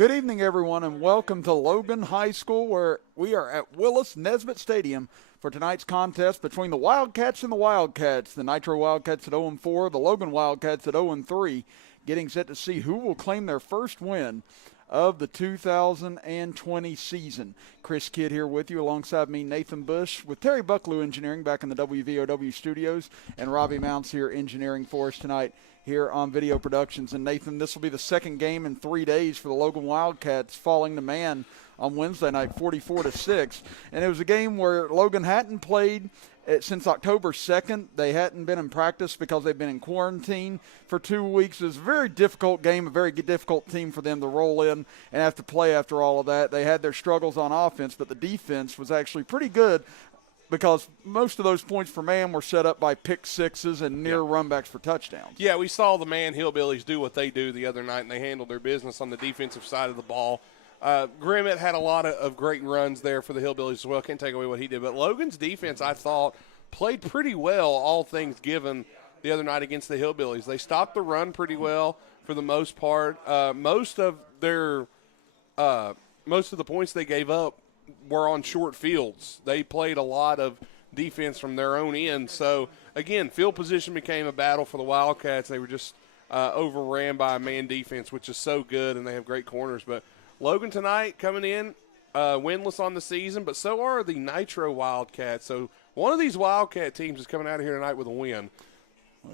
Good evening, everyone, and welcome to Logan High School, where we are at Willis Nesbitt Stadium for tonight's contest between the Wildcats and the Wildcats. The Nitro Wildcats at 0-4, the Logan Wildcats at 0-3, getting set to see who will claim their first win of the 2020 season. Chris Kidd here with you, alongside me, Nathan Bush, with Terry Bucklew Engineering back in the WVOW studios, and Robbie Mounts here engineering for us tonight here on Video Productions. And Nathan, this will be the second game in 3 days for the Logan Wildcats, falling to man on Wednesday night, 44-6. And it was a game where Logan hadn't played since October 2nd. They hadn't been in practice because they've been in quarantine for 2 weeks. It was a very difficult game, a very difficult team for them to roll in and have to play after all of that. They had their struggles on offense, but the defense was actually pretty good, because most of those points per man were set up by pick sixes and near runbacks for touchdowns. Yeah, we saw the man Hillbillies do what they do the other night, and they handled their business on the defensive side of the ball. Grimmett had a lot of great runs there for the Hillbillies as well. Can't take away what he did. But Logan's defense, I thought, played pretty well, all things given, the other night against the Hillbillies. They stopped the run pretty well for the most part. Most of the points they gave up were on short fields. They played a lot of defense from their own end. So, again, field position became a battle for the Wildcats. They were just overran by a man defense, which is so good, and they have great corners. But Logan tonight coming in winless on the season, but so are the Nitro Wildcats. So one of these Wildcat teams is coming out of here tonight with a win.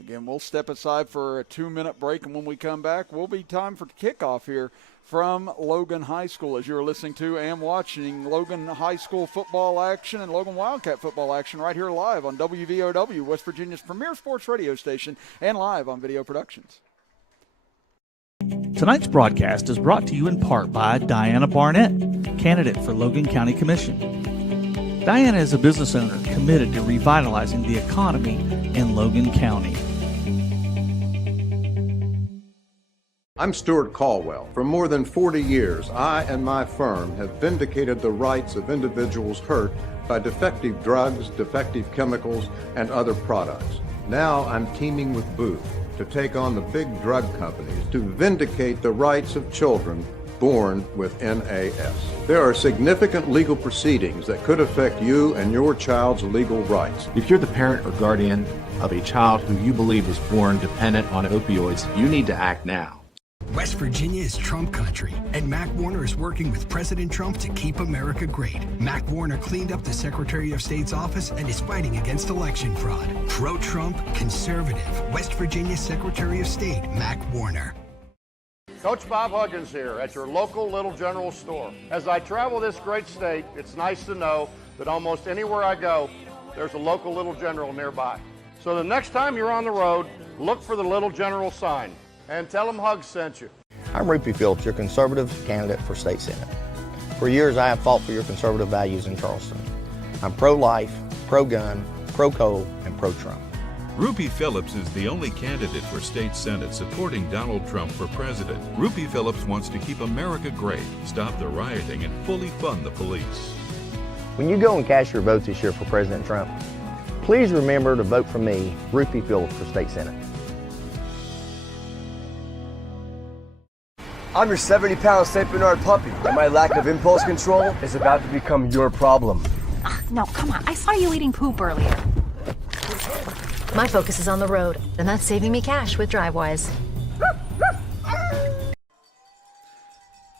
Again, we'll step aside for a 2-minute break, and when we come back, we'll be time for kickoff here from Logan High School, as you're listening to and watching Logan High School football action and Logan Wildcat football action right here live on WVOW, West Virginia's premier sports radio station, and live on Video Productions. Tonight's broadcast is brought to you in part by Diana Barnett, candidate for Logan County Commission. Diana is a business owner committed to revitalizing the economy in Logan County. I'm Stuart Caldwell. For more than 40 years, I and my firm have vindicated the rights of individuals hurt by defective drugs, defective chemicals, and other products. Now I'm teaming with Booth to take on the big drug companies to vindicate the rights of children born with NAS. There are significant legal proceedings that could affect you and your child's legal rights. If you're the parent or guardian of a child who you believe was born dependent on opioids, you need to act now. West Virginia is Trump country, and Mac Warner is working with President Trump to keep America great. Mac Warner cleaned up the Secretary of State's office and is fighting against election fraud. Pro-Trump, conservative, West Virginia Secretary of State, Mac Warner. Coach Bob Huggins here at your local Little General store. As I travel this great state, it's nice to know that almost anywhere I go, there's a local Little General nearby. So the next time you're on the road, look for the Little General sign and tell them Hugs sent you. I'm Rupee Phillips, your conservative candidate for state senate. For years, I have fought for your conservative values in Charleston. I'm pro-life, pro-gun, pro-coal, and pro-Trump. Rupee Phillips is the only candidate for state senate supporting Donald Trump for president. Rupee Phillips wants to keep America great, stop the rioting, and fully fund the police. When you go and cast your votes this year for President Trump, please remember to vote for me, Rupee Phillips, for state senate. I'm your 70-pound St. Bernard puppy, and my lack of impulse control is about to become your problem. No, come on. I saw you eating poop earlier. My focus is on the road, and that's saving me cash with DriveWise.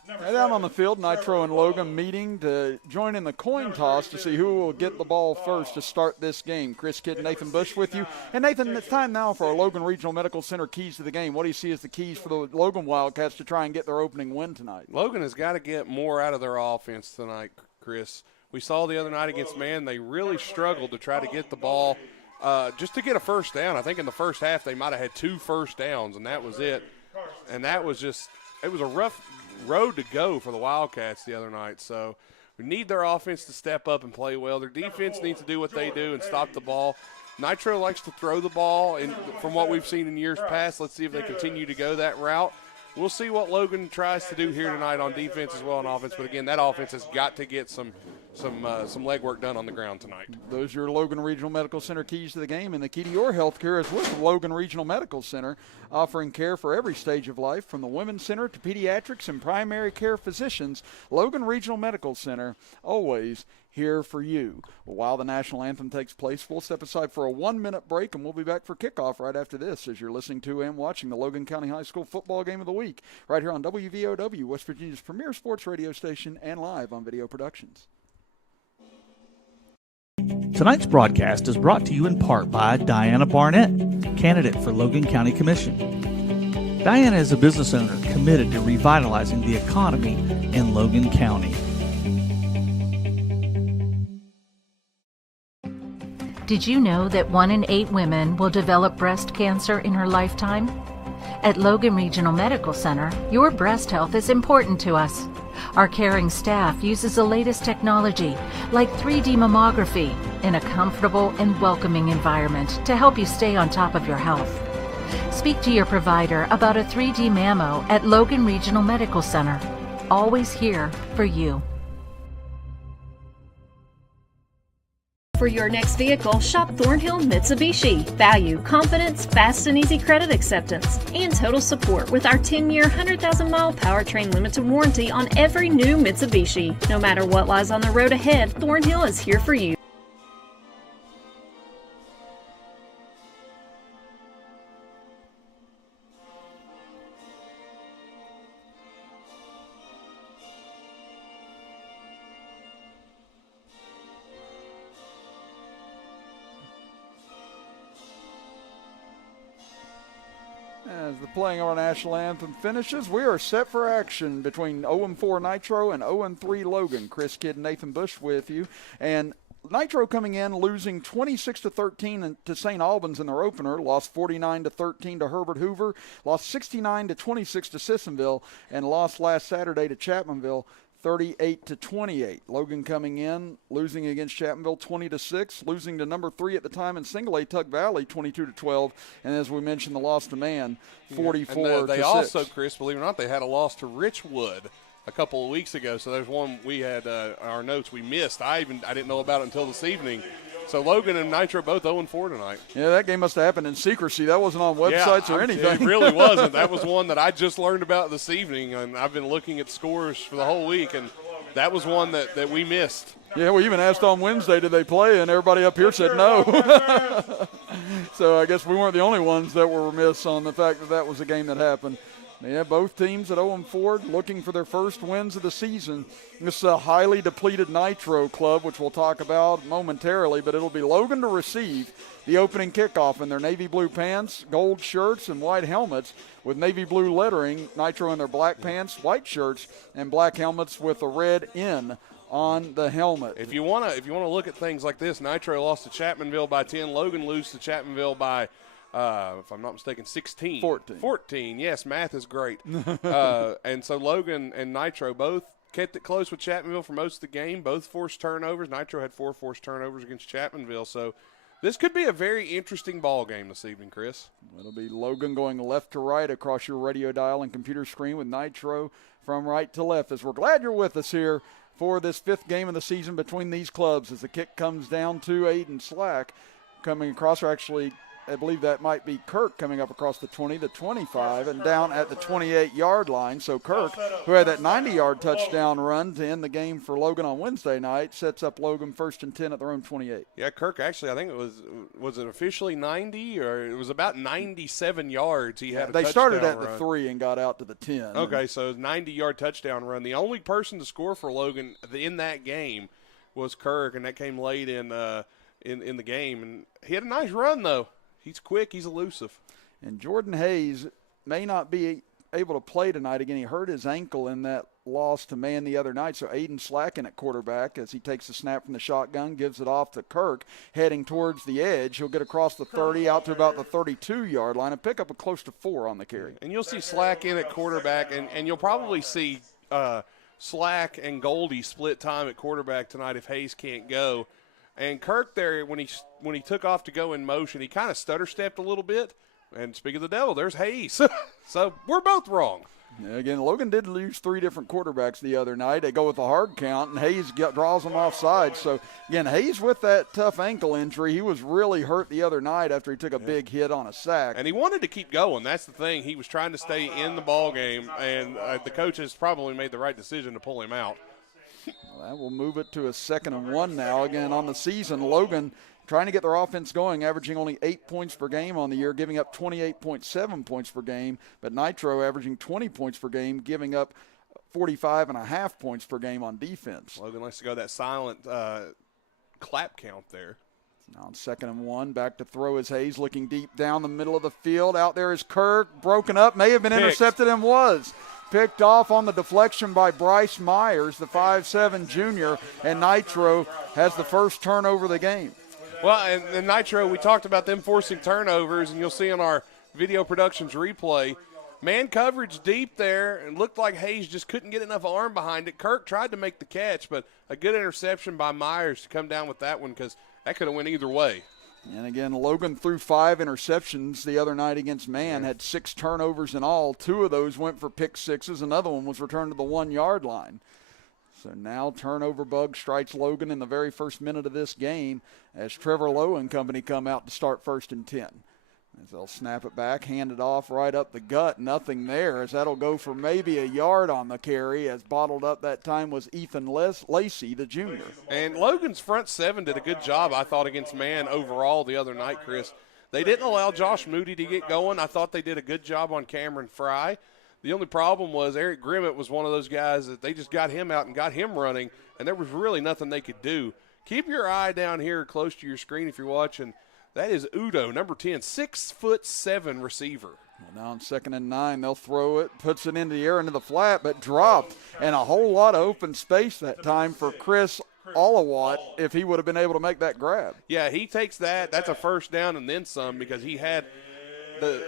Right out on the field, Nitro and Logan meeting to join in the coin toss to see who will get the ball first to start this game. Chris Kidd and Nathan Bush with you. And Nathan, it's time now for our Logan Regional Medical Center keys to the game. What do you see as the keys for the Logan Wildcats to try and get their opening win tonight? Logan has got to get more out of their offense tonight, Chris. We saw the other night against Man, they really struggled to try to get the ball just to get a first down. I think in the first half they might have had 2 first downs, and that was it. And that was just – it was a rough road to go for the Wildcats the other night. So we need their offense to step up and play well. Their defense needs to do what they do and stop the ball. Nitro likes to throw the ball, and from what we've seen in years past, let's see if they continue to go that route. We'll see what Logan tries to do here tonight on defense as well on offense. But, again, that offense has got to get some some legwork done on the ground tonight. Those are your Logan Regional Medical Center keys to the game, and the key to your health care is with the Logan Regional Medical Center, offering care for every stage of life, from the Women's Center to pediatrics and primary care physicians. Logan Regional Medical Center, always here for you. Well, while the national anthem takes place, we'll step aside for a 1-minute break, and we'll be back for kickoff right after this as you're listening to and watching the Logan County High School football game of the week right here on WVOW, West Virginia's premier sports radio station, and live on Video Productions. Tonight's broadcast is brought to you in part by Diana Barnett, candidate for Logan County Commission. Diana is a business owner committed to revitalizing the economy in Logan County. Did you know that 1 in 8 women will develop breast cancer in her lifetime? At Logan Regional Medical Center, your breast health is important to us. Our caring staff uses the latest technology, like 3D mammography, in a comfortable and welcoming environment to help you stay on top of your health. Speak to your provider about a 3D mammo at Logan Regional Medical Center. Always here for you. For your next vehicle, shop Thornhill Mitsubishi. Value, confidence, fast and easy credit acceptance, and total support with our 10-year, 100,000-mile powertrain limited warranty on every new Mitsubishi. No matter what lies on the road ahead, Thornhill is here for you. As the playing of our national anthem finishes, we are set for action between 0-4 Nitro and 0-3 Logan. Chris Kidd and Nathan Bush with you. And Nitro coming in, losing 26-13 to St. Albans in their opener, lost 49-13 to Herbert Hoover, lost 69-26 to Sissonville, and lost last Saturday to Chapmanville, 38-28. Logan coming in, losing against Chapmanville 20-6, losing to number 3 at the time in single A, Tug Valley 22-12, and as we mentioned, the loss to Man 44-6. They also, Chris, believe it or not, they had a loss to Richwood a couple of weeks ago. So there's one we had our notes we missed. I didn't know about it until this evening. So Logan and Nitro both 0-4 tonight. Yeah, that game must have happened in secrecy. That wasn't on websites or anything. It really wasn't. That was one that I just learned about this evening, and I've been looking at scores for the whole week, and that was one that we missed. Yeah, we even asked on Wednesday, did they play, and everybody up here said no. So I guess we weren't the only ones that were remiss on the fact that that was a game that happened. Yeah, both teams at 0-4 looking for their first wins of the season. This is a highly depleted Nitro club, which we'll talk about momentarily, but it'll be Logan to receive the opening kickoff in their navy blue pants, gold shirts, and white helmets with navy blue lettering. Nitro in their black pants, white shirts, and black helmets with a red N on the helmet. If you want to look at things like this, Nitro lost to Chapmanville by 10. Logan lose to Chapmanville by if I'm not mistaken, 16. 14. Yes, math is great. And so Logan and Nitro both kept it close with Chapmanville for most of the game. Both forced turnovers. Nitro had 4 forced turnovers against Chapmanville. So this could be a very interesting ball game this evening, Chris. It'll be Logan going left to right across your radio dial and computer screen with Nitro from right to left. As we're glad you're with us here for this 5th game of the season between these clubs as the kick comes down to Aiden Slack coming across, or actually I believe that might be Kirk coming up across the 20, the 25, and down at the 28-yard line. So Kirk, who had that 90-yard touchdown run to end the game for Logan on Wednesday night, sets up Logan 1st and 10 at their own 28. Yeah, Kirk actually, I think it was it officially 90, or it was about 97 yards. He had a they touchdown started at run. The 3 and got out to the 10. Okay, so 90-yard touchdown run. The only person to score for Logan in that game was Kirk, and that came late in the game. And he had a nice run, though. He's quick. He's elusive. And Jordan Hayes may not be able to play tonight again. He hurt his ankle in that loss to Man the other night. So Aiden Slacken at quarterback as he takes the snap from the shotgun, gives it off to Kirk, heading towards the edge. He'll get across the 30 out to about the 32-yard line and pick up a close to 4 on the carry. And you'll see Slack in at quarterback, and you'll probably see Slack and Goldie split time at quarterback tonight if Hayes can't go. And Kirk there, when he took off to go in motion, he kind of stutter-stepped a little bit, And speaking of the devil, there's Hayes. So we're both wrong. Again, Logan did lose 3 different quarterbacks the other night. They go with a hard count, and Hayes draws them offside. So, again, Hayes with that tough ankle injury, he was really hurt the other night after he took a big hit on a sack. And he wanted to keep going. That's the thing. He was trying to stay in the ball game, and the coaches probably made the right decision to pull him out. Well, that will move it to a 2nd and 1 now. Again, on the season, Logan trying to get their offense going, averaging only 8 points per game on the year, giving up 28.7 points per game. But Nitro averaging 20 points per game, giving up 45.5 points per game on defense. Logan likes to go that silent clap count there. Now on 2nd and 1, back to throw is Hayes, looking deep down the middle of the field. Out there is Kirk, broken up, may have been intercepted and was. Picked off on the deflection by Bryce Myers, the 5'7 junior, and Nitro has the first turnover of the game. Well, and Nitro, we talked about them forcing turnovers, and you'll see in our video productions replay, man coverage deep there, and looked like Hayes just couldn't get enough arm behind it. Kirk tried to make the catch, but a good interception by Myers to come down with that one because that could have went either way. And again, Logan threw 5 interceptions the other night against Man, had 6 turnovers in all. 2 of those went for pick sixes. Another one was returned to the 1-yard line. So now turnover bug strikes Logan in the very first minute of this game as Trevor Lowe and company come out to start 1st and 10. As they'll snap it back, hand it off right up the gut. Nothing there as that'll go for maybe a yard on the carry, as bottled up that time was Ethan Lacey, the junior. And Logan's front 7 did a good job, I thought, against Man overall the other night, Chris. They didn't allow Josh Moody to get going. I thought they did a good job on Cameron Fry. The only problem was Eric Grimmett was one of those guys that they just got him out and got him running, and there was really nothing they could do. Keep your eye down here close to your screen if you're watching. That is Udo, number 10, 6'7" receiver. Well, now on 2nd and 9, they'll throw it, puts it into the air into the flat, but dropped, and a whole lot of open space that time for Chris Olawat if he would have been able to make that grab. Yeah, he takes that. That's a first down and then some because he had the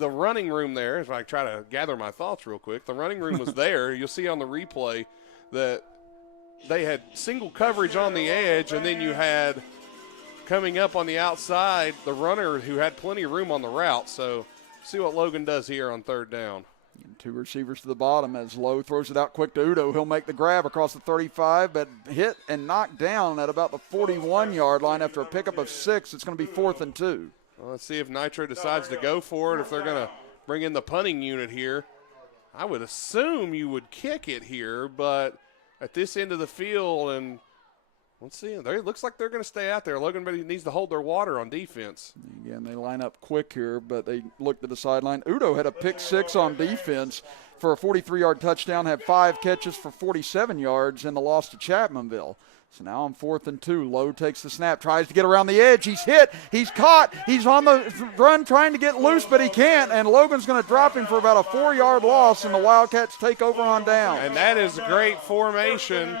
running room there. If I try to gather my thoughts real quick, the running room was there. You'll see on the replay that they had single coverage on the edge, and then you had coming up on the outside the runner who had plenty of room on the route. So see what Logan does here on 3rd down. And 2 receivers to the bottom as Lowe throws it out quick to Udo. He'll make the grab across the 35, but hit and knocked down at about the 41-yard line after a pickup of 6. It's going to be 4th and 2. Well, let's see if Nitro decides to go for it, if they're going to bring in the punting unit here. I would assume you would kick it here, but at this end of the field, and let's see, it looks like they're going to stay out there. Logan needs to hold their water on defense. Again, they line up quick here, but they look to the sideline. Udo had a pick 6 on defense for a 43-yard touchdown, had 5 catches for 47 yards in the loss to Chapmanville. So now on 4th and 2, Lowe takes the snap, tries to get around the edge. He's hit, he's caught, he's on the run trying to get loose, but he can't, and Logan's going to drop him for about a 4-yard loss, and the Wildcats take over on down. And that is a great formation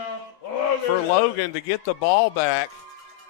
for Logan to get the ball back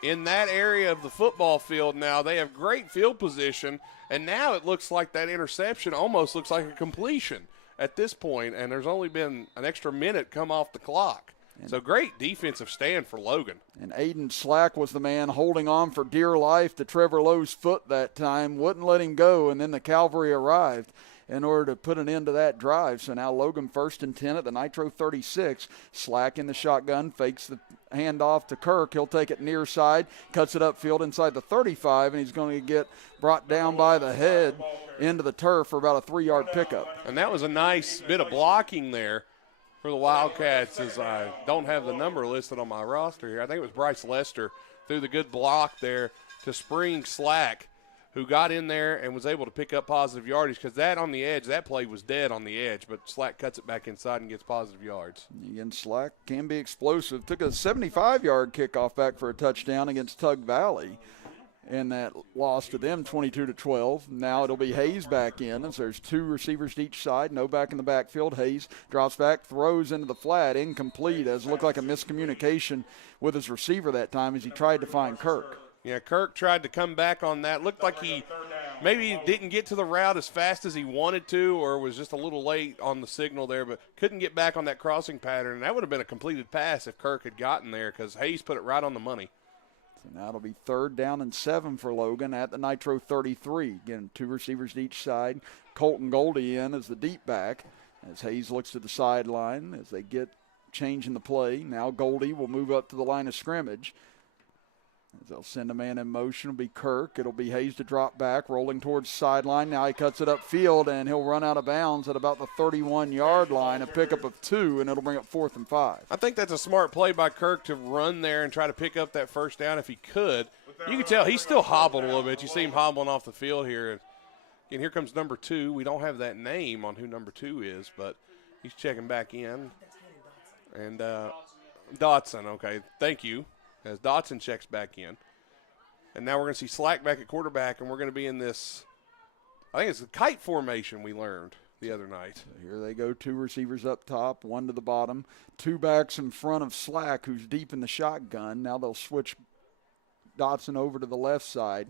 in that area of the football field. Now they have great field position, and now it looks like that interception almost looks like a completion at this point, and there's only been an extra minute come off the clock. So great defensive stand for Logan. And Aiden Slack was the man holding on for dear life to Trevor Lowe's foot that time, wouldn't let him go, and then the cavalry arrived in order to put an end to that drive. So now Logan 1st and 10 at the Nitro 36. Slack in the shotgun, fakes the handoff to Kirk. He'll take it near side, cuts it upfield inside the 35, and he's going to get brought down by the head into the turf for about a 3-yard pickup. And that was a nice bit of blocking there for the Wildcats, as I don't have the number listed on my roster here. I think it was Bryce Lester threw the good block there to Spring Slack, who got in there and was able to pick up positive yardage, because that on the edge, that play was dead on the edge, but Slack cuts it back inside and gets positive yards. Again, Slack can be explosive. Took a 75-yard kickoff back for a touchdown against Tug Valley, and that loss to them 22-12. Now it'll be Hayes back in, and so there's 2 receivers to each side. No back in the backfield. Hayes drops back, throws into the flat, incomplete, as it looked like a miscommunication with his receiver that time as he tried to find Kirk. Yeah, Kirk tried to come back on that. Looked like he maybe didn't get to the route as fast as he wanted to, or was just a little late on the signal there, but couldn't get back on that crossing pattern. And that would have been a completed pass if Kirk had gotten there, because Hayes put it right on the money. That'll be 3rd down and 7 for Logan at the Nitro 33. Again, 2 receivers to each side. Colton Goldie in as the deep back as Hayes looks to the sideline as they get change in the play. Now Goldie will move up to the line of scrimmage. As they'll send a man in motion, it'll be Kirk. It'll be Hayes to drop back, rolling towards sideline. Now he cuts it upfield, and he'll run out of bounds at about the 31-yard line, a pickup of 2, and it'll bring up 4th and 5. I think that's a smart play by Kirk to run there and try to pick up that first down if he could. You can tell he's still hobbling a little bit. You see him hobbling off the field here. And here comes number 2. We don't have that name on who number 2 is, but he's checking back in. And Dotson, okay, thank you. As Dotson checks back in. And now we're going to see Slack back at quarterback, and we're going to be in this, I think it's the kite formation we learned the other night. So here they go, 2 receivers up top, 1 to the bottom, 2 backs in front of Slack, who's deep in the shotgun. Now they'll switch Dotson over to the left side.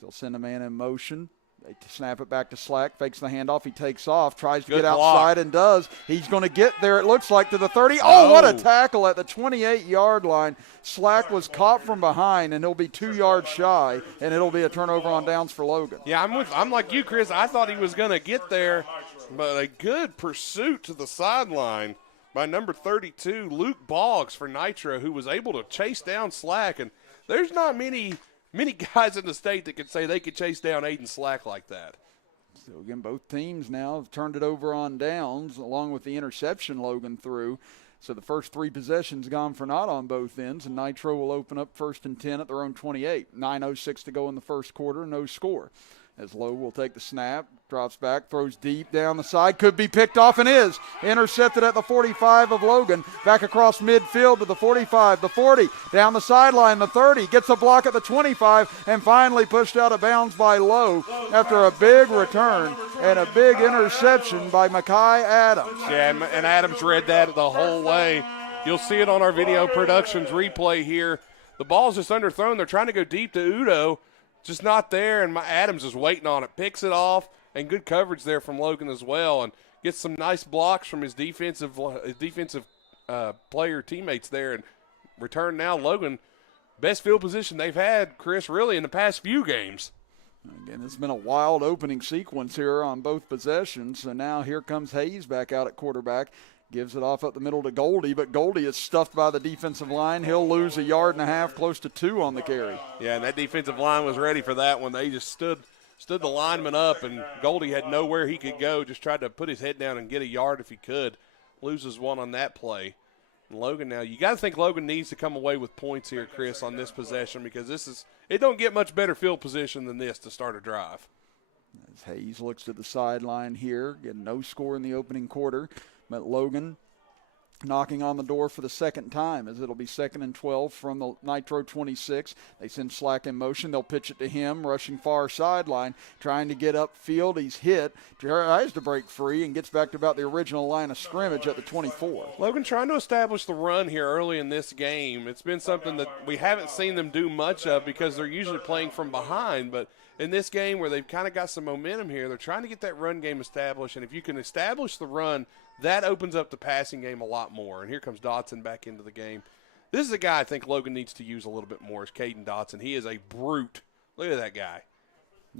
They'll send a man in motion. They snap it back to Slack, fakes the handoff. He takes off, tries to get outside and does. He's going to get there, it looks like, to the 30. Oh, what a tackle at the 28-yard line. Slack was caught from behind, and he'll be 2 yards shy, and it'll be a turnover on downs for Logan. Yeah, I'm like you, Chris. I thought he was going to get there, but a good pursuit to the sideline by number 32, Luke Boggs for Nitro, who was able to chase down Slack. And there's not many guys in the state that could say they could chase down Aiden Slack like that. So, again, both teams now have turned it over on downs, along with the interception Logan threw. So the first 3 possessions gone for naught on both ends, and Nitro will open up 1st and 10 at their own 28. 9:06 to go in the first quarter, no score. As Lowe will take the snap, drops back, throws deep down the side, could be picked off and is. Intercepted at the 45 of Logan, back across midfield to the 45, the 40, down the sideline, the 30, gets a block at the 25, and finally pushed out of bounds by Lowe after a big return and a big interception by Mekhi Adams. Yeah, and Adams read that the whole way. You'll see it on our video productions replay here. The ball's just underthrown. They're trying to go deep to Udo. Just not there, and Adams is waiting on it. Picks it off, and good coverage there from Logan as well, and gets some nice blocks from his defensive player teammates there. And return now, Logan, best field position they've had, Chris, really in the past few games. Again, it's been a wild opening sequence here on both possessions. So now here comes Hayes back out at quarterback. Gives it off up the middle to Goldie, but Goldie is stuffed by the defensive line. He'll lose 1.5 yards, close to 2 on the carry. Yeah, and that defensive line was ready for that one. They just stood the lineman up, and Goldie had nowhere he could go, just tried to put his head down and get 1 yard if he could. Loses 1 on that play. And Logan now, you got to think Logan needs to come away with points here, Chris, on this possession, because it don't get much better field position than this to start a drive. As Hayes looks to the sideline here, getting no score in the opening quarter. But Logan knocking on the door for the second time, as it'll be 2nd and 12 from the Nitro 26. They send Slack in motion. They'll pitch it to him, rushing far sideline, trying to get upfield. He's hit, tries to break free, and gets back to about the original line of scrimmage at the 24. Logan trying to establish the run here early in this game. It's been something that we haven't seen them do much of because they're usually playing from behind, but in this game where they've kind of got some momentum here, they're trying to get that run game established, and if you can establish the run, that opens up the passing game a lot more. And here comes Dotson back into the game. This is a guy I think Logan needs to use a little bit more, is Caden Dotson. He is a brute. Look at that guy.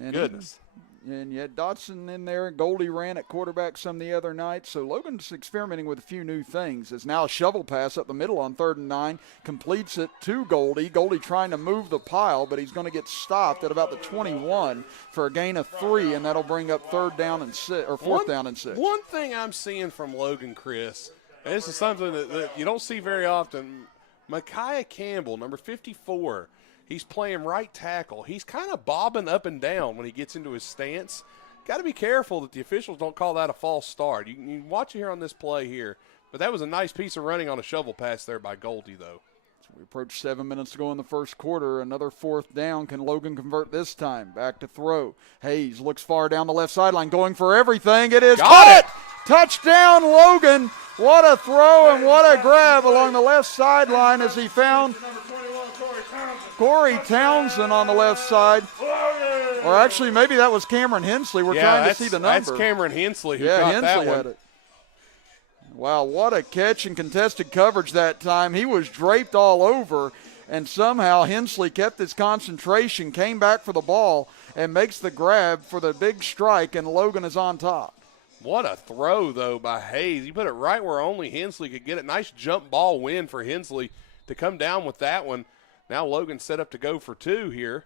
And goodness. And yet Dotson in there, and Goldie ran at quarterback some the other night. So Logan's experimenting with a few new things. It's now a shovel pass up the middle on 3rd and 9. Completes it to Goldie. Goldie trying to move the pile, but he's going to get stopped at about the 21 for a gain of 3, and that'll bring up 4th down and 6. One thing I'm seeing from Logan, Chris, and this is something that you don't see very often, Micaiah Campbell, number 54, he's playing right tackle. He's kind of bobbing up and down when he gets into his stance. Got to be careful that the officials don't call that a false start. You can watch it here on this play here. But that was a nice piece of running on a shovel pass there by Goldie, though. So we approach 7 minutes to go in the first quarter. Another 4th down. Can Logan convert this time? Back to throw. Hayes looks far down the left sideline, going for everything. It is caught! Touchdown, Logan. What a throw and what a grab along the left sideline as he found Corey Townsend on the left side. Or actually, maybe that was Cameron Hensley. We're trying to see the number. That's Cameron Hensley who got that one. Had it. Wow, what a catch and contested coverage that time. He was draped all over and somehow Hensley kept his concentration, came back for the ball, and makes the grab for the big strike, and Logan is on top. What a throw, though, by Hayes. He put it right where only Hensley could get it. Nice jump ball win for Hensley to come down with that one. Now Logan set up to go for 2 here.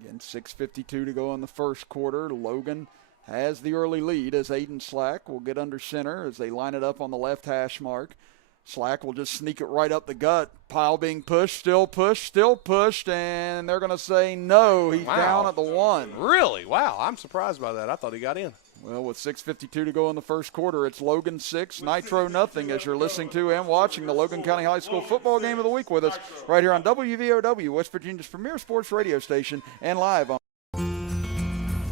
Again, 6:52 to go in the first quarter. Logan has the early lead as Aiden Slack will get under center as they line it up on the left hash mark. Slack will just sneak it right up the gut. Pile being pushed, still pushed, and they're going to say no. He's down at the 1. Really? Wow, I'm surprised by that. I thought he got in. Well, with 6:52 to go in the first quarter, it's Logan 6, Nitro nothing as you're listening to and watching the Logan County High School football game of the week with us right here on WVOW, West Virginia's premier sports radio station, and live on.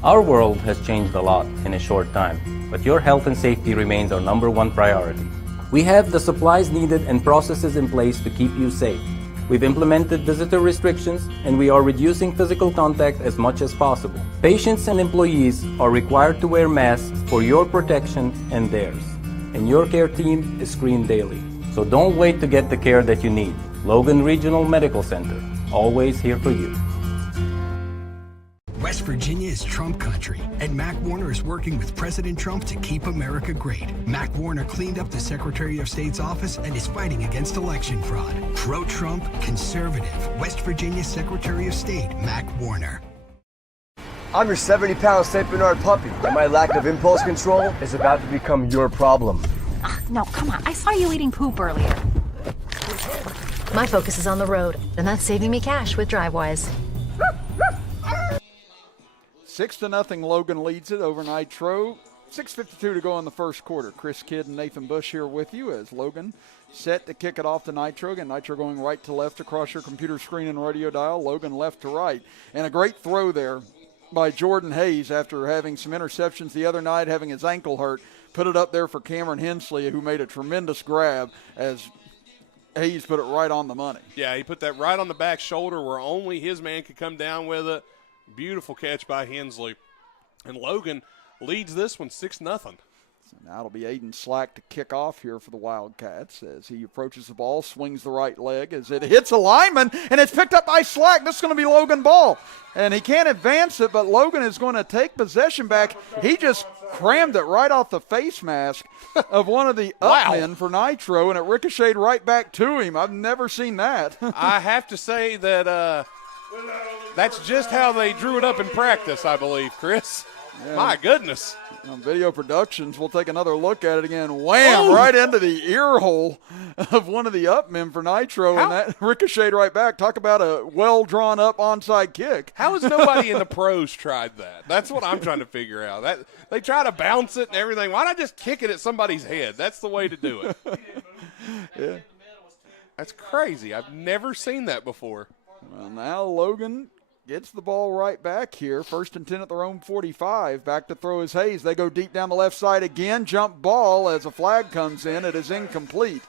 Our world has changed a lot in a short time, but your health and safety remains our #1 priority. We have the supplies needed and processes in place to keep you safe. We've implemented visitor restrictions, and we are reducing physical contact as much as possible. Patients and employees are required to wear masks for your protection and theirs. And your care team is screened daily. So don't wait to get the care that you need. Logan Regional Medical Center, always here for you. West Virginia is Trump country, and Mac Warner is working with President Trump to keep America great. Mac Warner cleaned up the Secretary of State's office and is fighting against election fraud. Pro-Trump, conservative, West Virginia Secretary of State, Mac Warner. I'm your 70-pound St. Bernard puppy, and my lack of impulse control is about to become your problem. No, come on. I saw you eating poop earlier. My focus is on the road, and that's saving me cash with DriveWise. 6-0, Logan leads it over Nitro. 6:52 to go in the first quarter. Chris Kidd and Nathan Bush here with you as Logan set to kick it off to Nitro. Again, Nitro going right to left across your computer screen and radio dial. Logan left to right. And a great throw there by Jordan Hayes after having some interceptions the other night, having his ankle hurt. Put it up there for Cameron Hensley, who made a tremendous grab as Hayes put it right on the money. Yeah, he put that right on the back shoulder where only his man could come down with it. Beautiful catch by Hensley. And Logan leads this one 6-0. So now it'll be Aiden Slack to kick off here for the Wildcats as he approaches the ball, swings the right leg as it hits a lineman, and it's picked up by Slack. This is going to be Logan ball. And he can't advance it, but Logan is going to take possession back. He just crammed it right off the face mask of one of the upmen for Nitro, and it ricocheted right back to him. I've never seen that. I have to say that that's just how they drew it up in practice, I believe, Chris. Yeah. My goodness. On Video Productions, we'll take another look at it again. Wham! Right into the ear hole of one of the upmen for Nitro, and that ricocheted right back. Talk about a well-drawn-up onside kick. How has nobody in the pros tried that? That's what I'm trying to figure out. They try to bounce it and everything. Why not just kick it at somebody's head? That's the way to do it. Yeah. That's crazy. I've never seen that before. Well, now Logan gets the ball right back here. 1st and 10 at their own 45. Back to throw is Hayes. They go deep down the left side again. Jump ball as a flag comes in. It is incomplete.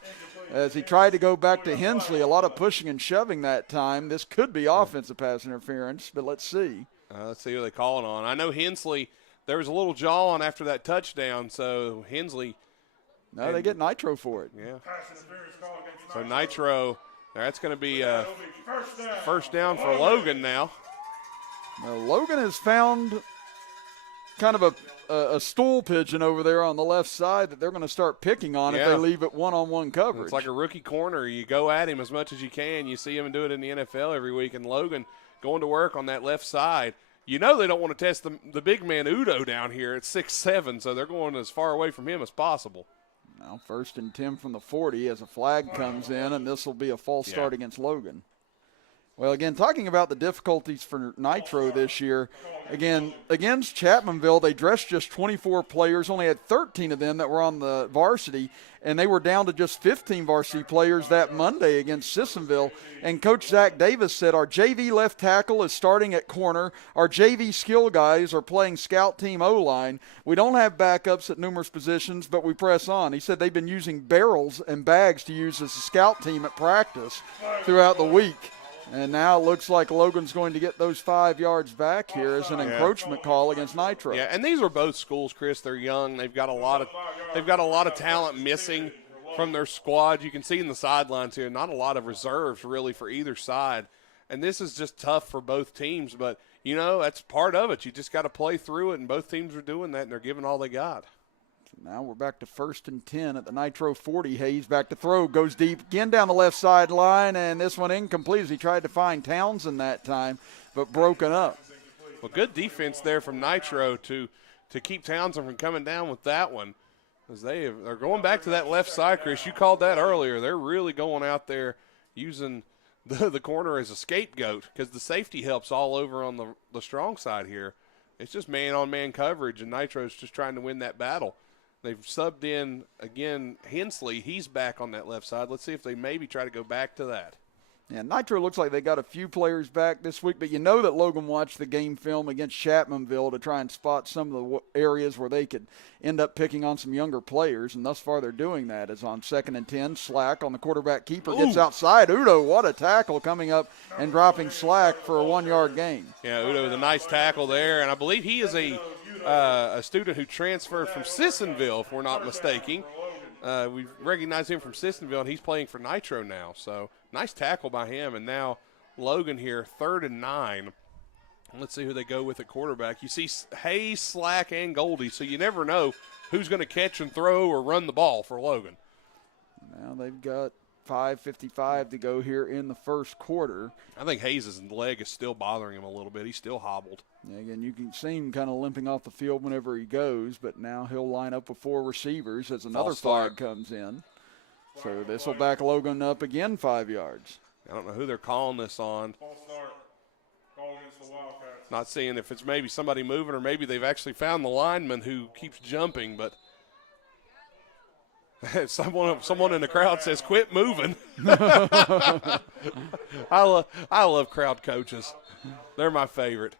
As he tried to go back to Hensley, a lot of pushing and shoving that time. This could be offensive pass interference, but let's see. Let's see who they call it on. I know Hensley, there was a little jaw on after that touchdown, so Hensley. No, they get Nitro for it. Yeah. So Nitro, that's going to be first down for Logan now. Now, Logan has found kind of a stool pigeon over there on the left side that they're going to start picking on if they leave it one-on-one coverage. It's like a rookie corner. You go at him as much as you can. You see him do it in the NFL every week. And Logan going to work on that left side. You know they don't want to test the big man Udo down here at 6'7", so they're going as far away from him as possible. Now 1st and 10 from the 40 as a flag comes in, and this will be a false start against Logan. Well, again, talking about the difficulties for Nitro this year, again, against Chapmanville, they dressed just 24 players, only had 13 of them that were on the varsity, and they were down to just 15 varsity players that Monday against Sissonville. And Coach Zach Davis said, our JV left tackle is starting at corner. Our JV skill guys are playing scout team O-line. We don't have backups at numerous positions, but we press on. He said they've been using barrels and bags to use as a scout team at practice throughout the week. And now it looks like Logan's going to get those 5 yards back here as an encroachment call against Nitro. Yeah, and these are both schools, Chris. They're young. They've got a lot of talent missing from their squad. You can see in the sidelines here, not a lot of reserves really for either side. And this is just tough for both teams, but, you know, that's part of it. You just got to play through it, and both teams are doing that, and they're giving all they got. So now we're back to 1st and 10 at the Nitro 40. Hayes back to throw, goes deep again down the left sideline, and this one incomplete as he tried to find Townsend that time, but broken up. Well, good defense there from Nitro to keep Townsend from coming down with that one. As they're going back to that left side, Chris. You called that earlier. They're really going out there using the corner as a scapegoat because the safety helps all over on the strong side here. It's just man-on-man coverage, and Nitro's just trying to win that battle. They've subbed in, again, Hensley. He's back on that left side. Let's see if they maybe try to go back to that. Yeah, Nitro looks like they got a few players back this week, but you know that Logan watched the game film against Chapmanville to try and spot some of the areas where they could end up picking on some younger players, and thus far they're doing that. As on 2nd and 10, Slack on the quarterback keeper gets outside. Udo, what a tackle coming up and dropping Slack for a 1-yard gain. Yeah, Udo with a nice tackle there, and I believe he is a student who transferred from Sissonville, if we're not mistaken. We recognize him from Sissonville, and he's playing for Nitro now. So nice tackle by him. And now Logan here, 3rd and 9. Let's see who they go with at quarterback. You see Hayes, Slack, and Goldie, so you never know who's going to catch and throw or run the ball for Logan. Now they've got 5:55 to go here in the first quarter. I think Hayes' leg is still bothering him a little bit. He's still hobbled. Yeah, again, you can see him kind of limping off the field whenever he goes, but now he'll line up with 4 receivers as another flag comes in. So this will back Logan up again 5 yards. I don't know who they're calling this on. Not seeing if it's maybe somebody moving or maybe they've actually found the lineman who keeps jumping, but someone in the crowd says, "Quit moving." I love crowd coaches. They're my favorite.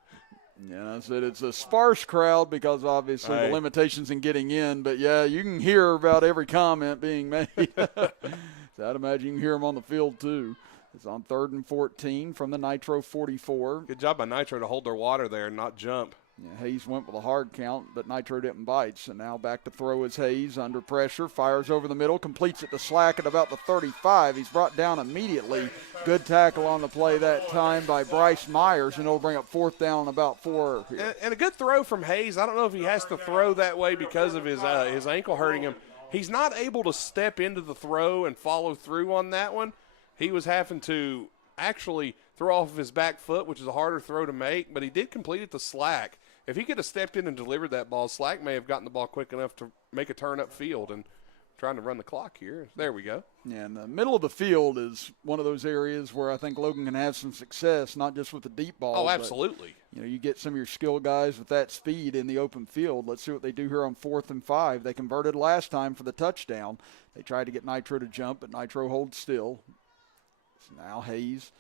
Yeah, I said it's a sparse crowd because obviously the limitations in getting in, but yeah, you can hear about every comment being made. So I'd imagine you can hear them on the field too. It's on 3rd and 14 from the Nitro 44. Good job by Nitro to hold their water there and not jump. Yeah, Hayes went with a hard count, but Nitro didn't bite. So now back to throw is Hayes under pressure, fires over the middle, completes it to Slack at about the 35. He's brought down immediately. Good tackle on the play that time by Bryce Myers, and it'll bring up 4th down and about 4 here. And a good throw from Hayes. I don't know if he has to throw that way because of his ankle hurting him. He's not able to step into the throw and follow through on that one. He was having to actually throw off of his back foot, which is a harder throw to make, but he did complete it to Slack. If he could have stepped in and delivered that ball, Slack may have gotten the ball quick enough to make a turn upfield and trying to run the clock here. There we go. Yeah, and the middle of the field is one of those areas where I think Logan can have some success, not just with the deep ball. Oh, absolutely. But, you get some of your skill guys with that speed in the open field. Let's see what they do here on 4th and 5. They converted last time for the touchdown. They tried to get Nitro to jump, but Nitro holds still. So now Hayes,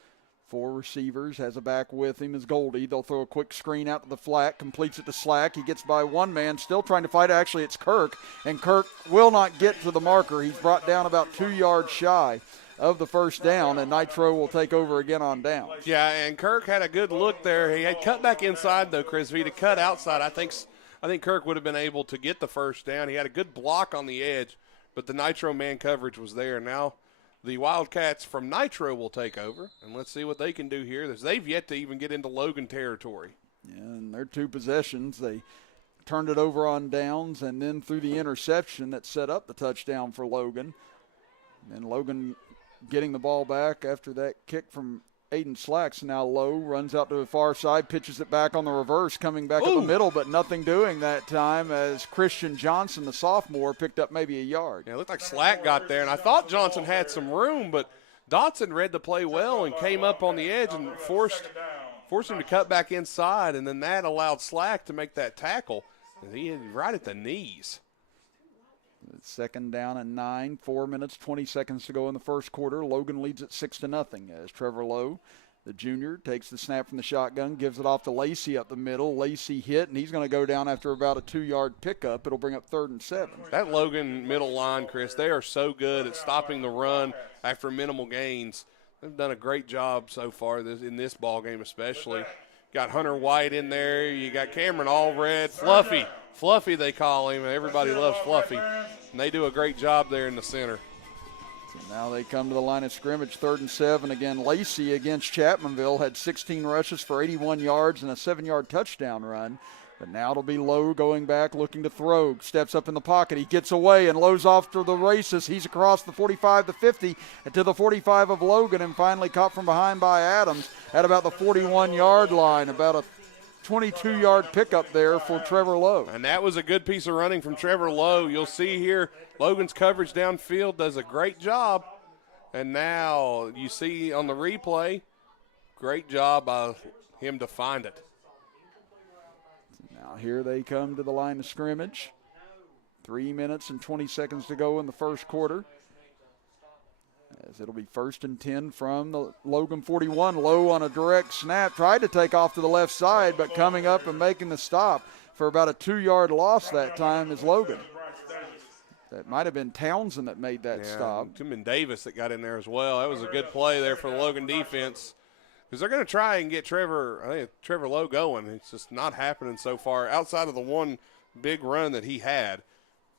4 receivers, has a back with him as Goldie. They'll throw a quick screen out to the flat, completes it to Slack. He gets by one man, still trying to fight. Actually, it's Kirk, and Kirk will not get to the marker. He's brought down about 2 yards shy of the first down, and Nitro will take over again on down. Yeah, and Kirk had a good look there. He had cut back inside, though, Chris. If he'd have cut outside, I think Kirk would have been able to get the first down. He had a good block on the edge, but the Nitro man coverage was there. Now the Wildcats from Nitro will take over, and let's see what they can do here. They've yet to even get into Logan territory. Yeah, and their 2 possessions, they turned it over on downs and then through the interception that set up the touchdown for Logan. And Logan getting the ball back after that kick from Aiden Slacks. Now Lowe runs out to the far side, pitches it back on the reverse, coming back up the middle, but nothing doing that time as Christian Johnson, the sophomore, picked up maybe a yard. Yeah, it looked like Slack got there, and I thought Johnson had some room, but Dotson read the play well and came up on the edge and forced him to cut back inside, and then that allowed Slack to make that tackle. And he hit right at the knees. It's 2nd down and 9, 4 minutes, 20 seconds to go in the first quarter. Logan leads at 6-0 as Trevor Lowe, the junior, takes the snap from the shotgun, gives it off to Lacey up the middle. Lacey hit, and he's going to go down after about a 2-yard pickup. It'll bring up 3rd and 7. That Logan middle line, Chris, they are so good at stopping the run after minimal gains. They've done a great job so far in this ball game especially. Got Hunter White in there. You got Cameron Allred, Fluffy they call him. Everybody loves Fluffy. And they do a great job there in the center. Now they come to the line of scrimmage, 3rd and 7. Again, Lacey against Chapmanville had 16 rushes for 81 yards and a 7-yard touchdown run. But now it'll be Lowe going back, looking to throw. Steps up in the pocket. He gets away, and Lowe's off to the races. He's across the 45, the 50, and to the 45 of Logan, and finally caught from behind by Adams at about the 41-yard line. About a 22-yard pickup there for Trevor Lowe. And that was a good piece of running from Trevor Lowe. You'll see here Logan's coverage downfield does a great job. And now you see on the replay, great job by him to find it. Now here they come to the line of scrimmage. 3 minutes and 20 seconds to go in the first quarter. As it'll be 1st and 10 from the Logan 41. Lowe on a direct snap. Tried to take off to the left side, but coming up and making the stop for about a 2-yard loss that time is Logan. That might have been Townsend that made that stop. Tim Davis that got in there as well. That was a good play there for the Logan defense. Because they're going to try and get Trevor Lowe going. It's just not happening so far outside of the one big run that he had.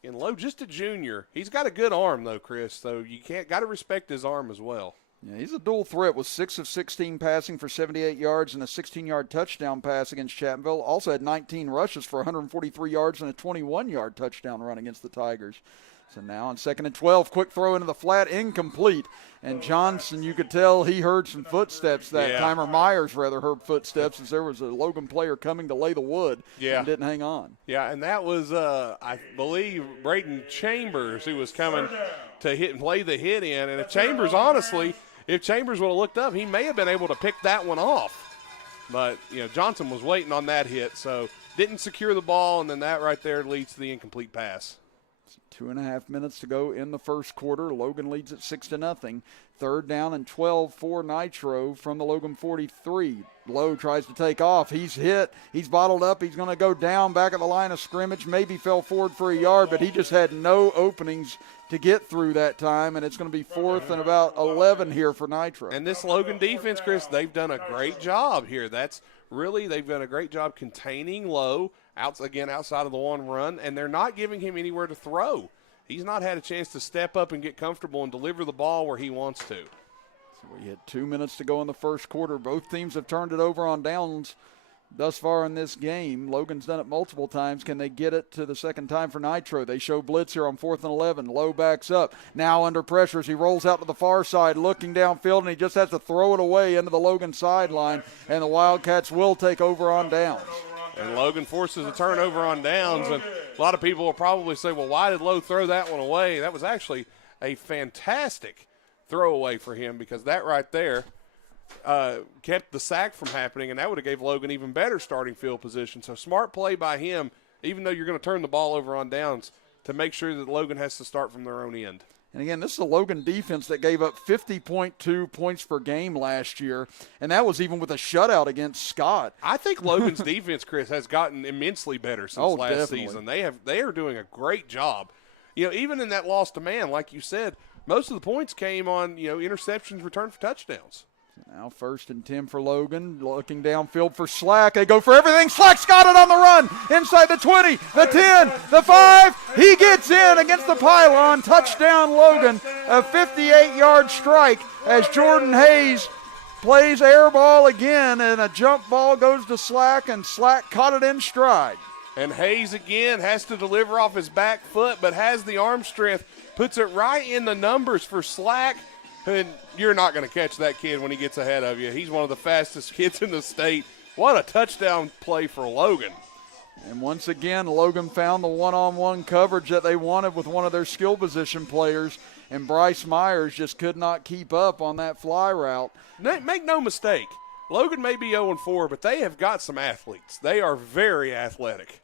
And Lowe, just a junior. He's got a good arm, though, Chris. So you got to respect his arm as well. Yeah, he's a dual threat with 6 of 16 passing for 78 yards and a 16-yard touchdown pass against Chapmanville. Also had 19 rushes for 143 yards and a 21-yard touchdown run against the Tigers. So now on 2nd and 12, quick throw into the flat, incomplete. And Johnson, you could tell he heard some footsteps that time, or Myers rather heard footsteps, as there was a Logan player coming to lay the wood and didn't hang on. Yeah, and that was, I believe, Braden Chambers who was coming to hit and play the hit in. And if Chambers would have looked up, he may have been able to pick that one off. But, Johnson was waiting on that hit, so didn't secure the ball, and then that right there leads to the incomplete pass. 2.5 minutes to go in the first quarter. Logan leads at 6-0. 3rd down and 12 for Nitro from the Logan 43. Lowe tries to take off. He's hit. He's bottled up. He's going to go down back at the line of scrimmage. Maybe fell forward for a yard, but he just had no openings to get through that time, and it's going to be 4th and about 11 here for Nitro. And this Logan defense, Chris, they've done a great job here. They've done a great job containing Lowe, outside of the one run, and they're not giving him anywhere to throw. He's not had a chance to step up and get comfortable and deliver the ball where he wants to. So we had 2 minutes to go in the first quarter. Both teams have turned it over on downs thus far in this game. Logan's done it multiple times. Can they get it to the second time for Nitro? They show blitz here on 4th and 11. Lowe backs up. Now under pressure as he rolls out to the far side, looking downfield, and he just has to throw it away into the Logan sideline, and the Wildcats will take over on downs. And Logan forces a turnover on downs, and a lot of people will probably say, well, why did Lowe throw that one away? That was actually a fantastic throwaway for him, because that right there kept the sack from happening, and that would have gave Logan even better starting field position. So smart play by him, even though you're going to turn the ball over on downs, to make sure that Logan has to start from their own end. And again, this is a Logan defense that gave up 50.2 points per game last year, and that was even with a shutout against Scott. I think Logan's defense, Chris, has gotten immensely better since last definitely. season. They are doing a great job. Even in that loss to man, like you said, most of the points came on interceptions returned for touchdowns. Now 1st and 10 for Logan, looking downfield for Slack. They go for everything. Slack's got it on the run, inside the 20, the 10, the 5. He gets in against the pylon. Touchdown Logan, a 58-yard strike as Jordan Hayes plays air ball again, and a jump ball goes to Slack, and Slack caught it in stride. And Hayes again has to deliver off his back foot, but has the arm strength, puts it right in the numbers for Slack. And you're not going to catch that kid when he gets ahead of you. He's one of the fastest kids in the state. What a touchdown play for Logan. And once again, Logan found the one-on-one coverage that they wanted with one of their skill position players, and Bryce Myers just could not keep up on that fly route. Make no mistake, Logan may be 0-4, but they have got some athletes. They are very athletic.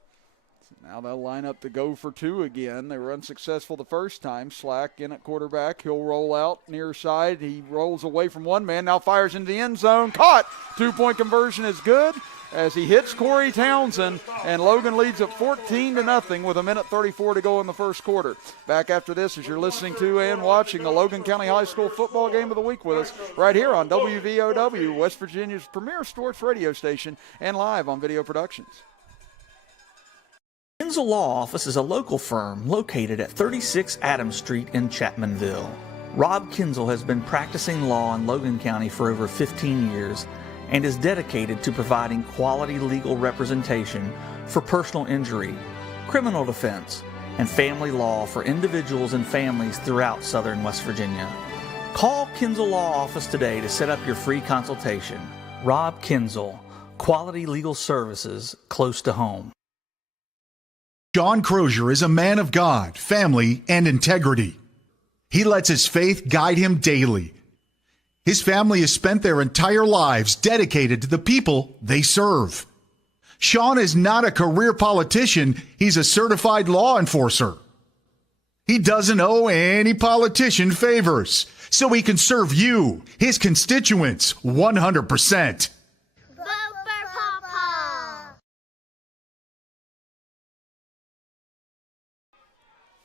Now they'll line up to go for 2 again. They were unsuccessful the first time. Slack in at quarterback. He'll roll out near side. He rolls away from one man. Now fires into the end zone. Caught. 2-point conversion is good as he hits Corey Townsend. And Logan leads at 14-0 with 1:34 to go in the first quarter. Back after this as you're listening to and watching the Logan County High School football game of the week with us right here on WVOW, West Virginia's premier sports radio station, and live on Video Productions. Enzel Law Office is a local firm located at 36 Adams Street in Chapmanville. Rob Kinzel has been practicing law in Logan County for over 15 years and is dedicated to providing quality legal representation for personal injury, criminal defense, and family law for individuals and families throughout southern West Virginia. Call Kinzel Law Office today to set up your free consultation. Rob Kinzel, quality legal services close to home. John Crozier is a man of God, family, and integrity. He lets his faith guide him daily. His family has spent their entire lives dedicated to the people they serve. Sean is not a career politician. He's a certified law enforcer. He doesn't owe any politician favors, so he can serve you, his constituents, 100%.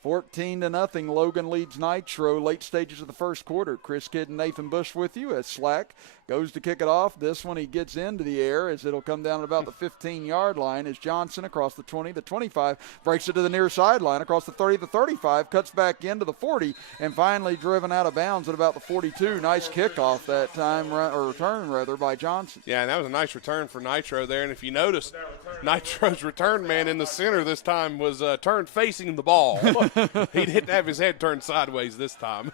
14-0, Logan leads Nitro. Late stages of the first quarter. Chris Kidd and Nathan Bush with you as Slack goes to kick it off. This one he gets into the air as it'll come down at about the 15-yard line as Johnson across the 20, the 25, breaks it to the near sideline across the 30, the 35, cuts back into the 40, and finally driven out of bounds at about the 42. Nice kickoff that time, or return rather, by Johnson. Yeah, and that was a nice return for Nitro there. And if you notice, Nitro's return man in the center this time was turned facing the ball. He didn't have his head turned sideways this time.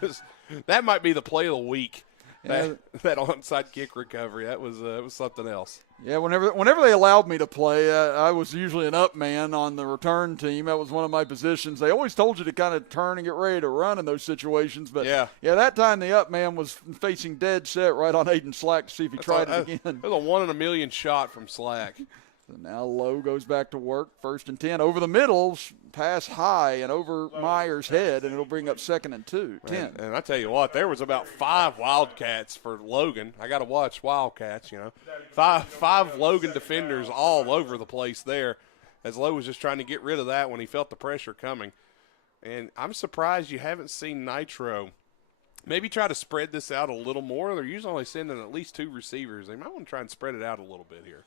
That might be the play of the week. That onside kick recovery, that was something else. Yeah, whenever they allowed me to play, I was usually an up man on the return team. That was one of my positions. They always told you to kind of turn and get ready to run in those situations. But, yeah that time the up man was facing dead set right on Aiden Slack to see if he tried it again. That was a 1 in a million shot from Slack. So now Lowe goes back to work. 1st and 10. Over the middle, pass high and over Myers' head, and it'll bring up 2nd and 10. And I tell you what, there was about 5 Wildcats for Logan. I got to watch Wildcats, you know. Five Logan defenders all over the place there as Lowe was just trying to get rid of that when he felt the pressure coming. And I'm surprised you haven't seen Nitro maybe try to spread this out a little more. They're usually only sending at least 2 receivers. They might want to try and spread it out a little bit here.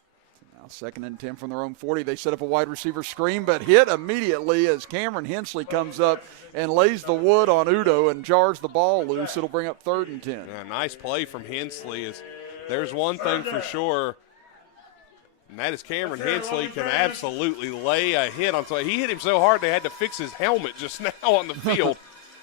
Now 2nd and 10 from their own 40. They set up a wide receiver screen, but hit immediately as Cameron Hensley comes up and lays the wood on Udo and jars the ball loose. It'll bring up 3rd and 10. Yeah, nice play from Hensley. There's one thing for sure, and that is Cameron Hensley can absolutely lay a hit on somebody. He hit him so hard they had to fix his helmet just now on the field.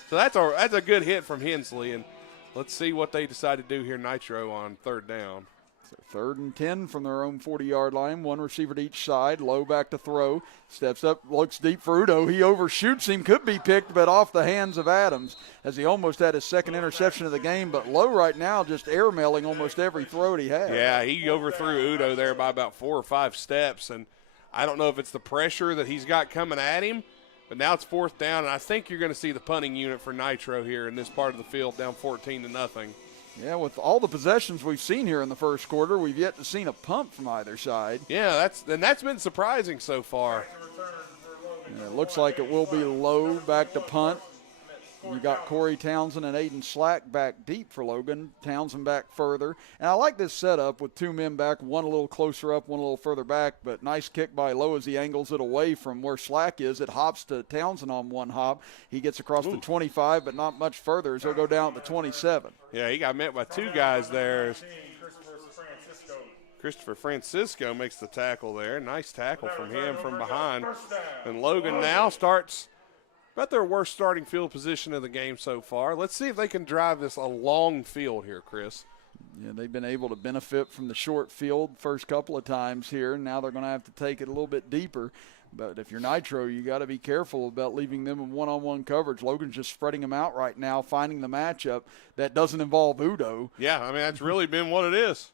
So that's a good hit from Hensley, and let's see what they decide to do here, Nitro, on 3rd down. So 3rd and 10 from their own 40-yard line. 1 receiver to each side. Low back to throw. Steps up, looks deep for Udo. He overshoots him. Could be picked, but off the hands of Adams as he almost had his 2nd interception of the game. But Low right now just airmailing almost every throw he had. Yeah, he overthrew Udo there by about 4 or 5 steps. And I don't know if it's the pressure that he's got coming at him, but now it's 4th down. And I think you're going to see the punting unit for Nitro here in this part of the field down 14-0. Yeah, with all the possessions we've seen here in the first quarter, we've yet to seen a punt from either side. Yeah, that's been surprising so far. And it looks like it will be Low back to punt. You got Corey Townsend and Aiden Slack back deep for Logan. Townsend back further. And I like this setup with 2 men back, one a little closer up, one a little further back. But nice kick by Lowe as he angles it away from where Slack is. It hops to Townsend on one hop. He gets across the 25, but not much further as he'll go down at the 27. Yeah, he got met by 2 guys there. Christopher Francisco makes the tackle there. Nice tackle from him from behind. And Logan now starts about their worst starting field position of the game so far. Let's see if they can drive this a long field here, Chris. Yeah, they've been able to benefit from the short field first couple of times here. Now they're going to have to take it a little bit deeper. But if you're Nitro, you got to be careful about leaving them in one-on-one coverage. Logan's just spreading them out right now, finding the matchup that doesn't involve Udo. Yeah, I mean, that's really been what it is.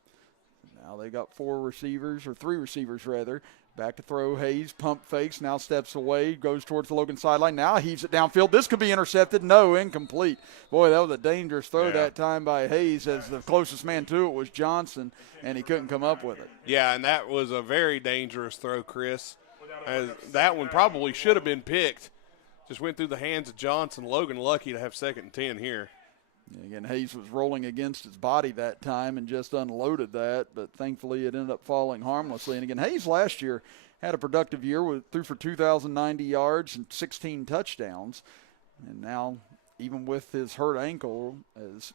Now they got 3 receivers rather. Back to throw, Hayes, pump fakes, now steps away, goes towards the Logan sideline. Now heaves it downfield. This could be intercepted. No, incomplete. Boy, that was a dangerous throw that time by Hayes as the closest man to it was Johnson, and he couldn't come up with it. Yeah, and that was a very dangerous throw, Chris. That one probably should have been picked. Just went through the hands of Johnson. Logan lucky to have 2nd and 10 here. Again, Hayes was rolling against his body that time and just unloaded that, but thankfully it ended up falling harmlessly. And again, Hayes last year had a productive year, threw for 2,090 yards and 16 touchdowns. And now even with his hurt ankle, has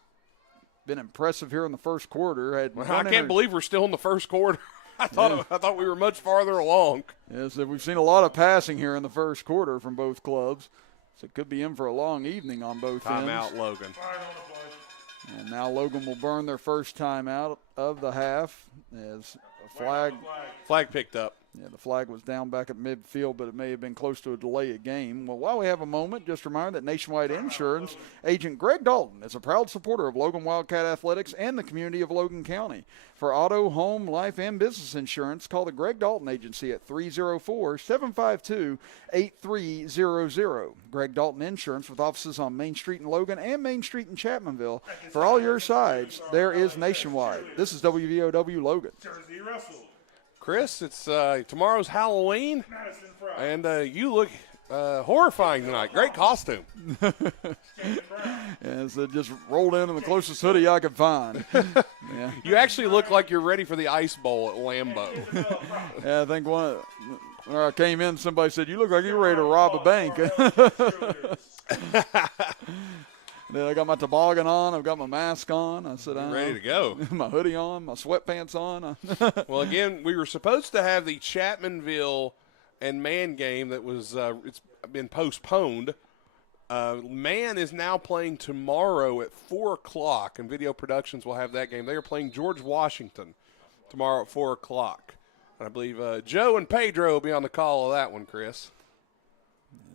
been impressive here in the first quarter. I can't believe we're still in the first quarter. I thought we were much farther along. Yes, we've seen a lot of passing here in the first quarter from both clubs. So it could be in for a long evening on both ends. Timeout, Logan. And now Logan will burn their first timeout of the half as a flag picked up. Yeah, the flag was down back at midfield, but it may have been close to a delay of game. Well, while we have a moment, just a reminder that Nationwide Insurance agent Greg Dalton is a proud supporter of Logan Wildcat Athletics and the community of Logan County. For auto, home, life, and business insurance, call the Greg Dalton Agency at 304-752-8300. Greg Dalton Insurance, with offices on Main Street in Logan and Main Street in Chapmanville. For all your sides, there is Nationwide. This is WVOW Logan. Chris, it's tomorrow's Halloween, and you look horrifying tonight. Great costume. Yeah, so just rolled in the closest hoodie I could find. Yeah. You actually look like you're ready for the Ice Bowl at Lambeau. Yeah, I think when I came in, somebody said, "You look like you're ready to rob a bank." Then I got my toboggan on. I've got my mask on. I said, "I'm ready to go." My hoodie on, my sweatpants on. Well, again, we were supposed to have the Chapmanville and Man game that was it's been postponed. Man is now playing tomorrow at 4:00, and Video Productions will have that game. They are playing George Washington tomorrow at 4:00. And I believe Joe and Pedro will be on the call of that one, Chris.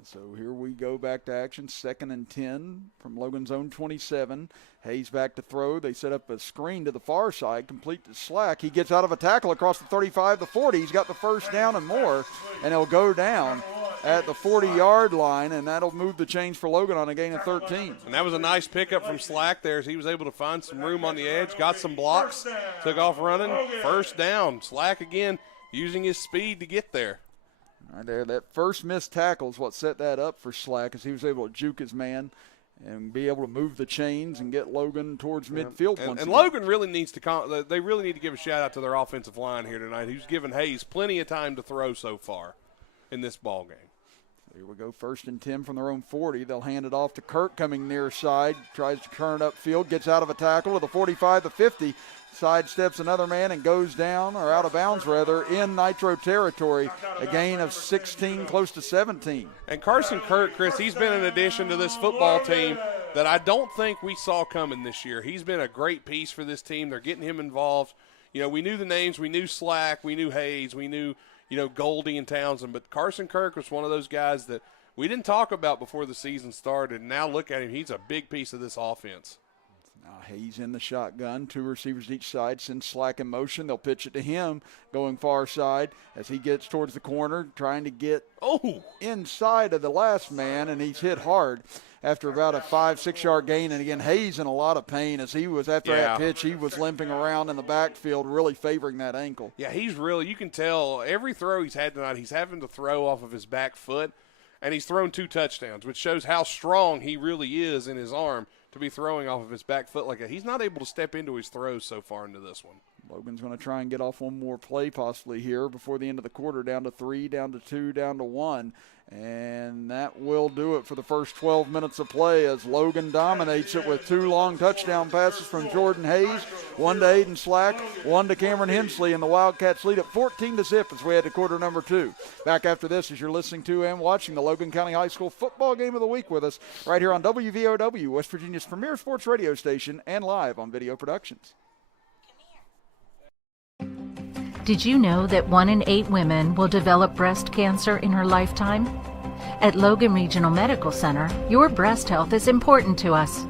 So here we go back to action, 2nd and 10 from Logan's own 27. Hayes back to throw. They set up a screen to the far side, complete to Slack. He gets out of a tackle across the 35, the 40. He's got the first down and more, and he'll go down at the 40-yard line, and that'll move the chains for Logan on a gain of 13. And that was a nice pickup from Slack there as he was able to find some room on the edge, got some blocks, took off running, first down. Slack again using his speed to get there. Right there, that first missed tackle is what set that up for Slack, as he was able to juke his man and be able to move the chains and get Logan towards midfield once and again. Logan really needs to they really need to give a shout out to their offensive line here tonight. He's given Hayes plenty of time to throw so far in this ball game. Here we go, 1st and 10 from their own 40. They'll hand it off to Kirk coming near side, tries to turn upfield, gets out of a tackle to the 45, the 50, sidesteps another man and goes down, or out of bounds rather, in Nitro territory. A gain of 16, close to 17. And Carson Kirk, Chris, he's been an addition to this football team that I don't think we saw coming this year. He's been a great piece for this team. They're getting him involved. You know, we knew the names. We knew Slack. We knew Hayes. We knew, Goldie and Townsend. But Carson Kirk was one of those guys that we didn't talk about before the season started. And now look at him. He's a big piece of this offense. Now Hayes in the shotgun, 2 receivers each side, sends Slack in motion. They'll pitch it to him, going far side as he gets towards the corner, trying to get inside of the last man, and he's hit hard after about a 5-6 yard gain. And again, Hayes in a lot of pain as he was, after that pitch, he was limping around in the backfield, really favoring that ankle. Yeah, he's really, you can tell every throw he's had tonight, he's having to throw off of his back foot, and he's thrown 2 touchdowns, which shows how strong he really is in his arm to be throwing off of his back foot like that. He's not able to step into his throws so far into this one. Logan's going to try and get off one more play possibly here before the end of the quarter, down to 3, down to 2, down to 1. And that will do it for the first 12 minutes of play as Logan dominates it with 2 long touchdown passes from Jordan Hayes, 1 to Aiden Slack, 1 to Cameron Hensley, and the Wildcats lead at 14-0 as we head to quarter number 2. Back after this as you're listening to and watching the Logan County High School football game of the week with us right here on WVOW, West Virginia's premier sports radio station, and live on Video Productions. Did you know that 1 in 8 women will develop breast cancer in her lifetime? At Logan Regional Medical Center, your breast health is important to us.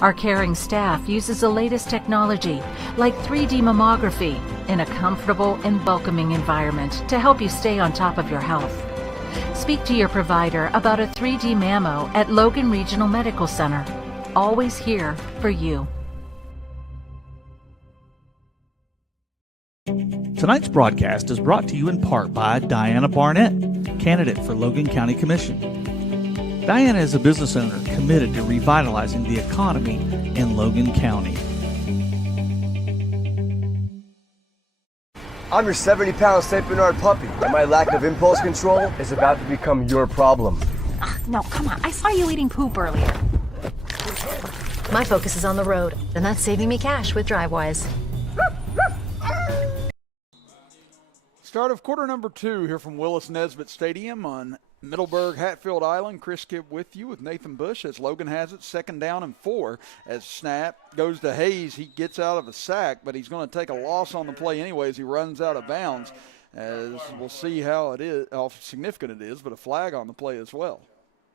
Our caring staff uses the latest technology, like 3D mammography, in a comfortable and welcoming environment to help you stay on top of your health. Speak to your provider about a 3D mammo at Logan Regional Medical Center. Always here for you. Tonight's broadcast is brought to you in part by Diana Barnett, candidate for Logan County Commission. Diana is a business owner committed to revitalizing the economy in Logan County. I'm your 70-pound St. Bernard puppy, and my lack of impulse control is about to become your problem. No, come on. I saw you eating poop earlier. My focus is on the road, and that's saving me cash with DriveWise. Start of quarter number 2 here from Willis Nesbitt Stadium on Middleburg, Hatfield Island. Chris Kidd with you with Nathan Bush as Logan has it 2nd down and 4. As snap goes to Hayes, he gets out of a sack, but he's going to take a loss on the play anyways. He runs out of bounds. As we'll see how significant it is, but a flag on the play as well.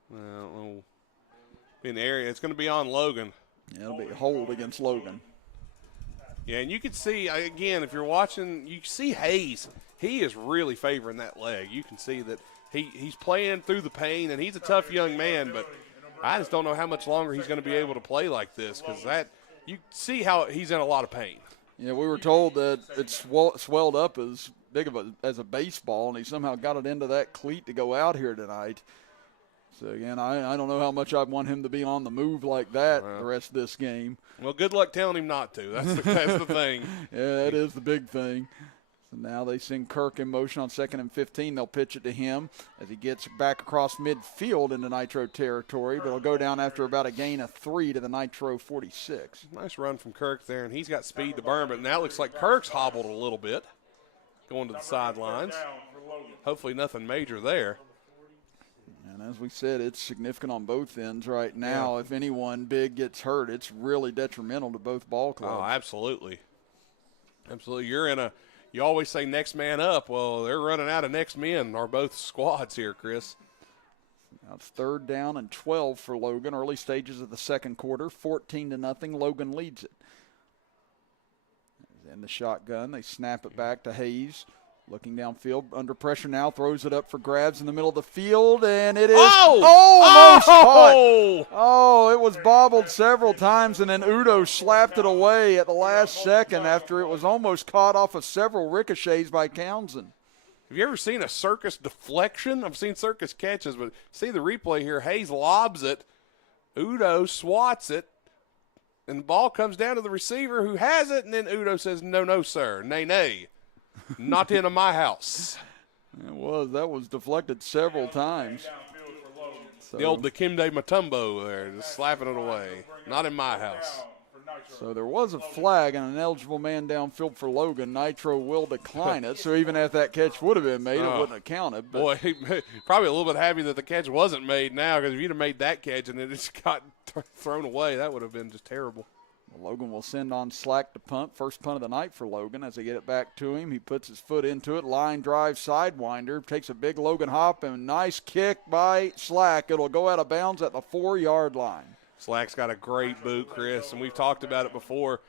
Well, in the area, it's going to be on Logan. Yeah, it'll be a hold against Logan. Yeah, and you can see, again, if you're watching, you see Hayes. He is really favoring that leg. You can see that he's playing through the pain, and he's a tough young man, but I just don't know how much longer he's going to be able to play like this because you see how he's in a lot of pain. Yeah, we were told that it's swelled up as big as a baseball, and he somehow got it into that cleat to go out here tonight. So, again, I don't know how much I'd want him to be on the move like that the rest of this game. Well, good luck telling him not to. That's the thing. Yeah, that is the big thing. So now they send Kirk in motion on 2nd and 15. They'll pitch it to him as he gets back across midfield into Nitro territory, but he'll go down after about a gain of 3 to the Nitro 46. Nice run from Kirk there, and he's got speed to burn, but now it looks like Kirk's hobbled a little bit, going to the sidelines. Hopefully nothing major there. And as we said, it's significant on both ends right now. Yeah. If anyone big gets hurt, it's really detrimental to both ball clubs. Oh, absolutely. Absolutely. You always say next man up. Well, they're running out of next men, or both squads here, Chris. Now it's 3rd down and 12 for Logan. Early stages of the second quarter, 14-0. Logan leads it. In the shotgun, they snap it back to Hayes. Looking downfield, under pressure now, throws it up for grabs in the middle of the field, and it is almost caught. Oh, it was bobbled several times, and then Udo slapped it away at the last second after it was almost caught off of several ricochets by Townsend. Have you ever seen a circus deflection? I've seen circus catches, but see the replay here. Hayes lobs it. Udo swats it, and the ball comes down to the receiver who has it, and then Udo says, no, sir, nay. Not into my house. That was deflected several times. So, the old Dikembe Mutombo there, just slapping it away. Not in my house. So there was a flag and an eligible man downfield for Logan. Nitro will decline it, so even if that catch would have been made, it wouldn't have counted. But boy, probably a little bit happy that the catch wasn't made now, because if you'd have made that catch and it just got thrown away, that would have been just terrible. Logan will send on Slack to punt. First punt of the night for Logan as they get it back to him. He puts his foot into it. Line drive, sidewinder. Takes a big Logan hop and nice kick by Slack. It'll go out of bounds at the 4-yard line. Slack's got a great boot, Chris, and we've talked about it before.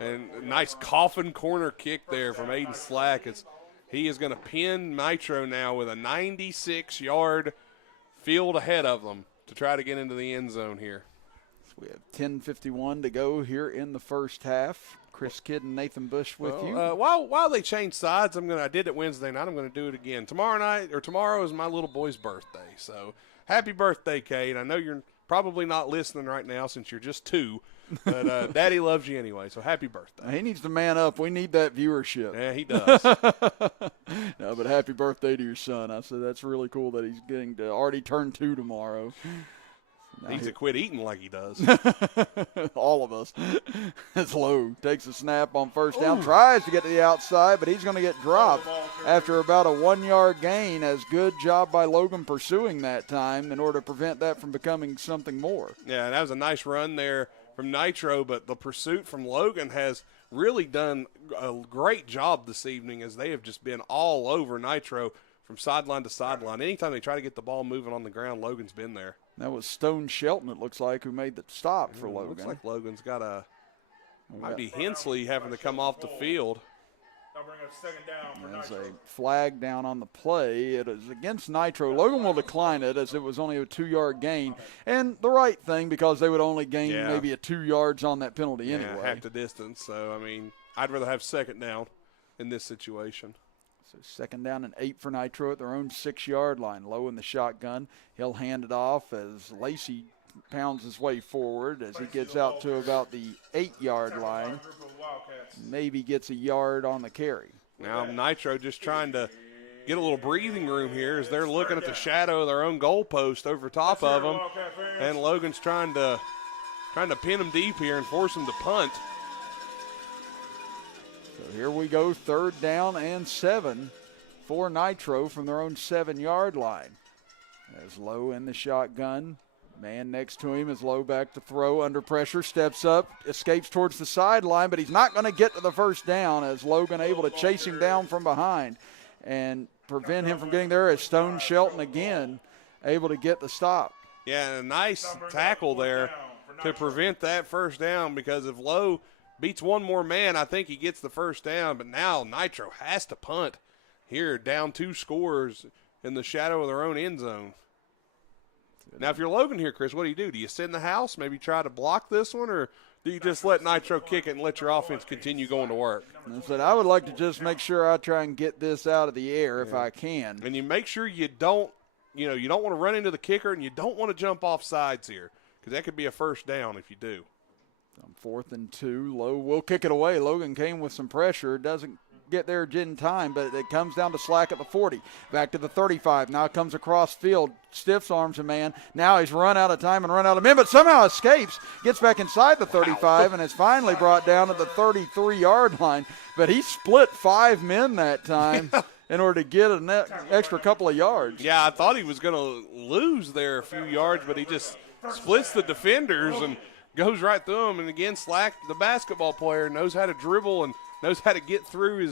And a nice coffin corner kick there from Aiden Slack. He is going to pin Nitro now with a 96-yard field ahead of them to try to get into the end zone here. We have 10:51 to go here in the first half. Chris Kidd and Nathan Bush with you. While they change sides, I did it Wednesday night. I'm going to do it again. Tomorrow is my little boy's birthday. So happy birthday, Kate. I know you're probably not listening right now since you're just 2, but Daddy loves you anyway. So happy birthday. He needs to man up. We need that viewership. Yeah, he does. No, but happy birthday to your son. I said that's really cool that he's getting to already turn 2 tomorrow. Needs to quit eating like he does. All of us. It's Low. Takes a snap on first down. Tries to get to the outside, but he's going to get dropped after about a 1-yard gain. As good job by Logan pursuing that time in order to prevent that from becoming something more. Yeah, that was a nice run there from Nitro, but the pursuit from Logan has really done a great job this evening, as they have just been all over Nitro from sideline to sideline. Anytime they try to get the ball moving on the ground, Logan's been there. That was Stone Shelton, it looks like, who made the stop for Logan. Looks like Logan's got might be Hensley having to come off the field. There's a flag down on the play. It is against Nitro. Logan will decline it, as it was only a 2-yard gain. And the right thing, because they would only gain maybe 2 yards on that penalty anyway. Half the distance. So, I'd rather have 2nd down in this situation. So 2nd down and 8 for Nitro at their own 6-yard line. Low in the shotgun. He'll hand it off as Lacey pounds his way forward as he gets out to about the 8-yard line. Maybe gets a yard on the carry. Now Nitro just trying to get a little breathing room here as they're looking at the shadow of their own goalpost over top of them. And Logan's trying to trying to pin him deep here and force him to punt. So here we go, 3rd down and 7 for Nitro from their own 7-yard line. As Lowe in the shotgun. Man next to him is Lowe back to throw, under pressure, steps up, escapes towards the sideline, but he's not going to get to the first down as Logan able to chase him down from behind and prevent him from getting there as Stone Shelton again able to get the stop. Yeah, and a nice tackle there to prevent that first down, because if Lowe beats one more man, I think he gets the first down, but now Nitro has to punt here, down 2 scores in the shadow of their own end zone. Now, if you're Logan here, Chris, what do you do? Do you sit in the house, maybe try to block this one, or do you just let Nitro kick it and let your offense continue going to work? I said I would like to just make sure I try and get this out of the air if I can. And you make sure you don't want to run into the kicker, and you don't want to jump off sides here, because that could be a first down if you do. On 4th and 2, Lowe will kick it away. Logan came with some pressure, doesn't get there in time, but it comes down to slack at the 40. Back to the 35. Now comes across field, stiffs arms a man. Now he's run out of time and run out of men, but somehow escapes, gets back inside the 35, and is finally brought down at the 33-yard line. But he split 5 men that time in order to get an extra couple of yards. Yeah, I thought he was going to lose there a few yards, but he just splits the defenders and goes right through them. And again, Slack, the basketball player, knows how to dribble and knows how to get through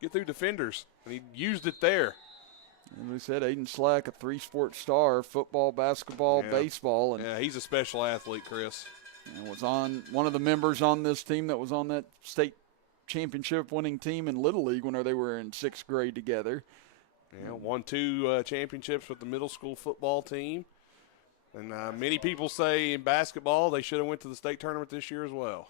defenders, and he used it there. And we said Aiden Slack, a 3-sport star, football, basketball, baseball. And yeah, he's a special athlete, Chris. And was on one of the members on this team that was on that state championship winning team in Little League when they were in 6th grade together. Yeah, won 2 championships with the middle school football team. And many people say in basketball they should have went to the state tournament this year as well.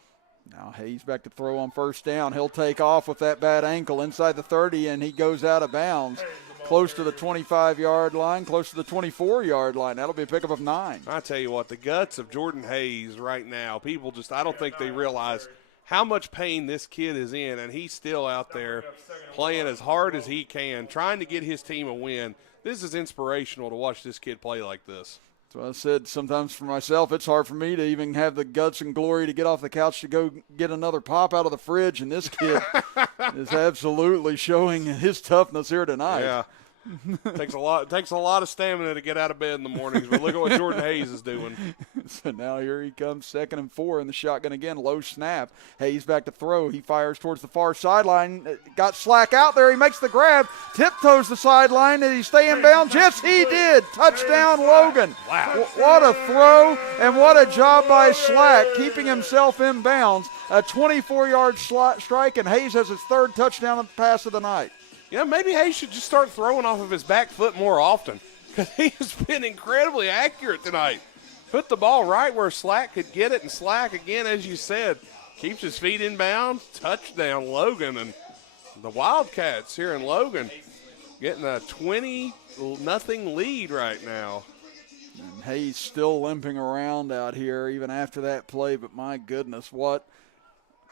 Now Hayes back to throw on 1st down. He'll take off with that bad ankle inside the 30, and he goes out of bounds close to the 25-yard line, close to the 24-yard line. That'll be a pickup of 9. I tell you what, the guts of Jordan Hayes right now, people just, I don't think they realize how much pain this kid is in, and he's still out there playing as hard as he can, trying to get his team a win. This is inspirational to watch this kid play like this. So I said sometimes for myself, it's hard for me to even have the guts and glory to get off the couch to go get another pop out of the fridge, and this kid is absolutely showing his toughness here tonight. Yeah. Takes a lot of stamina to get out of bed in the mornings, but look at what Jordan Hayes is doing. So now here he comes, 2nd and 4 in the shotgun again, low snap. Hayes back to throw. He fires towards the far sideline. Got Slack out there. He makes the grab, tiptoes the sideline. Did he stay in bounds? Yes, he did. Touchdown, Logan. Wow. What a throw, and what a job by Slack, keeping himself in bounds. A 24-yard strike, and Hayes has his 3rd touchdown pass of the night. You know, maybe Hayes should just start throwing off of his back foot more often, because he has been incredibly accurate tonight. Put the ball right where Slack could get it, and Slack, again, as you said, keeps his feet in bounds. Touchdown, Logan. And the Wildcats here in Logan getting a 20-0 lead right now. And Hayes still limping around out here even after that play, but my goodness, what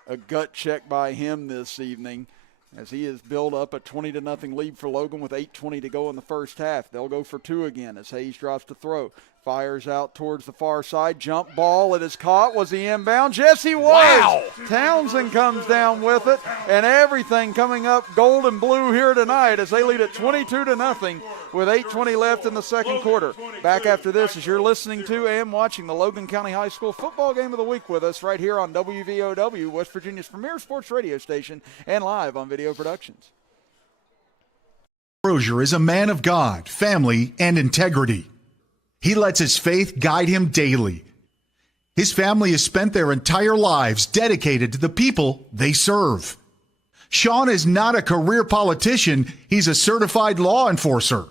a gut check by him this evening, as he has built up a 20-0 lead for Logan with 8:20 to go in the first half. They'll go for 2 again as Hayes drops to throw. Fires out towards the far side. Jump ball. It is caught. Was he inbounds? Yes, he was. Wow. Townsend comes down with it, and everything coming up gold and blue here tonight as they lead at 22-0 with 8:20 left in the second quarter. Back after this as you're listening to and watching the Logan County High School Football Game of the Week with us right here on WVOW, West Virginia's premier sports radio station, and live on Video Productions. Crozier is a man of God, family, and integrity. He lets his faith guide him daily. His family has spent their entire lives dedicated to the people they serve. Sean is not a career politician. He's a certified law enforcer.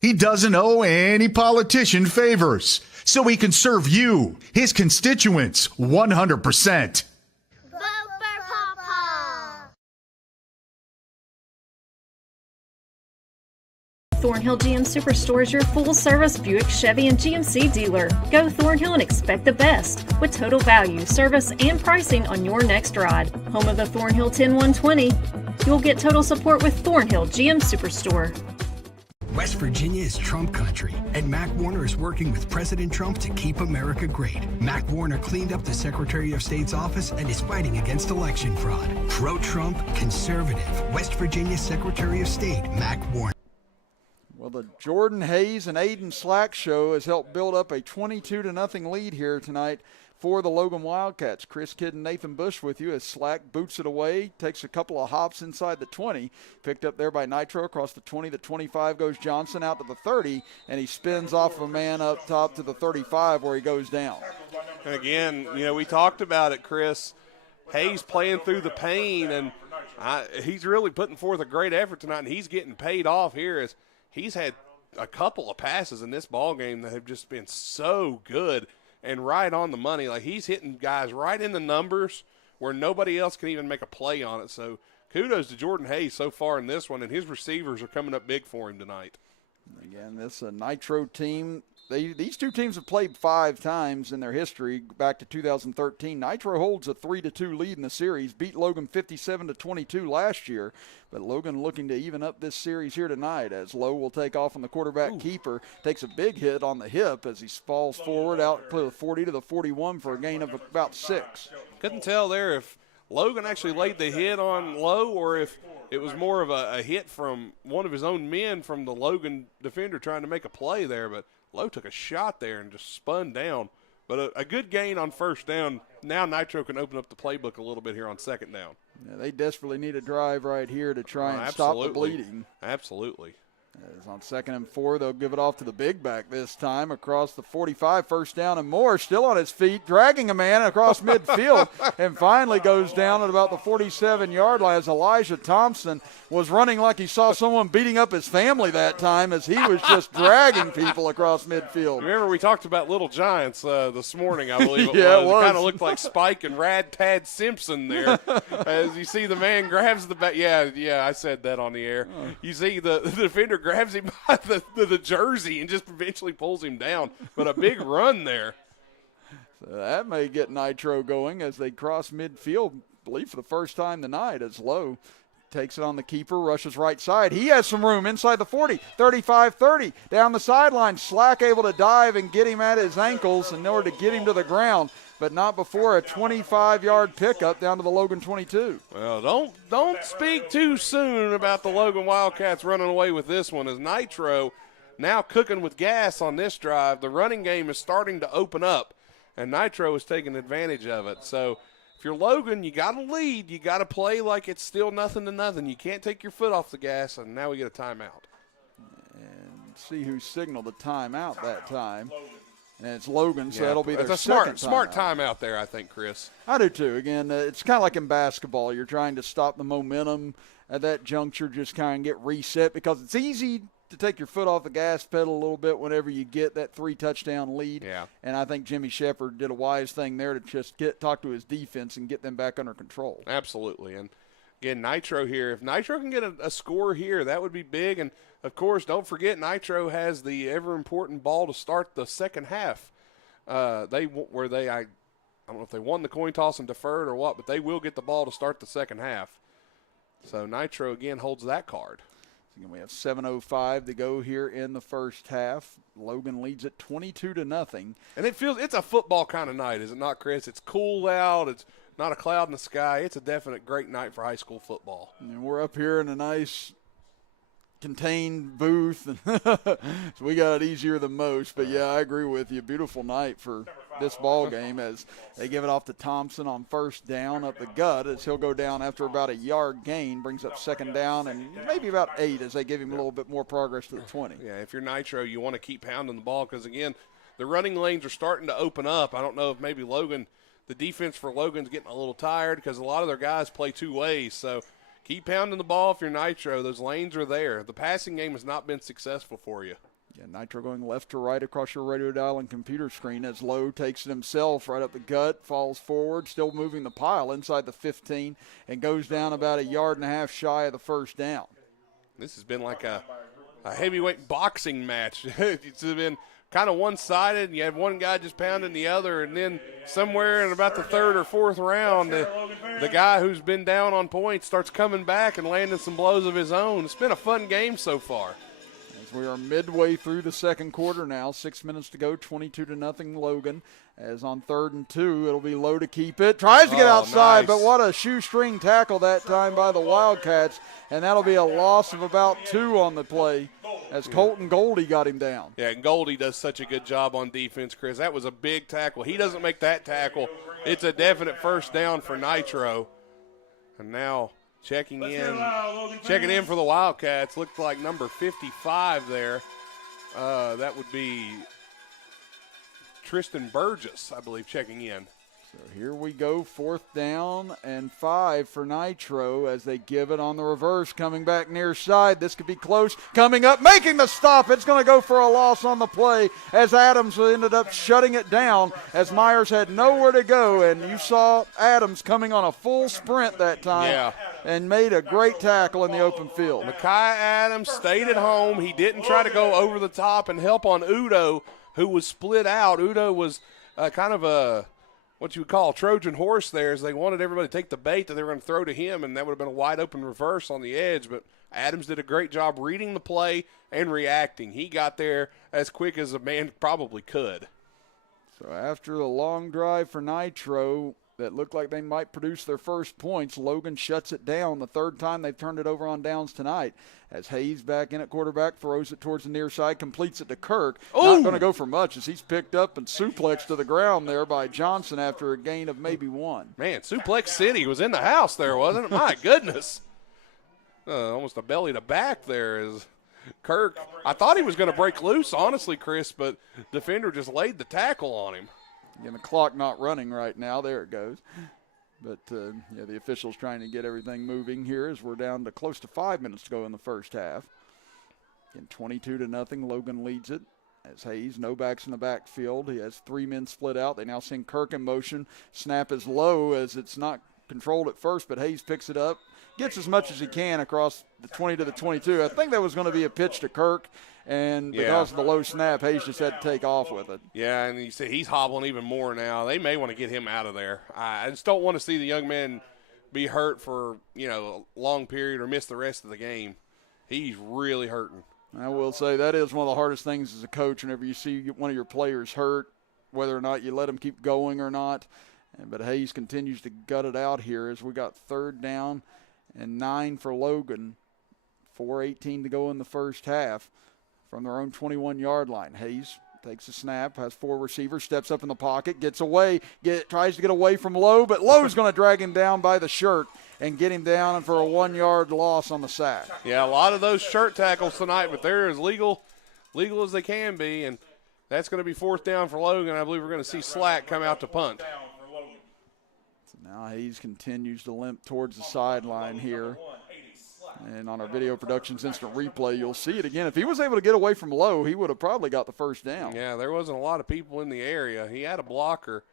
He doesn't owe any politician favors, so he can serve you, his constituents, 100%. Thornhill GM Superstore is your full-service Buick, Chevy, and GMC dealer. Go Thornhill and expect the best with total value, service, and pricing on your next ride. Home of the Thornhill 10120, you'll get total support with Thornhill GM Superstore. West Virginia is Trump country, and Mac Warner is working with President Trump to keep America great. Mac Warner cleaned up the Secretary of State's office and is fighting against election fraud. Pro-Trump, conservative, West Virginia Secretary of State Mac Warner. Well, the Jordan Hayes and Aiden Slack show has helped build up a 22-0 lead here tonight for the Logan Wildcats. Chris Kidd and Nathan Bush with you as Slack boots it away, takes a couple of hops inside the 20, picked up there by Nitro across the 20. The 25 goes Johnson out to the 30, and he spins off a man up top to the 35 where he goes down. And again, we talked about it, Chris. Hayes playing through the pain, and he's really putting forth a great effort tonight, and he's getting paid off here as he's had a couple of passes in this ball game that have just been so good and right on the money. Like, he's hitting guys right in the numbers where nobody else can even make a play on it. So kudos to Jordan Hayes so far in this one, and his receivers are coming up big for him tonight. Again, this Nitro team, these two teams have played 5 times in their history back to 2013. Nitro holds a 3-2 lead in the series, beat Logan 57-22 last year, but Logan looking to even up this series here tonight as Lowe will take off on the quarterback keeper, takes a big hit on the hip as he falls forward out to the 40 to the 41 for a gain of about 6. Couldn't tell there if Logan actually laid the hit on Lowe or if it was more of a hit from one of his own men from the Logan defender trying to make a play there, but Lowe took a shot there and just spun down. But a good gain on first down. Now Nitro can open up the playbook a little bit here on second down. Yeah, they desperately need a drive right here to try and stop the bleeding. Absolutely. As on 2nd and 4, they'll give it off to the big back this time across the 45, first down and more, still on his feet, dragging a man across midfield, and finally goes down at about the 47-yard line as Elijah Thompson was running like he saw someone beating up his family that time as he was just dragging people across midfield. Remember we talked about Little Giants this morning, I believe it Yeah, was. It kind of looked like Spike and Rad Tad Simpson there. As you see the man grabs the back. Yeah, I said that on the air. You see the defender grabs him by the jersey and just eventually pulls him down. But a big run there. So that may get Nitro going as they cross midfield, I believe for the first time tonight, as Lowe takes it on the keeper, rushes right side. He has some room inside the 40, 35-30, down the sideline. Slack able to dive and get him at his ankles in order to get him to the ground, but not before a 25-yard pickup down to the Logan 22. Well, don't speak too soon about the Logan Wildcats running away with this one, as Nitro now cooking with gas on this drive. The running game is starting to open up, and Nitro is taking advantage of it. So if you're Logan, you got to lead. You got to play like it's still 0-0. You can't take your foot off the gas, and now we get a timeout. And see who signaled the timeout that time. And it's Logan, so that'll be their it's a second smart timeout there, I think, Chris. I do too. Again, it's kind of like in basketball. You're trying to stop the momentum at that juncture, just kind of get reset, because it's easy to take your foot off the gas pedal a little bit whenever you get that 3-touchdown lead. Yeah. And I think Jimmy Shepard did a wise thing there to just talk to his defense and get them back under control. Absolutely. And, again, Nitro here. If Nitro can get a score here, that would be big. And, of course, don't forget Nitro has the ever-important ball to start the second half. I don't know if they won the coin toss and deferred or what, but they will get the ball to start the second half. So Nitro, again, holds that card. Again, we have 7:05 to go here in the first half. Logan leads it 22-0. And it's a football kind of night, is it not, Chris? It's cool out. It's not a cloud in the sky. It's a definite great night for high school football. And we're up here in a nice contained booth, so we got it easier than most. But yeah, I agree with you. Beautiful night for this ball game as they give it off to Thompson on first down up the gut, as he'll go down after about a yard gain, brings up second down and maybe about 8 as they give him a little bit more progress to the 20. Yeah, if you're Nitro, you want to keep pounding the ball because, again, the running lanes are starting to open up. I don't know if maybe Logan, the defense for Logan's getting a little tired because a lot of their guys play two ways. So keep pounding the ball if you're Nitro. Those lanes are there. The passing game has not been successful for you. Yeah, Nitro going left to right across your radio dial and computer screen as Lowe takes it himself right up the gut, falls forward, still moving the pile inside the 15, and goes down about a yard and a half shy of the first down. This has been like a heavyweight boxing match. It's been kind of one-sided, and you have one guy just pounding the other, and then somewhere in about the third or fourth round, the guy who's been down on points starts coming back and landing some blows of his own. It's been a fun game so far. As we are midway through the second quarter now, 6 minutes to go, 22-0 Logan. As on 3rd and 2, it'll be Low to keep it. Tries to get outside, nice. but what a shoestring tackle that time by the Wildcats. And that'll be a loss of about 2 on the play as Colton Goldie got him down. Yeah, and Goldie does such a good job on defense, Chris. That was a big tackle. He doesn't make that tackle. It's a definite first down for Nitro. And now checking in for the Wildcats. Looked like number 55 there. That would be Tristan Burgess, I believe, checking in. So here we go, 4th down and 5 for Nitro as they give it on the reverse, coming back near side. This could be close. Coming up, making the stop. It's going to go for a loss on the play as Adams ended up shutting it down as Myers had nowhere to go. And you saw Adams coming on a full sprint that time and made a great tackle in the open field. Micaiah Adams stayed at home. He didn't try to go over the top and help on Udo, who was split out. Udo was kind of a what you would call a Trojan horse there, as they wanted everybody to take the bait that they were going to throw to him, and that would have been a wide-open reverse on the edge. But Adams did a great job reading the play and reacting. He got there as quick as a man probably could. So after the long drive for Nitro that looked like they might produce their first points, Logan shuts it down the 3rd time they've turned it over on downs tonight. As Hayes back in at quarterback, throws it towards the near side, completes it to Kirk. Not going to go for much as he's picked up and suplexed to the ground there by Johnson after a gain of maybe 1. Man, Suplex City was in the house there, wasn't it? My goodness. Almost a belly to back there is Kirk. I thought he was going to break loose, honestly, Chris, but defender just laid the tackle on him. Again, the clock not running right now. There it goes. But, the officials trying to get everything moving here as we're down to close to 5 minutes to go in the first half. Again, 22-0, Logan leads it. As Hayes, no backs in the backfield. He has 3 men split out. They now send Kirk in motion. Snap is low as it's not controlled at first, but Hayes picks it up. Gets as much as he can across the 20 to the 22. I think that was going to be a pitch to Kirk, and because of the low snap, Hayes just had to take off with it. Yeah, and you see he's hobbling even more now. They may want to get him out of there. I just don't want to see the young man be hurt for, a long period or miss the rest of the game. He's really hurting. I will say that is one of the hardest things as a coach whenever you see one of your players hurt, whether or not you let him keep going or not. But Hayes continues to gut it out here as we got 3rd down and 9 for Logan. 4:18 to go in the first half from their own 21-yard line. Hayes takes a snap, has 4 receivers, steps up in the pocket, gets away, tries to get away from Lowe, but Lowe's going to drag him down by the shirt and get him down for a 1-yard loss on the sack. Yeah, a lot of those shirt tackles tonight, but they're as legal as they can be, and that's going to be 4th down for Logan. I believe we're going to see Slack come out to punt. Now Hayes continues to limp towards the sideline here. And on our video productions instant replay, you'll see it again. If he was able to get away from Lowe, he would have probably got the first down. Yeah, there wasn't a lot of people in the area. He had a blocker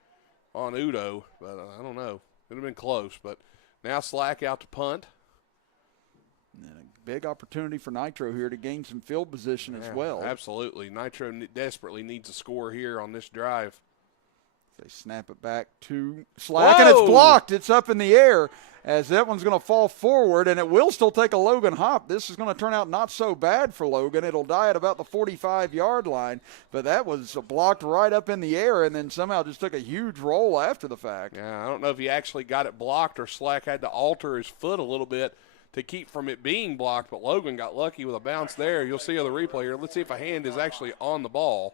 on Udo, but I don't know. It would have been close. But now Slack out to punt. And a big opportunity for Nitro here to gain some field position as well. Absolutely. Nitro desperately needs a score here on this drive. They snap it back to Slack, and it's blocked. It's up in the air as that one's going to fall forward, and it will still take a Logan hop. This is going to turn out not so bad for Logan. It'll die at about the 45-yard line, but that was blocked right up in the air and then somehow just took a huge roll after the fact. Yeah, I don't know if he actually got it blocked or Slack had to alter his foot a little bit to keep from it being blocked, but Logan got lucky with a bounce there. You'll see on the replay here. Let's see if a hand is actually on the ball.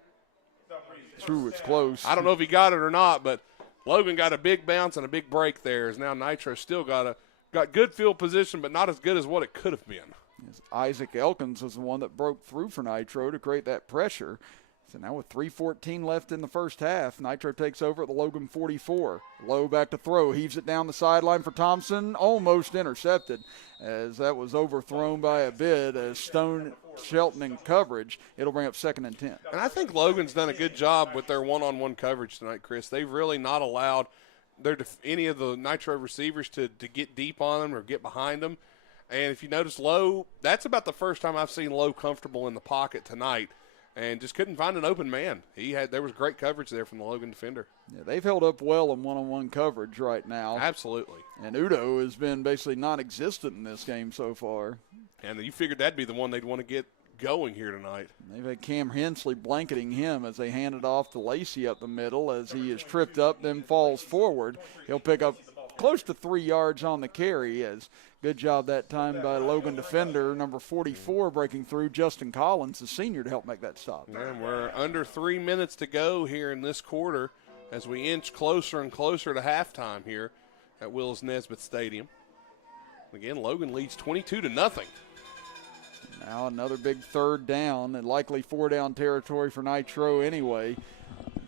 True, it's close. I don't know if he got it or not, but Logan got a big bounce and a big break there. As now Nitro still got good field position, but not as good as what it could have been. Isaac Elkins was the one that broke through for Nitro to create that pressure. So now with 3:14 left in the first half, Nitro takes over at the Logan 44. Lowe back to throw, heaves it down the sideline for Thompson, almost intercepted as that was overthrown by a bit as Stone Shelton in coverage. It'll bring up 2nd and 10. And I think Logan's done a good job with their one-on-one coverage tonight, Chris. They've really not allowed any of the Nitro receivers to get deep on them or get behind them. And if you notice Lowe, that's about the first time I've seen Lowe comfortable in the pocket tonight. And just couldn't find an open man. There was great coverage there from the Logan defender. Yeah, they've held up well in one-on-one coverage right now. Absolutely. And Udo has been basically non-existent in this game so far. And you figured that'd be the one they'd want to going here tonight. They've had Cam Hensley blanketing him as they hand it off to Lacey up the middle as he is tripped up, then falls forward. He'll pick up close to 3 yards on the carry. As good job that time by Logan defender, number 44, breaking through, Justin Collins, the senior, to help make that stop. And we're under 3 minutes to go here in this quarter as we inch closer and closer to halftime here at Willis-Nesbitt Stadium. Again, Logan leads 22-0. Now another big third down, and likely 4-down territory for Nitro anyway.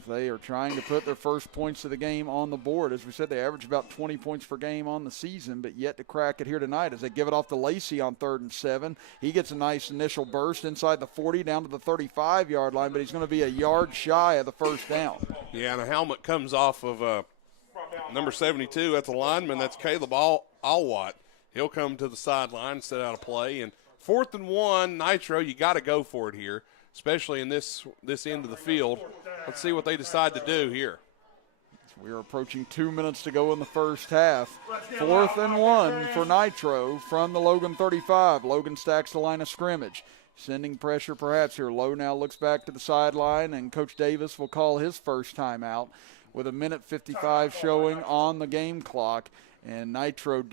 They are trying to put their first points of the game on the board. As we said, they average about 20 points per game on the season, but yet to crack it here tonight as they give it off to Lacey on 3rd and 7. He gets a nice initial burst inside the 40 down to the 35-yard line, but he's going to be a yard shy of the first down. Yeah, and a helmet comes off of number 72. That's a lineman. That's Caleb Alwatt. He'll come to the sideline and set out a play. And 4th and 1, Nitro, you got to go for it here, especially in this end of the field. Let's see what they decide to do here. We are approaching 2 minutes to go in the first half. 4th and 1 for Nitro from the Logan 35. Logan stacks the line of scrimmage, sending pressure perhaps here. Lowe now looks back to the sideline, and Coach Davis will call his first timeout with 1:55 showing on the game clock. And Nitro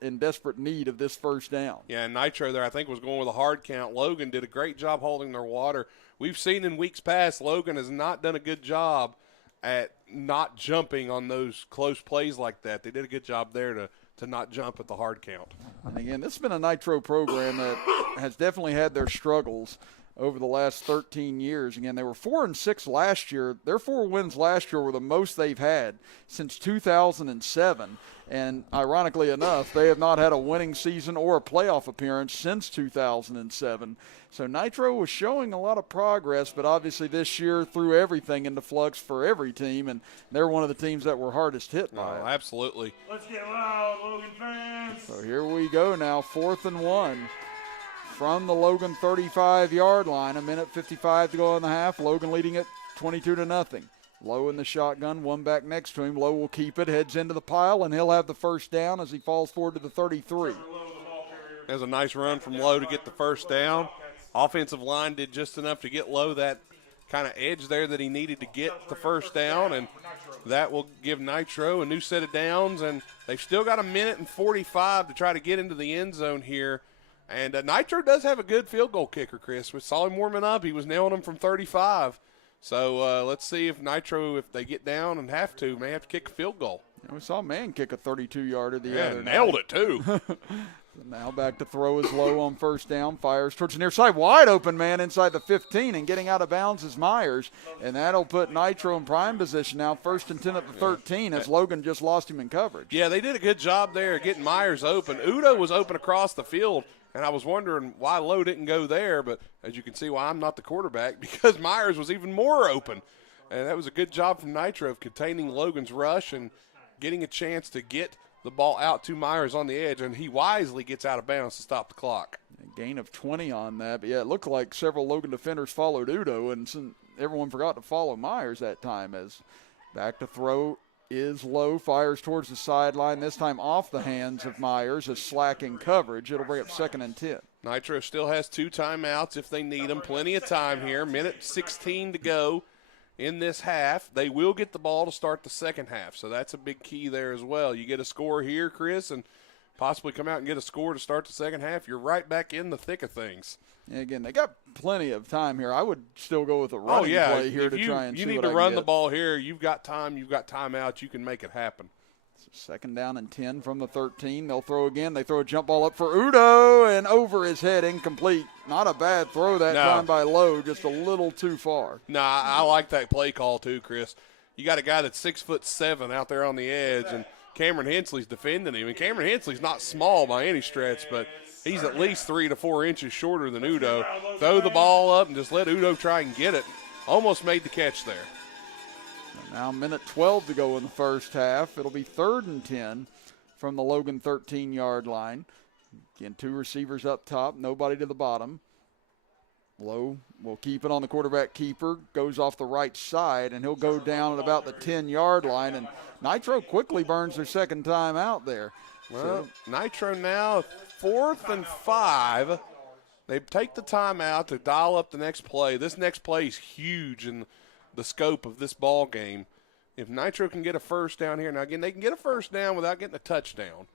in desperate need of this first down. Yeah, and Nitro there I think was going with a hard count. Logan did a great job holding their water. We've seen in weeks past Logan has not done a good job at not jumping on those close plays like that. They did a good job there to not jump at the hard count. And again, this has been a Nitro program that has definitely had their struggles over the last 13 years. Again, they were 4-6 last year. Their 4 wins last year were the most they've had since 2007. And ironically enough, they have not had a winning season or a playoff appearance since 2007. So Nitro was showing a lot of progress, but obviously this year threw everything into flux for every team, and they're one of the teams that were hardest hit by it. Absolutely. Let's get loud, Logan fans. So here we go now, 4th and 1. From the Logan 35-yard line, 1:55 to go in the half. Logan leading it 22-0. Lowe in the shotgun, one back next to him. Lowe will keep it, heads into the pile, and he'll have the first down as he falls forward to the 33. There's a nice run from Lowe to get the first down. Offensive line did just enough to get Lowe that kind of edge there that he needed to get the first down, and that will give Nitro a new set of downs, and they've still got 1:45 to try to get into the end zone here. And Nitro does have a good field goal kicker, Chris. We saw him warming up. He was nailing them from 35. So let's see if Nitro, if they get down and have to, may have to kick a field goal. And we saw a man kick a 32-yarder the other night. Nailed it, too. Now back to throw is Low on first down. Fires towards the near side. Wide open man inside the 15, and getting out of bounds is Myers. And that'll put Nitro in prime position now, 1st and 10 at the 13, as Logan just lost him in coverage. Yeah, they did a good job there getting Myers open. Udo was open across the field, and I was wondering why Lowe didn't go there, but as you can see why I'm not the quarterback, because Myers was even more open. And that was a good job from Nitro of containing Logan's rush and getting a chance to get the ball out to Myers on the edge, and he wisely gets out of bounds to stop the clock. A gain of 20 on that, but yeah, it looked like several Logan defenders followed Udo, and everyone forgot to follow Myers that time. As back to throw is Lowe, fires towards the sideline, this time off the hands of Myers as slacking coverage. It'll bring up 2nd and 10. Nitro still has 2 timeouts if they need them. Plenty of time here. 1:16 to go in this half. They will get the ball to start the second half, so that's a big key there as well. You get a score here, Chris, and possibly come out and get a score to start the second half, you're right back in the thick of things. And again, they got plenty of time here. I would still go with a running play here to try and see what I can get. You need to run the ball here. You've got time. You've got timeouts. You can make it happen. So 2nd down and 10 from the 13. They'll throw again. They throw a jump ball up for Udo, and over his head, incomplete. Not a bad throw that time by Lowe, just a little too far. Nah, I like that play call too, Chris. You got a guy that's 6'7" out there on the edge, and Cameron Hensley's defending him. And Cameron Hensley's not small by any stretch, but he's at least 3 to 4 inches shorter than Udo. Throw the ball up and just let Udo try and get it. Almost made the catch there. Now 1:12 to go in the first half. It'll be 3rd and 10 from the Logan 13-yard line. Again, 2 receivers up top, nobody to the bottom. Lowe will keep it on the quarterback keeper, goes off the right side, and he'll go down at about the 10-yard line. And Nitro quickly burns their second time out there. Well, Nitro now 4th and 5. They take the timeout to dial up the next play. This next play is huge in the scope of this ball game. If Nitro can get a first down here, now again, they can get a first down without getting a touchdown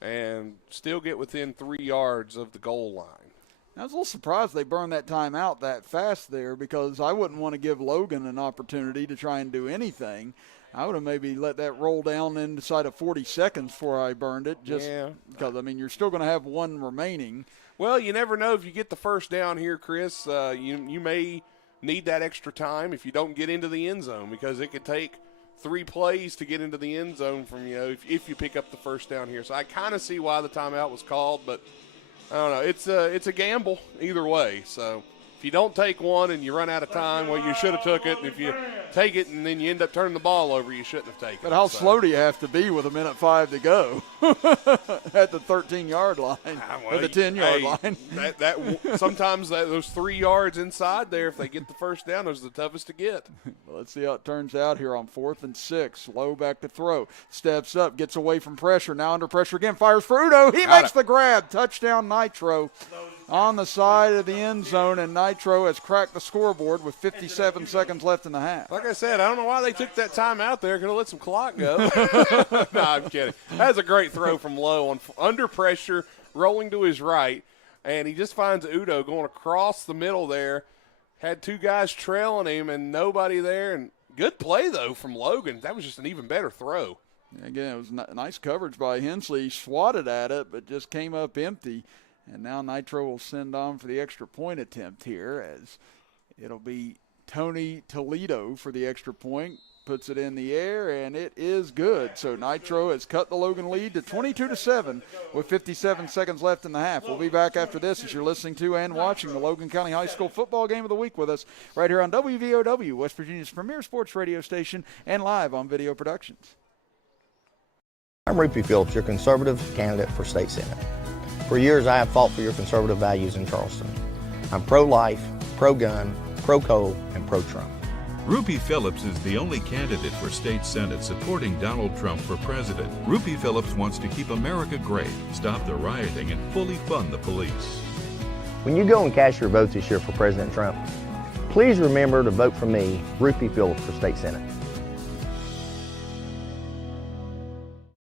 and still get within 3 yards of the goal line. I was a little surprised they burned that timeout that fast there, because I wouldn't want to give Logan an opportunity to try and do anything. I would have maybe let that roll down inside of 40 seconds before I burned it, just because, I mean, you're still going to have one remaining. Well, you never know if you get the first down here, Chris. You may need that extra time if you don't get into the end zone, because it could take 3 plays to get into the end zone from if you pick up the first down here. So I kind of see why the timeout was called, but I don't know. It's a gamble either way. So if you don't take one and you run out of time, well, you should have took it. And if you take it and then you end up turning the ball over, you shouldn't have taken it. But how slow do you have to be with 1:05 to go at the 13-yard line, or the 10-yard line? Sometimes those 3 yards inside there, if they get the first down, those are the toughest to get. Well, let's see how it turns out here on 4th and 6. Low back to throw. Steps up, gets away from pressure. Now under pressure again. Fires for Udo. He makes the grab. Touchdown Nitro on the side of the end zone, and Nitro has cracked the scoreboard with 57 seconds left in the half. Like I said, I don't know why they took that time out there. Could have let some clock go. No, I'm kidding. That's a great throw from Low under pressure, rolling to his right, and he just finds Udo going across the middle there. Had 2 guys trailing him and nobody there. And good play, though, from Logan. That was just an even better throw. Again, it was nice coverage by Hensley. He swatted at it, but just came up empty. And now Nitro will send on for the extra point attempt here, as it'll be Tony Toledo for the extra point. Puts it in the air, and it is good. So Nitro has cut the Logan lead to 22-7 with 57 seconds left in the half. We'll be back after this as you're listening to and watching the Logan County High School Football Game of the Week with us right here on WVOW, West Virginia's premier sports radio station, and live on Video Productions. I'm Rupie Phillips, your conservative candidate for state senate. For years, I have fought for your conservative values in Charleston. I'm pro-life, pro-gun, pro-coal, and pro-Trump. Rupie Phillips is the only candidate for state senate supporting Donald Trump for president. Rupie Phillips wants to keep America great, stop the rioting, and fully fund the police. When you go and cast your vote this year for President Trump, please remember to vote for me, Rupie Phillips, for state senate.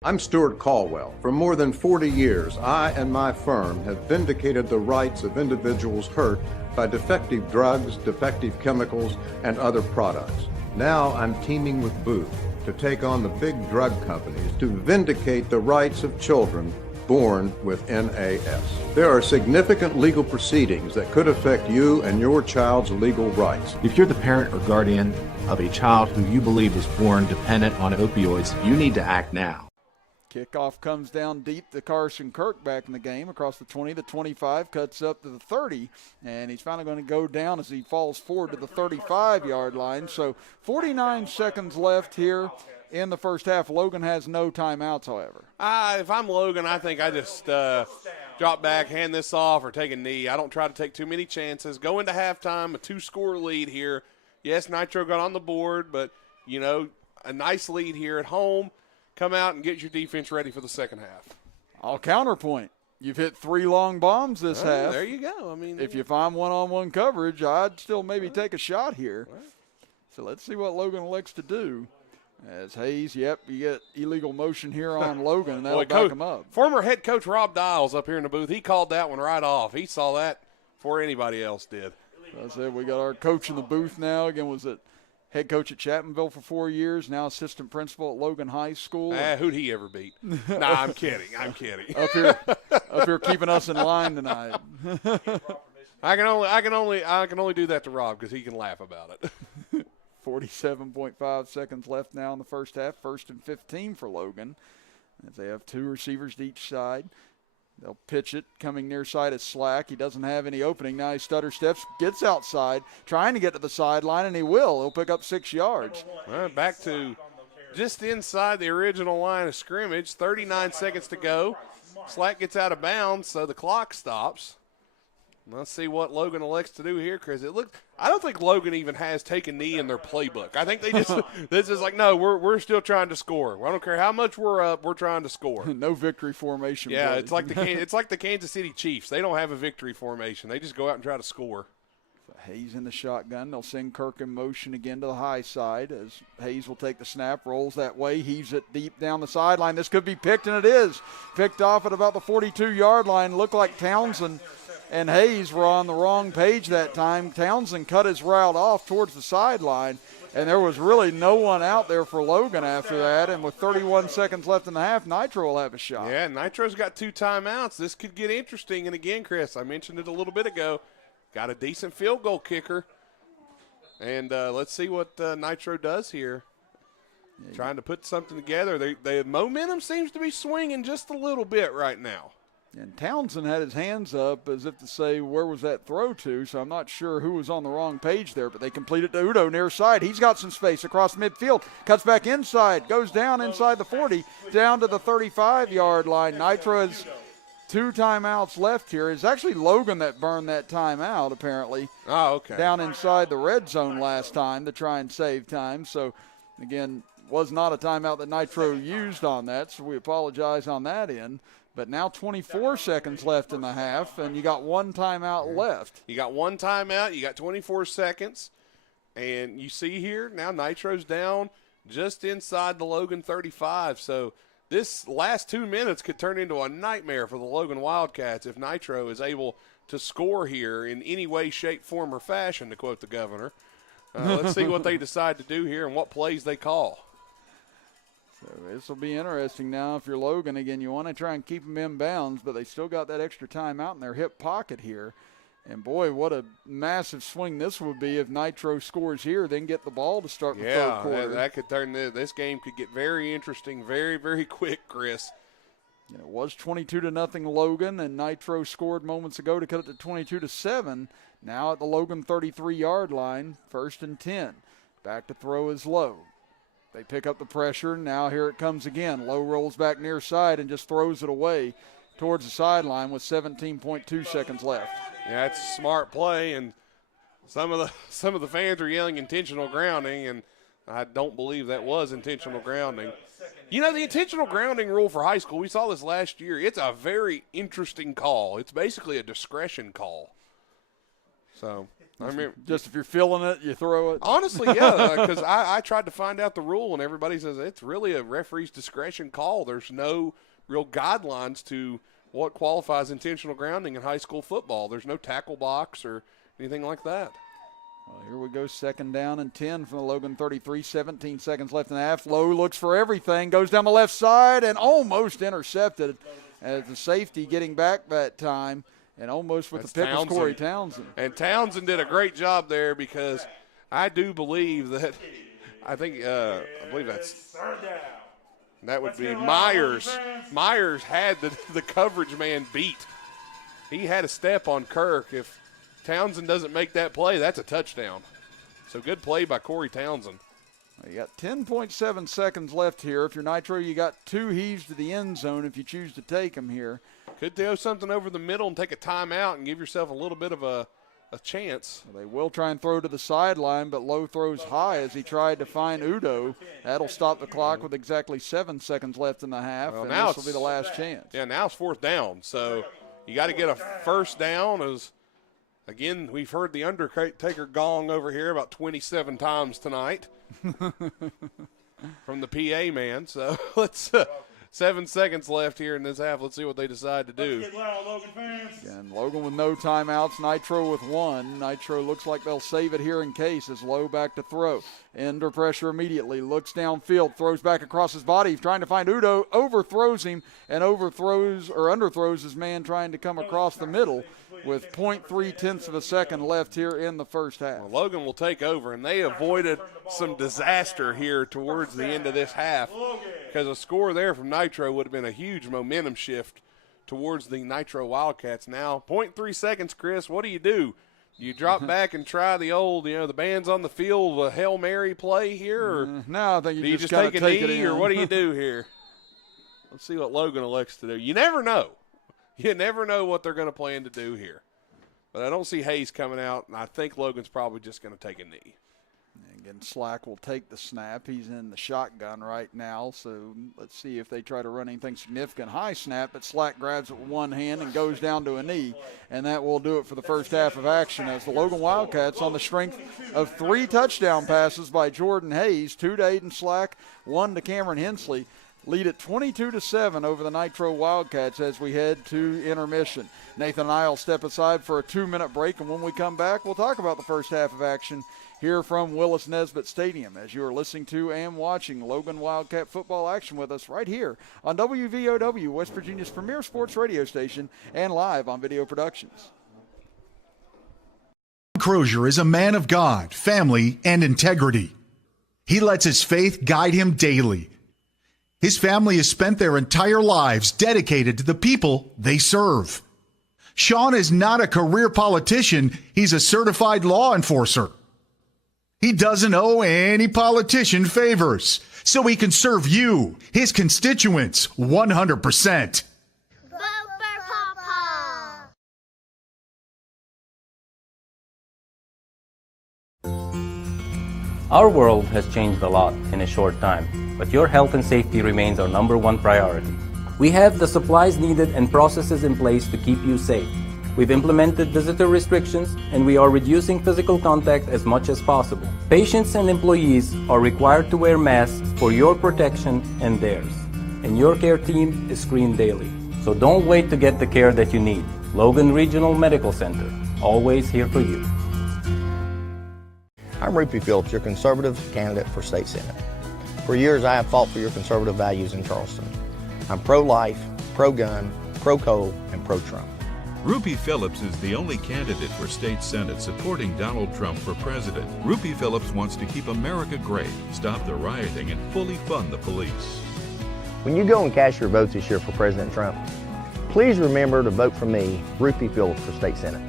I'm Stuart Caldwell. For more than 40 years, I and my firm have vindicated the rights of individuals hurt by defective drugs, defective chemicals, and other products. Now I'm teaming with Booth to take on the big drug companies to vindicate the rights of children born with NAS. There are significant legal proceedings that could affect you and your child's legal rights. If you're the parent or guardian of a child who you believe was born dependent on opioids, you need to act now. Kickoff comes down deep to Carson Kirk back in the game across the 20, the 25, cuts up to the 30, and he's finally going to go down as he falls forward to the 35-yard line. So 49 seconds left here in the first half. Logan has no timeouts, however. If I'm Logan, I think I just drop back, hand this off, or take a knee. I don't try to take too many chances. Go into halftime, a 2-score lead here. Yes, Nitro got on the board, but, a nice lead here at home. Come out and get your defense ready for the second half. I'll counterpoint. You've hit 3 long bombs this half. There you go. I mean, if you find one-on-one coverage, I'd still maybe take a shot here. So let's see what Logan elects to do. As Hayes, you get illegal motion here on Logan, and that'll back him up. Former head coach Rob Dials up here in the booth, he called that one right off. He saw that before anybody else did. I said we got our coach in the booth now. Again, was it head coach at Chapmanville for 4 years, now assistant principal at Logan High School. Who'd he ever beat? Nah, I'm kidding. up here keeping us in line tonight. I can only do that to Rob because he can laugh about it. 47.5 seconds left now in the first half. 1st and 15 for Logan, as they have 2 receivers to each side. They'll pitch it. Coming near side is Slack. He doesn't have any opening. Now he stutter steps, gets outside, trying to get to the sideline, and he will. He'll pick up 6 yards. Back to just inside the original line of scrimmage. 39 seconds to go. Slack gets out of bounds, so the clock stops. Let's see what Logan elects to do here, Chris. I don't think Logan even has taken knee in their playbook. I think they just this is like, no, we're still trying to score. I don't care how much we're up, we're trying to score. No victory formation. Yeah, buddy. it's like the Kansas City Chiefs. They don't have a victory formation. They just go out and try to score. Hayes in the shotgun. They'll send Kirk in motion again to the high side as Hayes will take the snap, rolls that way, heaves it deep down the sideline. This could be picked, and it is. Picked off at about the 42-yard line. Looked like Townsend and Hayes were on the wrong page that time. Townsend cut his route off towards the sideline, and there was really no one out there for Logan after that. And with 31 seconds left in the half, Nitro will have a shot. Yeah, Nitro's got 2 timeouts. This could get interesting. And again, Chris, I mentioned it a little bit ago, got a decent field goal kicker. And let's see what Nitro does here. Yeah, trying to put something together. The momentum seems to be swinging just a little bit right now. And Townsend had his hands up as if to say, where was that throw to? So I'm not sure who was on the wrong page there, but they completed to Udo near side. He's got some space across midfield, cuts back inside, goes down inside the 40, down to the 35-yard line. Nitro has 2 timeouts left here. It's actually Logan that burned that timeout, apparently. Oh, okay. Down inside the red zone last time to try and save time. So, again, was not a timeout that Nitro used on that, so we apologize on that end. But now 24 seconds left in the half, and you got 1 timeout left. You got 1 timeout. You got 24 seconds. And you see here, now Nitro's down just inside the Logan 35. So this last 2 minutes could turn into a nightmare for the Logan Wildcats if Nitro is able to score here in any way, shape, form, or fashion, to quote the governor. Let's see what they decide to do here and what plays they call. So this will be interesting now. If you're Logan, again, you want to try and keep them in bounds, but they still got that extra timeout in their hip pocket here. And, boy, what a massive swing this would be if Nitro scores here, then get the ball to start the third quarter. Yeah, that could turn this game could get very interesting very, very quick, Chris. It was 22-0 Logan, and Nitro scored moments ago to cut it to 22-7. Now at the Logan 33-yard line, 1st and 10. Back to throw is Lowe. They pick up the pressure. Now here it comes again. Lowe rolls back near side and just throws it away towards the sideline with 17.2 seconds left. Yeah, it's a smart play, and some of the fans are yelling intentional grounding, and I don't believe that was intentional grounding. You know, the intentional grounding rule for high school, we saw this last year. It's a very interesting call. It's basically a discretion call. So, I mean, just if you're feeling it, you throw it. Honestly, yeah, because I tried to find out the rule, and everybody says it's really a referee's discretion call. There's no real guidelines to what qualifies intentional grounding in high school football. There's no tackle box or anything like that. Well, here we go, 2nd down and 10 from the Logan 33, 17 seconds left in the half. Lowe looks for everything, goes down the left side and almost intercepted as the safety getting back that time. And almost with the pick was Corey Townsend. And Townsend did a great job there because I do believe that I believe that would be Myers. Myers had the coverage man beat. He had a step on Kirk. If Townsend doesn't make that play, that's a touchdown. So good play by Corey Townsend. You got 10.7 seconds left here. If you're Nitro, you got 2 heaves to the end zone if you choose to take them here. Could throw something over the middle and take a timeout and give yourself a little bit of a chance. Well, they will try and throw to the sideline, but Lowe throws high as he tried to find Udo. That'll stop the clock with exactly 7 seconds left in the half, well, and now this will be the last chance. Yeah, now it's 4th down, so you got to get a first down. Again, we've heard the Undertaker gong over here about 27 times tonight from the PA man. So let's 7 seconds left here in this half. Let's see what they decide to do. Get loud, Logan fans. And Logan with no timeouts, Nitro with 1. Nitro looks like they'll save it here in case as Lowe back to throw. Under pressure immediately, looks downfield, throws back across his body. He's trying to find Udo, overthrows him, and underthrows his man trying to come across the middle with 0.3 of a second left here in the first half. Well, Logan will take over, and they avoided some disaster here towards the end of this half because a score there from Nitro would have been a huge momentum shift towards the Nitro Wildcats. Now, 0.3 seconds, Chris, what do? You drop back and try the old, the band's on the field, a Hail Mary play here? Or no, I think you just take a knee, or what do you do here? Let's see what Logan elects to do. You never know. You never know what they're going to plan to do here. But I don't see Hayes coming out, and I think Logan's probably just going to take a knee. Again, Slack will take the snap. He's in the shotgun right now, so let's see if they try to run anything significant. High snap, but Slack grabs it with one hand and goes down to a knee, and that will do it for the first half of action as the Logan Wildcats, on the strength of 3 touchdown passes by Jordan Hayes, 2 to Aiden Slack, 1 to Cameron Hensley, lead at 22-7 over the Nitro Wildcats as we head to intermission. Nathan and I will step aside for a 2-minute break, and when we come back, we'll talk about the first half of action here from Willis Nesbitt Stadium as you are listening to and watching Logan Wildcat football action with us right here on WVOW, West Virginia's premier sports radio station, and live on Video Productions. Crozier is a man of God, family, and integrity. He lets his faith guide him daily. His family has spent their entire lives dedicated to the people they serve. Sean is not a career politician. He's a certified law enforcer. He doesn't owe any politician favors, so he can serve you, his constituents, 100%. Our world has changed a lot in a short time, but your health and safety remains our #1 priority. We have the supplies needed and processes in place to keep you safe. We've implemented visitor restrictions, and we are reducing physical contact as much as possible. Patients and employees are required to wear masks for your protection and theirs. And your care team is screened daily. So don't wait to get the care that you need. Logan Regional Medical Center, always here for you. I'm Rupee Phillips, your conservative candidate for state senate. For years, I have fought for your conservative values in Charleston. I'm pro-life, pro-gun, pro-coal, and pro-Trump. Rupee Phillips is the only candidate for state senate supporting Donald Trump for president. Rupee Phillips wants to keep America great, stop the rioting, and fully fund the police. When you go and cast your votes this year for President Trump, please remember to vote for me, Rupee Phillips, for state senate.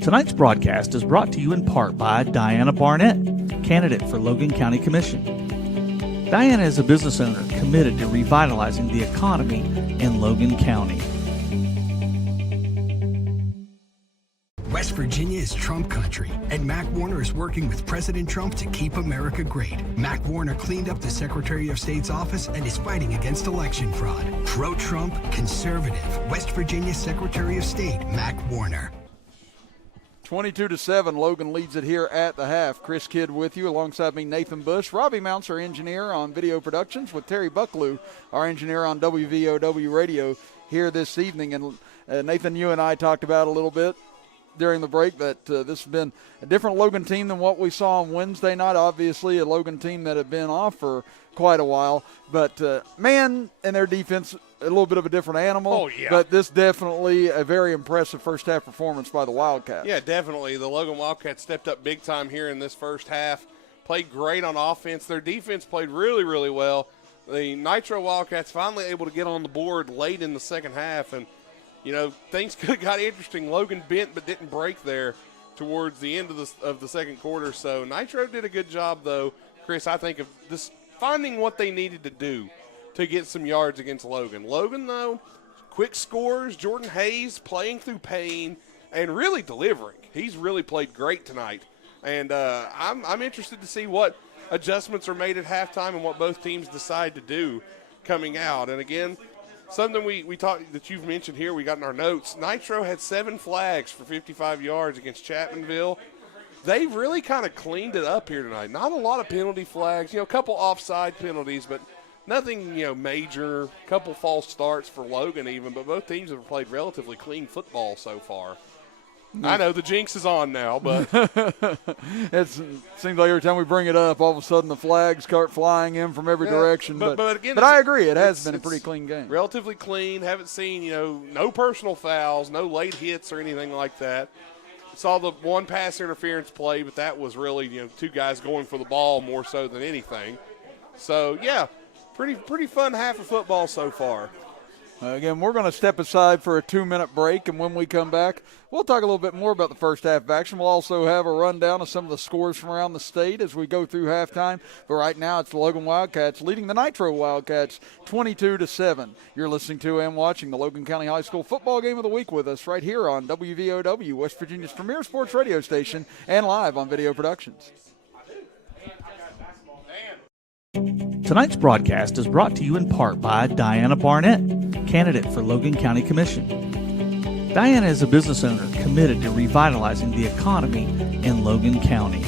Tonight's broadcast is brought to you in part by Diana Barnett, candidate for Logan County Commission. Diana is a business owner committed to revitalizing the economy in Logan County. West Virginia is Trump country, and Mac Warner is working with President Trump to keep America great. Mac Warner cleaned up the Secretary of State's office and is fighting against election fraud. Pro-Trump, conservative, West Virginia Secretary of State Mac Warner. 22-7, Logan leads it here at the half. Chris Kidd with you, alongside me, Nathan Bush. Robbie Mounts, our engineer on Video Productions, with Terry Bucklew, our engineer on WVOW Radio here this evening. And Nathan, you and I talked about a little bit during the break that this has been a different Logan team than what we saw on Wednesday night. Obviously, a Logan team that had been off for quite a while. But, man, and their defense, a little bit of a different animal. Oh, yeah. But this definitely a very impressive first-half performance by the Wildcats. Yeah, definitely. The Logan Wildcats stepped up big time here in this first half. Played great on offense. Their defense played really, really well. The Nitro Wildcats finally able to get on the board late in the second half. And, you know, things could have got interesting. Logan bent but didn't break there towards the end of the second quarter. So Nitro did a good job, though, Chris, I think, of this finding what they needed to do to get some yards against Logan. Logan, though, quick scores, Jordan Hayes playing through pain and really delivering. He's really played great tonight. And I'm interested to see what adjustments are made at halftime and what both teams decide to do coming out. And, again, something we talked that you've mentioned here, we got in our notes, Nitro had 7 flags for 55 yards against Chapmanville. They really kind of cleaned it up here tonight. Not a lot of penalty flags, a couple offside penalties, but nothing, major. A couple false starts for Logan even, but both teams have played relatively clean football so far. I know the jinx is on now, but it seems like every time we bring it up, all of a sudden the flags start flying in from every direction. But again, I agree, it has been a pretty clean game. Relatively clean. Haven't seen, no personal fouls, no late hits or anything like that. Saw the one pass interference play, but that was really, 2 guys going for the ball more so than anything. So, yeah, pretty fun half of football so far. Again, we're going to step aside for a 2-minute break, and when we come back, we'll talk a little bit more about the first half of action. We'll also have a rundown of some of the scores from around the state as we go through halftime. But right now, it's the Logan Wildcats leading the Nitro Wildcats 22-7. You're listening to and watching the Logan County High School Football Game of the Week with us right here on WVOW, West Virginia's premier sports radio station, and live on Video Productions. Tonight's broadcast is brought to you in part by Diana Barnett, candidate for Logan County Commission. Diana is a business owner committed to revitalizing the economy in Logan County.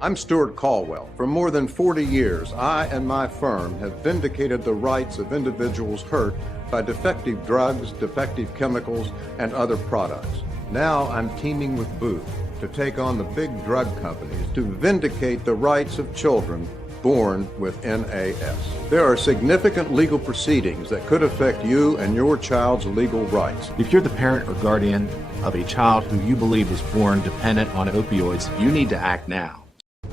I'm Stuart Caldwell. For more than 40 years, I and my firm have vindicated the rights of individuals hurt by defective drugs, defective chemicals, and other products. Now I'm teaming with Booth to take on the big drug companies to vindicate the rights of children born with NAS. There are significant legal proceedings that could affect you and your child's legal rights. If you're the parent or guardian of a child who you believe was born dependent on opioids, you need to act now.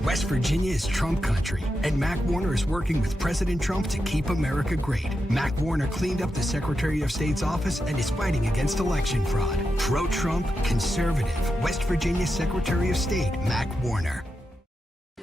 West Virginia is Trump country, and Mac Warner is working with President Trump to keep America great. Mac Warner cleaned up the Secretary of State's office and is fighting against election fraud. Pro-Trump, conservative, West Virginia Secretary of State, Mac Warner.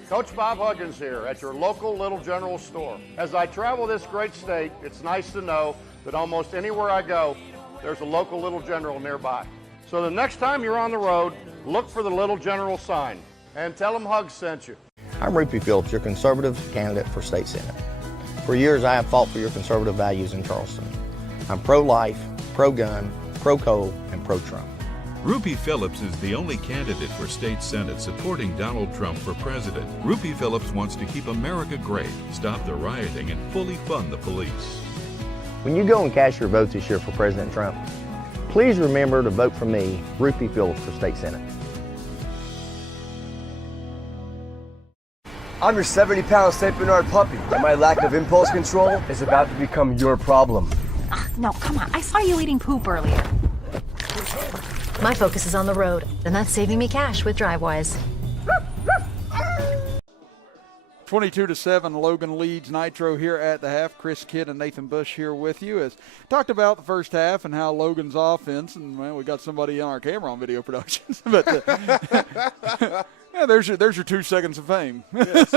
Coach Bob Huggins here at your local Little General store. As I travel this great state, it's nice to know that almost anywhere I go, there's a local Little General nearby. So the next time you're on the road, look for the Little General sign and tell them Hugs sent you. I'm Rupee Phillips, your conservative candidate for state senate. For years, I have fought for your conservative values in Charleston. I'm pro-life, pro-gun, pro-coal, and pro-Trump. Rupee Phillips is the only candidate for state senate supporting Donald Trump for president. Rupee Phillips wants to keep America great, stop the rioting, and fully fund the police. When you go and cast your vote this year for President Trump, please remember to vote for me, Rupee Phillips, for state senate. I'm your 70-pound St. Bernard puppy, and my lack of impulse control is about to become your problem. No, come on. I saw you eating poop earlier. My focus is on the road, and that's saving me cash with DriveWise. 22-7, Logan leads Nitro here at the half. Chris Kidd and Nathan Bush here with you. As talked about the first half and how Logan's offense, and well, we got somebody on our camera on Video Productions, but yeah, there's your 2 seconds of fame. Yes.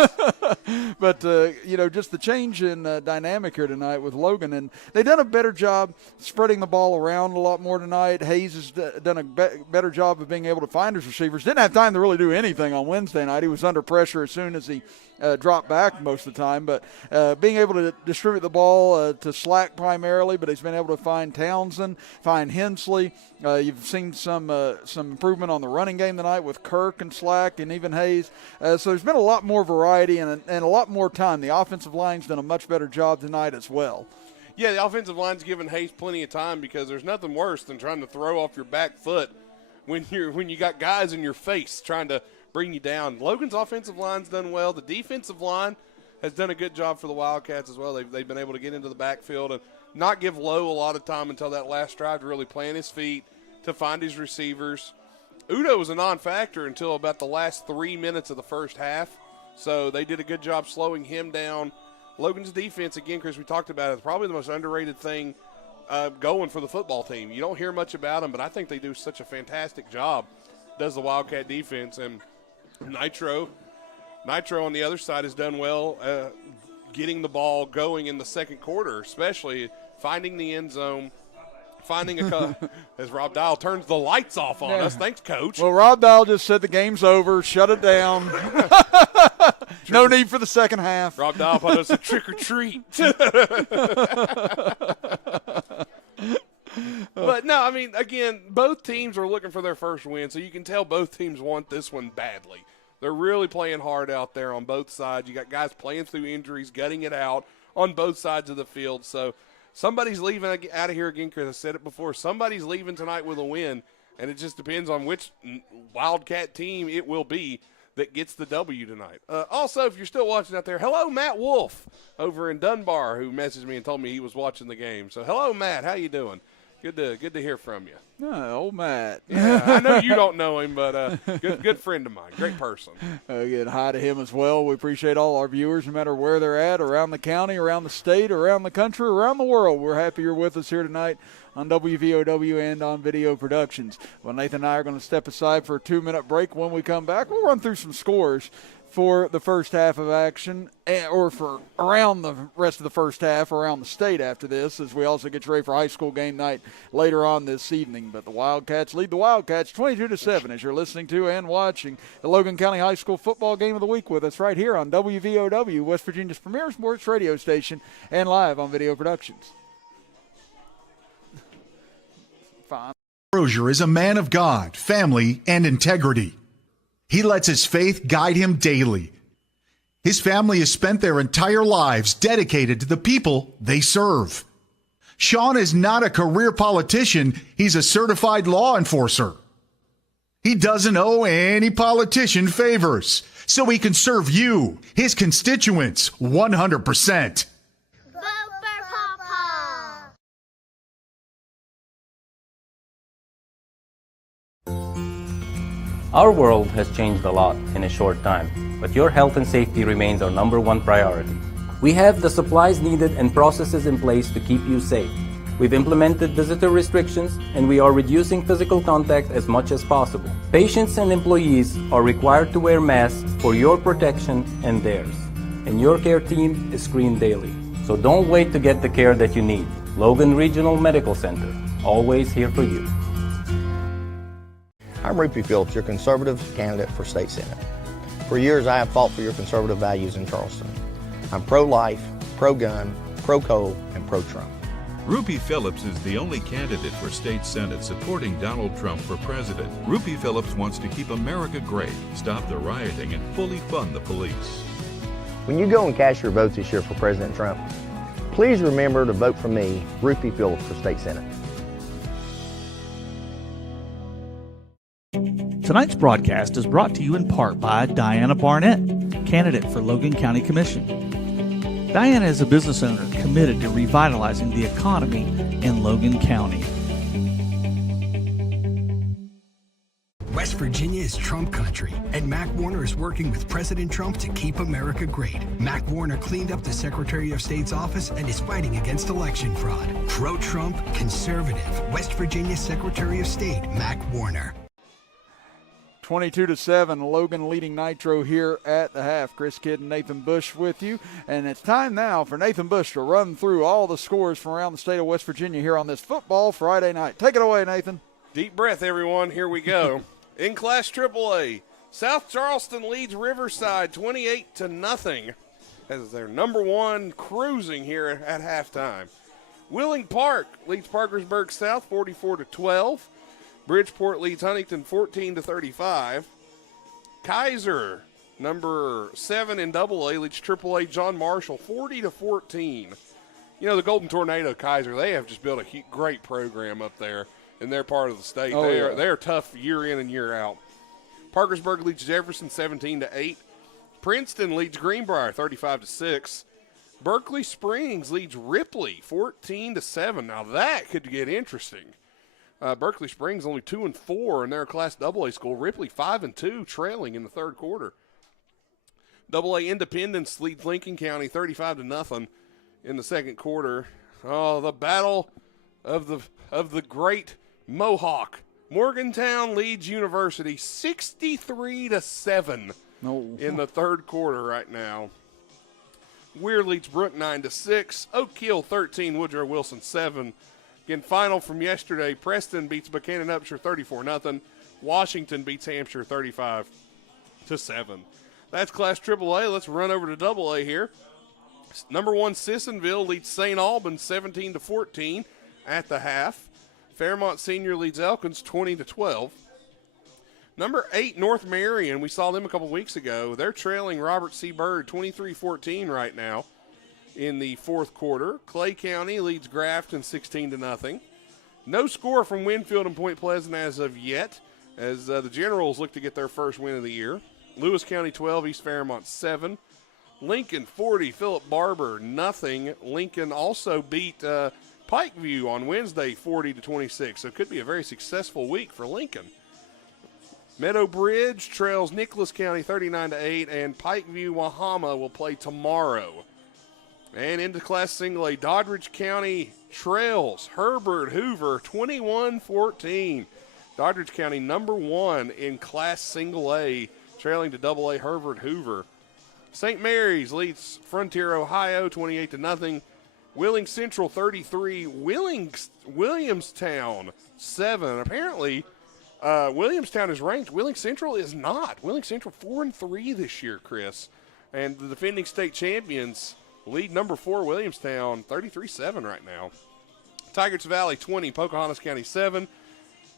But just the change in dynamic here tonight with Logan, and they've done a better job spreading the ball around a lot more tonight. Hayes has done a better job of being able to find his receivers. Didn't have time to really do anything on Wednesday night. He was under pressure as soon as he dropped back most of the time, but being able to distribute the ball to Slack primarily, but he's been able to find Townsend, find Hensley. You've seen some improvement on the running game tonight with Kirk and Slack and even Hayes. So there's been a lot more variety and a lot more time. The offensive line's done a much better job tonight as well. Yeah, the offensive line's giving Hayes plenty of time because there's nothing worse than trying to throw off your back foot when you got guys in your face trying to bring you down. Logan's offensive line's done well. The defensive line has done a good job for the Wildcats as well. They've been able to get into the backfield and not give Lowe a lot of time until that last drive to really plant his feet, to find his receivers. Udo was a non-factor until about the last 3 minutes of the first half, so they did a good job slowing him down. Logan's defense, again, Chris, we talked about it, is probably the most underrated thing going for the football team. You don't hear much about them, but I think they do such a fantastic job, does the Wildcat defense. And Nitro on the other side has done well getting the ball going in the second quarter, especially finding the end zone, finding as Rob Dial turns the lights off on us. Thanks, Coach. Well, Rob Dial just said the game's over, shut it down. No need for the second half. Rob Dial thought it was a trick or treat. But, no, I mean, again, both teams are looking for their first win, so you can tell both teams want this one badly. They're really playing hard out there on both sides. You got guys playing through injuries, gutting it out on both sides of the field. So somebody's leaving out of here again, Chris. I said it before. Somebody's leaving tonight with a win, and it just depends on which Wildcat team it will be that gets the W tonight. Also, if you're still watching out there, hello, Matt Wolf over in Dunbar, who messaged me and told me he was watching the game. So hello, Matt. How you doing? Good to hear from you. Old Matt. Yeah, I know you don't know him, but good friend of mine. Great person. Again, hi to him as well. We appreciate all our viewers, no matter where they're at, around the county, around the state, around the country, around the world. We're happy you're with us here tonight on WVOW and on Video Productions. Well, Nathan and I are going to step aside for a 2-minute break. When we come back, we'll run through some scores for the first half of action, or for around the rest of the first half around the state after this, as we also get ready for high school game night later on this evening. But the Wildcats lead the Wildcats 22-7 as you're listening to and watching the Logan County High School Football Game of the Week with us right here on WVOW, West Virginia's premier sports radio station, and live on Video Productions. Fine. Crozier is a man of God, family, and integrity. He lets his faith guide him daily. His family has spent their entire lives dedicated to the people they serve. Sean is not a career politician. He's a certified law enforcer. He doesn't owe any politician favors, so he can serve you, his constituents, 100%. Our world has changed a lot in a short time, but your health and safety remains our #1 priority. We have the supplies needed and processes in place to keep you safe. We've implemented visitor restrictions, and we are reducing physical contact as much as possible. Patients and employees are required to wear masks for your protection and theirs, and your care team is screened daily. So don't wait to get the care that you need. Logan Regional Medical Center, always here for you. I'm Rupee Phillips, your conservative candidate for state senate. For years, I have fought for your conservative values in Charleston. I'm pro-life, pro-gun, pro-coal, and pro-Trump. Rupee Phillips is the only candidate for state senate supporting Donald Trump for president. Rupee Phillips wants to keep America great, stop the rioting, and fully fund the police. When you go and cast your votes this year for President Trump, please remember to vote for me, Rupee Phillips, for state senate. Tonight's broadcast is brought to you in part by Diana Barnett, candidate for Logan County Commission. Diana is a business owner committed to revitalizing the economy in Logan County. West Virginia is Trump country, and Mac Warner is working with President Trump to keep America great. Mac Warner cleaned up the Secretary of State's office and is fighting against election fraud. Pro-Trump, conservative, West Virginia Secretary of State Mac Warner. 22-7, Logan leading Nitro here at the half. Chris Kidd and Nathan Bush with you. And it's time now for Nathan Bush to run through all the scores from around the state of West Virginia here on this Football Friday night. Take it away, Nathan. Deep breath, everyone. Here we go. In Class AAA, South Charleston leads Riverside 28-0 as their #1 cruising here at halftime. Wheeling Park leads Parkersburg South 44-12. Bridgeport leads Huntington 14-35. Kaiser, number 7 in AA, leads AAA John Marshall 40-14. You know, the Golden Tornado Kaiser, they have just built a great program up there in their part of the state. They are tough year in and year out. Parkersburg leads Jefferson 17-8. Princeton leads Greenbrier 35-6. Berkeley Springs leads Ripley 14-7. Now that could get interesting. Berkeley Springs only 2-4 in their Class AA school. Ripley 5-2, trailing in the third quarter. AA Independence leads Lincoln County 35-0 in the second quarter. Oh, the battle of the great Mohawk. Morgantown leads University 63-7 in the third quarter right now. Weir leads Brook 9-6. Oak Hill 13, Woodrow Wilson 7. Again, final from yesterday, Preston beats Buchanan Upshur 34-0. Washington beats Hampshire 35-7. That's Class AAA. Let's run over to AA here. #1 Sissonville leads St. Albans 17-14 at the half. Fairmont Senior leads Elkins 20-12. Number 8 North Marion, we saw them a couple weeks ago. They're trailing Robert C. Byrd 23-14 right now. In the fourth quarter, Clay County leads Grafton 16-0. No score from Winfield and Point Pleasant as of yet, as the Generals look to get their first win of the year. Lewis County 12, East Fairmont 7. Lincoln 40, Philip Barber 0. Lincoln also beat Pikeview on Wednesday, 40-26. So it could be a very successful week for Lincoln. Meadow Bridge trails Nicholas County 39-8, and Pikeview Wahama will play tomorrow. And into Class Single A, Doddridge County trails Herbert Hoover 21-14. Doddridge County number 1 in Class Single A, trailing to Double A Herbert Hoover. St. Mary's leads Frontier, Ohio 28-0. Wheeling Central 33, Williamstown 7. Apparently, Williamstown is ranked. Wheeling Central is not. Wheeling Central 4-3 this year, Chris. And the defending state champions lead number 4 Williamstown 33-7 right now. Tigers Valley 20, Pocahontas County 7.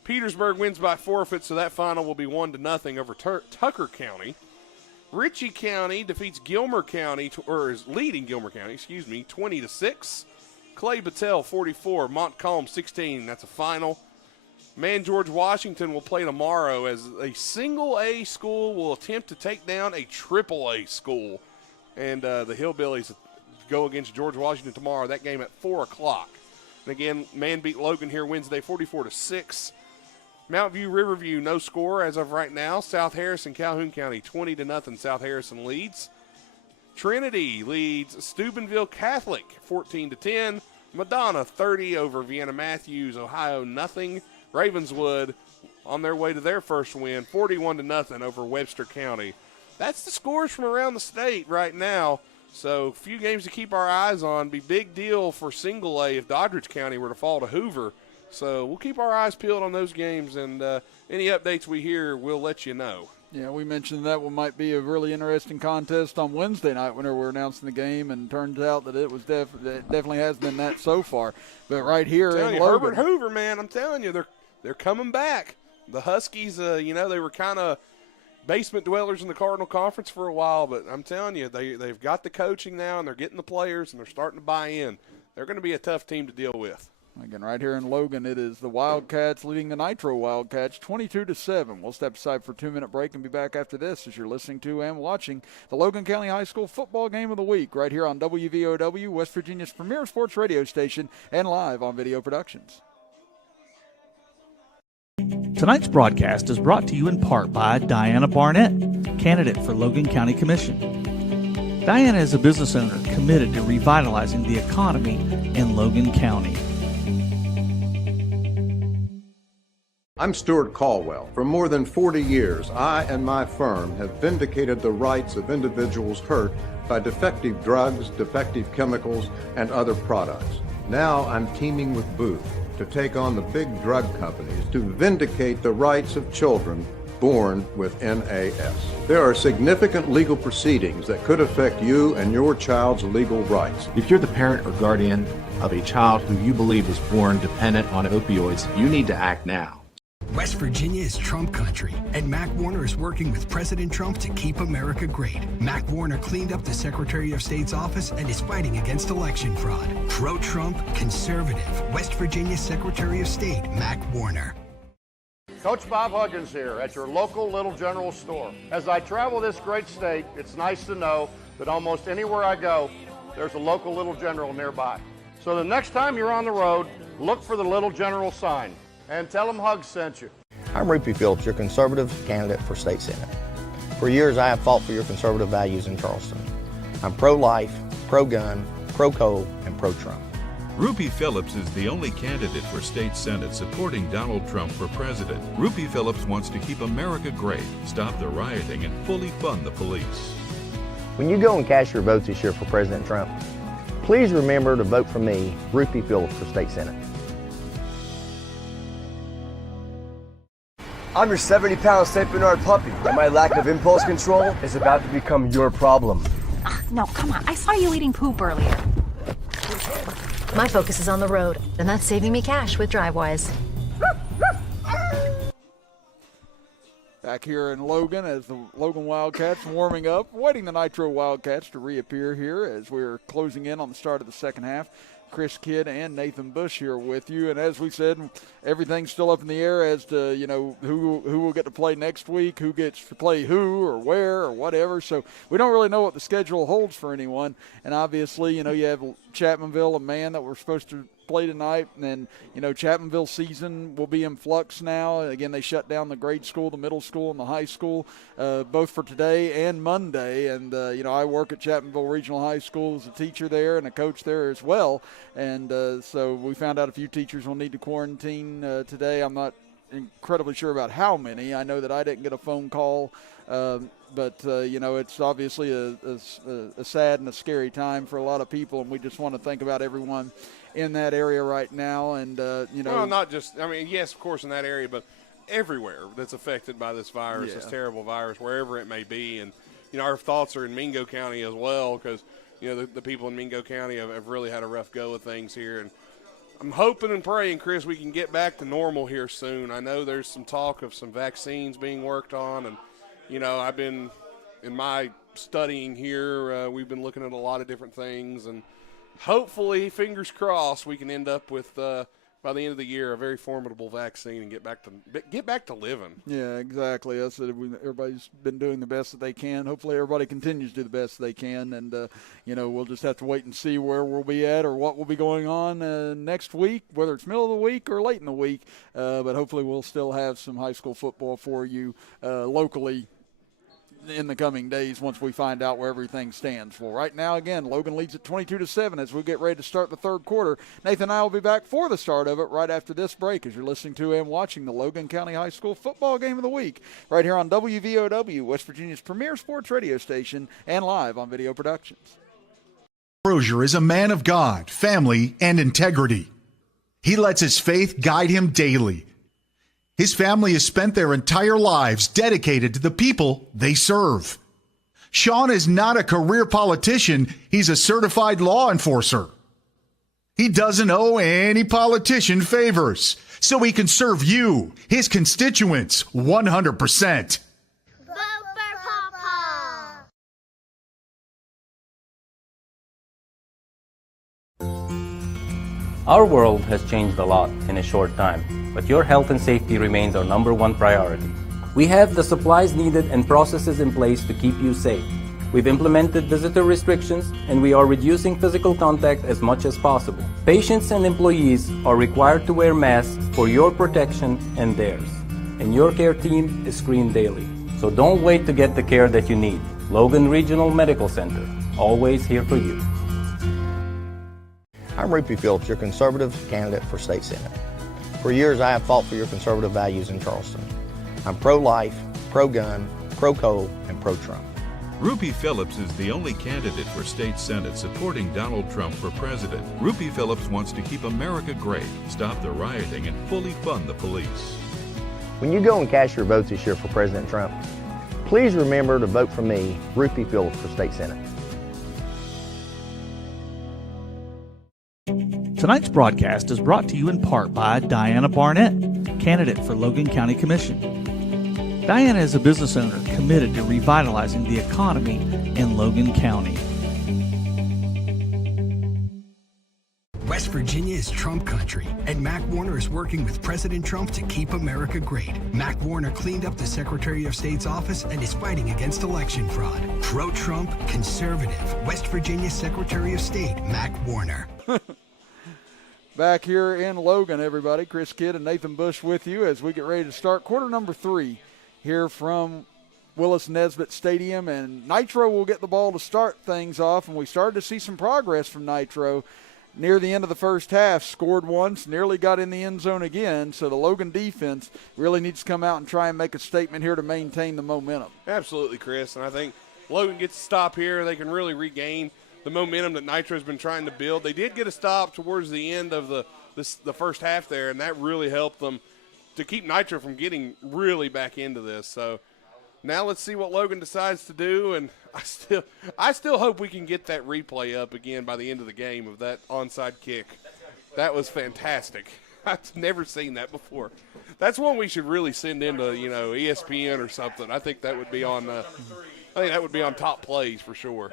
Petersburg wins by forfeit, so that final will be 1-0 over Tucker County. Ritchie County defeats Gilmer County, or is leading Gilmer County, 20-6. Clay Battelle 44, Montcalm 16. That's a final. Man, George Washington will play tomorrow as a single A school will attempt to take down a triple A school. And the Hillbillies go against George Washington tomorrow. That game at 4 o'clock. And again, Man beat Logan here Wednesday 44-6. Mount View, Riverview, no score as of right now. South Harrison, Calhoun County, 20-0. South Harrison leads. Trinity leads Steubenville Catholic, 14-10. Madonna, 30 over Vienna Matthews, Ohio, nothing. Ravenswood on their way to their first win, 41-0 over Webster County. That's the scores from around the state right now. So a few games to keep our eyes on. Be big deal for single A if Doddridge County were to fall to Hoover. So we'll keep our eyes peeled on those games, and any updates we hear, we'll let you know. Yeah, we mentioned that one might be a really interesting contest on Wednesday night when we were announcing the game, and turns out that it was it definitely has been that so far. But right here in Logan, Herbert Hoover, man, I'm telling you, they're coming back. The Huskies, they were kind of basement dwellers in the Cardinal Conference for a while, but I'm telling you, they've got the coaching now, and they're getting the players, and they're starting to buy in. They're going to be a tough team to deal with. Again, right here in Logan, it is the Wildcats leading the Nitro Wildcats 22-7. We'll step aside for a 2-minute break and be back after this as you're listening to and watching the Logan County High School Football Game of the Week right here on WVOW, West Virginia's premier sports radio station, and live on Video Productions. Tonight's broadcast is brought to you in part by Diana Barnett, candidate for Logan County Commission. Diana is a business owner committed to revitalizing the economy in Logan County. I'm Stuart Caldwell. For more than 40 years, I and my firm have vindicated the rights of individuals hurt by defective drugs, defective chemicals, and other products. Now I'm teaming with Booth to take on the big drug companies to vindicate the rights of children born with NAS. There are significant legal proceedings that could affect you and your child's legal rights. If you're the parent or guardian of a child who you believe was born dependent on opioids, you need to act now. West Virginia is Trump country, and Mac Warner is working with President Trump to keep America great. Mac Warner cleaned up the Secretary of State's office and is fighting against election fraud. Pro-Trump, conservative, West Virginia Secretary of State, Mac Warner. Coach Bob Huggins here at your local Little General store. As I travel this great state, it's nice to know that almost anywhere I go, there's a local Little General nearby. So the next time you're on the road, look for the Little General sign. And tell them Hugs sent you. I'm Rupie Phillips, your conservative candidate for state senate. For years, I have fought for your conservative values in Charleston. I'm pro-life, pro-gun, pro-coal, and pro-Trump. Rupie Phillips is the only candidate for state senate supporting Donald Trump for president. Rupie Phillips wants to keep America great, stop the rioting, and fully fund the police. When you go and cast your votes this year for President Trump, please remember to vote for me, Rupie Phillips, for state senate. I'm your 70-pound St. Bernard puppy, and my lack of impulse control is about to become your problem. No, come on. I saw you eating poop earlier. My focus is on the road, and that's saving me cash with DriveWise. Back here in Logan as the Logan Wildcats warming up, waiting the Nitro Wildcats to reappear here as we're closing in on the start of the second half. Chris Kidd and Nathan Bush here with you, and as we said, everything's still up in the air as to who will get to play next week, who gets to play who or where or whatever. So we don't really know what the schedule holds for anyone. And obviously, you have Chapmanville, a man that we're supposed to play tonight. And then, Chapmanville season will be in flux now. Again, they shut down the grade school, the middle school, and the high school, both for today and Monday. And, I work at Chapmanville Regional High School as a teacher there and a coach there as well. And so we found out a few teachers will need to quarantine today. I'm not incredibly sure about how many. I know that I didn't get a phone call, but it's obviously a sad and a scary time for a lot of people, and we just want to think about everyone in that area right now. And well, not just, yes, of course, in that area, but everywhere that's affected by this virus, this terrible virus, wherever it may be. And our thoughts are in Mingo County as well, because the people in Mingo County have really had a rough go of things here. And I'm hoping and praying, Chris, we can get back to normal here soon. I know there's some talk of some vaccines being worked on, and I've been, in my studying here, we've been looking at a lot of different things, and hopefully, fingers crossed, we can end up with, by the end of the year, a very formidable vaccine and get back to living. Yeah, exactly. That's it. Everybody's been doing the best that they can. Hopefully, everybody continues to do the best they can, and we'll just have to wait and see where we'll be at or what will be going on next week, whether it's middle of the week or late in the week. But hopefully, we'll still have some high school football for you locally in the coming days once we find out where everything stands. Well, right now, again, Logan leads at 22-7 as we get ready to start the third quarter. Nathan and I will be back for the start of it right after this break as you're listening to and watching the Logan County High School Football Game of the Week right here on WVOW, West Virginia's premier sports radio station, and live on Video Productions. Crozier is a man of God, family, and integrity. He lets his faith guide him daily. His family has spent their entire lives dedicated to the people they serve. Sean is not a career politician. He's a certified law enforcer. He doesn't owe any politician favors, so he can serve you, his constituents, 100%. Our world has changed a lot in a short time, but your health and safety remains our number one priority. We have the supplies needed and processes in place to keep you safe. We've implemented visitor restrictions, and we are reducing physical contact as much as possible. Patients and employees are required to wear masks for your protection and theirs, and your care team is screened daily. So don't wait to get the care that you need. Logan Regional Medical Center, always here for you. I'm Rupie Phillips, your conservative candidate for state senate. For years, I have fought for your conservative values in Charleston. I'm pro-life, pro-gun, pro-coal, and pro-Trump. Rupie Phillips is the only candidate for state senate supporting Donald Trump for president. Rupie Phillips wants to keep America great, stop the rioting, and fully fund the police. When you go and cast your votes this year for President Trump, please remember to vote for me, Rupie Phillips, for state senate. Tonight's broadcast is brought to you in part by Diana Barnett, candidate for Logan County Commission. Diana is a business owner committed to revitalizing the economy in Logan County. West Virginia is Trump country, and Mac Warner is working with President Trump to keep America great. Mac Warner cleaned up the Secretary of State's office and is fighting against election fraud. Pro-Trump, conservative, West Virginia Secretary of State, Mac Warner. Back here in Logan, everybody. Chris Kidd and Nathan Bush with you as we get ready to start quarter number 3 here from Willis Nesbitt Stadium. And Nitro will get the ball to start things off, and we started to see some progress from Nitro near the end of the first half. Scored once, nearly got in the end zone again. So the Logan defense really needs to come out and try and make a statement here to maintain the momentum. Absolutely, Chris. And I think Logan gets a stop here. They can really regain the momentum that Nitro's been trying to build. They did get a stop towards the end of the first half there, and that really helped them to keep Nitro from getting really back into this. So now let's see what Logan decides to do, and I still hope we can get that replay up again by the end of the game of that onside kick. That was fantastic. I've never seen that before. That's one we should really send into ESPN or something. I think that would be on. I think that would be on top plays for sure.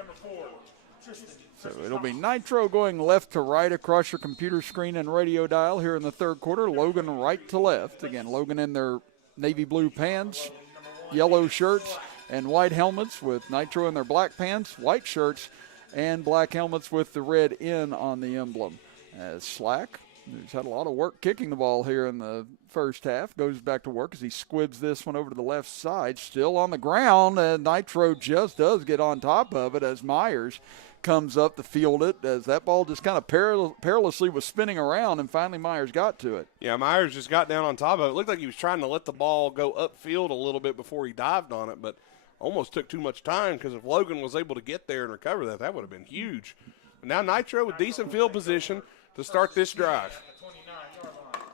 So it'll be Nitro going left to right across your computer screen and radio dial here in the third quarter. Logan right to left. Again, Logan in their navy blue pants, yellow shirts, and white helmets, with Nitro in their black pants, white shirts, and black helmets with the red N on the emblem. As Slack He's had a lot of work kicking the ball here in the first half. Goes back to work as he squibs this one over to the left side. Still on the ground, and Nitro just does get on top of it as Myers comes up to field it, as that ball just kind of perilously was spinning around, and finally Myers got to it. Yeah, Myers just got down on top of it. It looked like he was trying to let the ball go upfield a little bit before he dived on it, but almost took too much time, because if Logan was able to get there and recover that, that would have been huge. But now Nitro with decent field position to start this drive.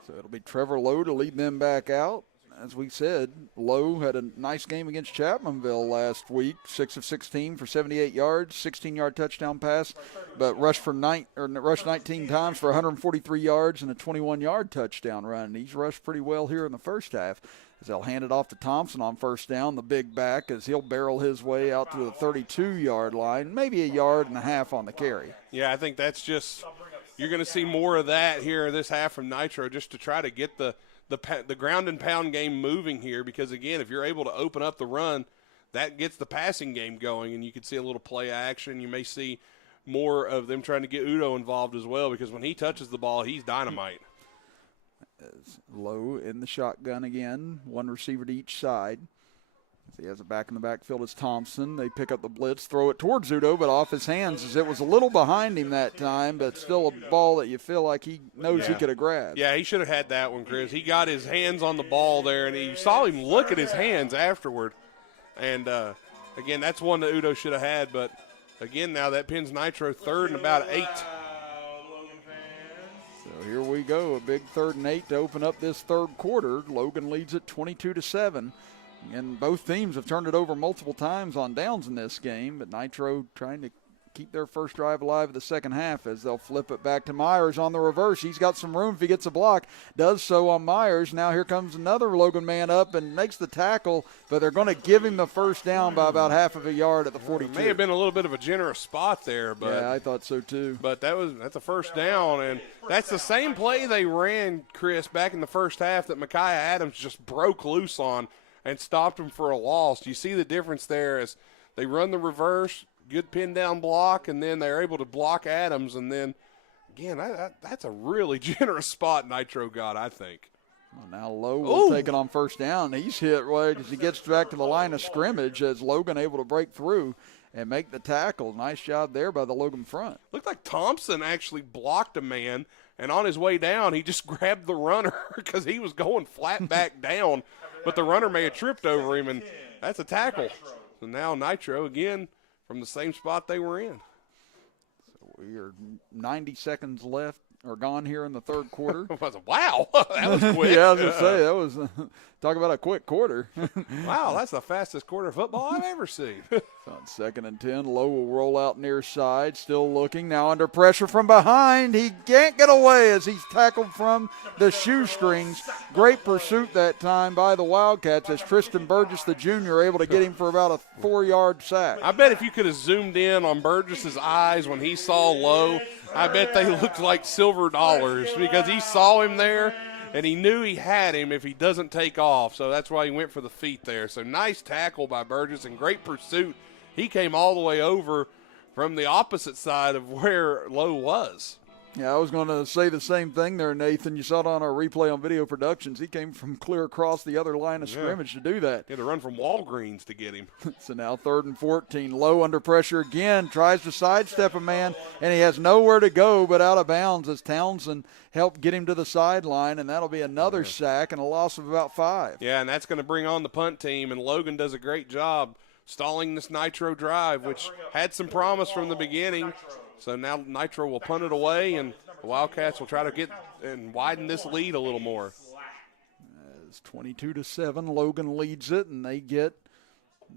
So it'll be Trevor Lowe to lead them back out. As we said, Lowe had a nice game against Chapmanville last week, 6 of 16 for 78 yards, 16-yard touchdown pass, but rushed 19 times for 143 yards and a 21-yard touchdown run. And he's rushed pretty well here in the first half, as they'll hand it off to Thompson on first down, the big back, as he'll barrel his way out to the 32-yard line, maybe a yard and a half on the carry. Yeah, I think that's just – you're going to see more of that here this half from Nitro, just to try to get the ground and pound game moving here, because, again, if you're able to open up the run, that gets the passing game going, and you can see a little play action. You may see more of them trying to get Udo involved as well, because when he touches the ball, he's dynamite. As Lowe in the shotgun again, one receiver to each side. He has it back in the backfield as Thompson. They pick up the blitz, throw it towards Udo, but off his hands, as it was a little behind him that time, but still a ball that you feel like he knows he could have grabbed. Yeah, he should have had that one, Chris. He got his hands on the ball there, and you saw him look at his hands afterward. And, again, that's one that Udo should have had, but, again, now that pins Nitro third and about 8. So here we go, a big 3rd and 8 to open up this third quarter. Logan leads it 22-7. And both teams have turned it over multiple times on downs in this game, but Nitro trying to keep their first drive alive in the second half, as they'll flip it back to Myers on the reverse. He's got some room if he gets a block. Does so on Myers. Now here comes another Logan man up and makes the tackle, but they're going to give him the first down by about half of a yard at the 42. It may have been a little bit of a generous spot there, but yeah, I thought so too. But that's a first down, and that's the same play they ran, Chris, back in the first half that Micaiah Adams just broke loose on and stopped him for a loss. You see the difference there as they run the reverse, good pin down block, and then they're able to block Adams. And then, again, that's a really generous spot Nitro got, I think. Well, now Lowe will take it on first down. He's hit right as he gets back to the line of scrimmage, as Logan able to break through and make the tackle. Nice job there by the Logan front. Looked like Thompson actually blocked a man, and on his way down, he just grabbed the runner because he was going flat back down, but the runner may have tripped over him, and that's a tackle. So now Nitro, again, from the same spot they were in. So we are 90 seconds left or gone here in the third quarter. Wow, that was quick. Yeah, I was going to say, that was talk about a quick quarter. Wow, that's the fastest quarter of football I've ever seen. On 2nd and 10, Lowe will roll out near side, still looking, now under pressure from behind. He can't get away as he's tackled from the shoestrings. Great pursuit that time by the Wildcats, as Tristan Burgess, the junior, able to get him for about a 4-yard sack. I bet if you could have zoomed in on Burgess's eyes when he saw Lowe, I bet they looked like silver dollars, because he saw him there and he knew he had him if he doesn't take off. So that's why he went for the feet there. So nice tackle by Burgess and great pursuit. He came all the way over from the opposite side of where Lowe was. Yeah, I was going to say the same thing there, Nathan. You saw it on our replay on Video Productions. He came from clear across the other line of scrimmage to do that. He had to run from Walgreens to get him. So now 3rd and 14. Lowe under pressure again, tries to sidestep a man, and he has nowhere to go but out of bounds as Townsend helped get him to the sideline, and that'll be another sack and a loss of about 5. Yeah, and that's going to bring on the punt team, and Logan does a great job stalling this Nitro drive, which had some promise from the beginning. So now Nitro will punt it away, and the Wildcats will try to get and widen this lead a little more. It's 22-7. Logan leads it, and they get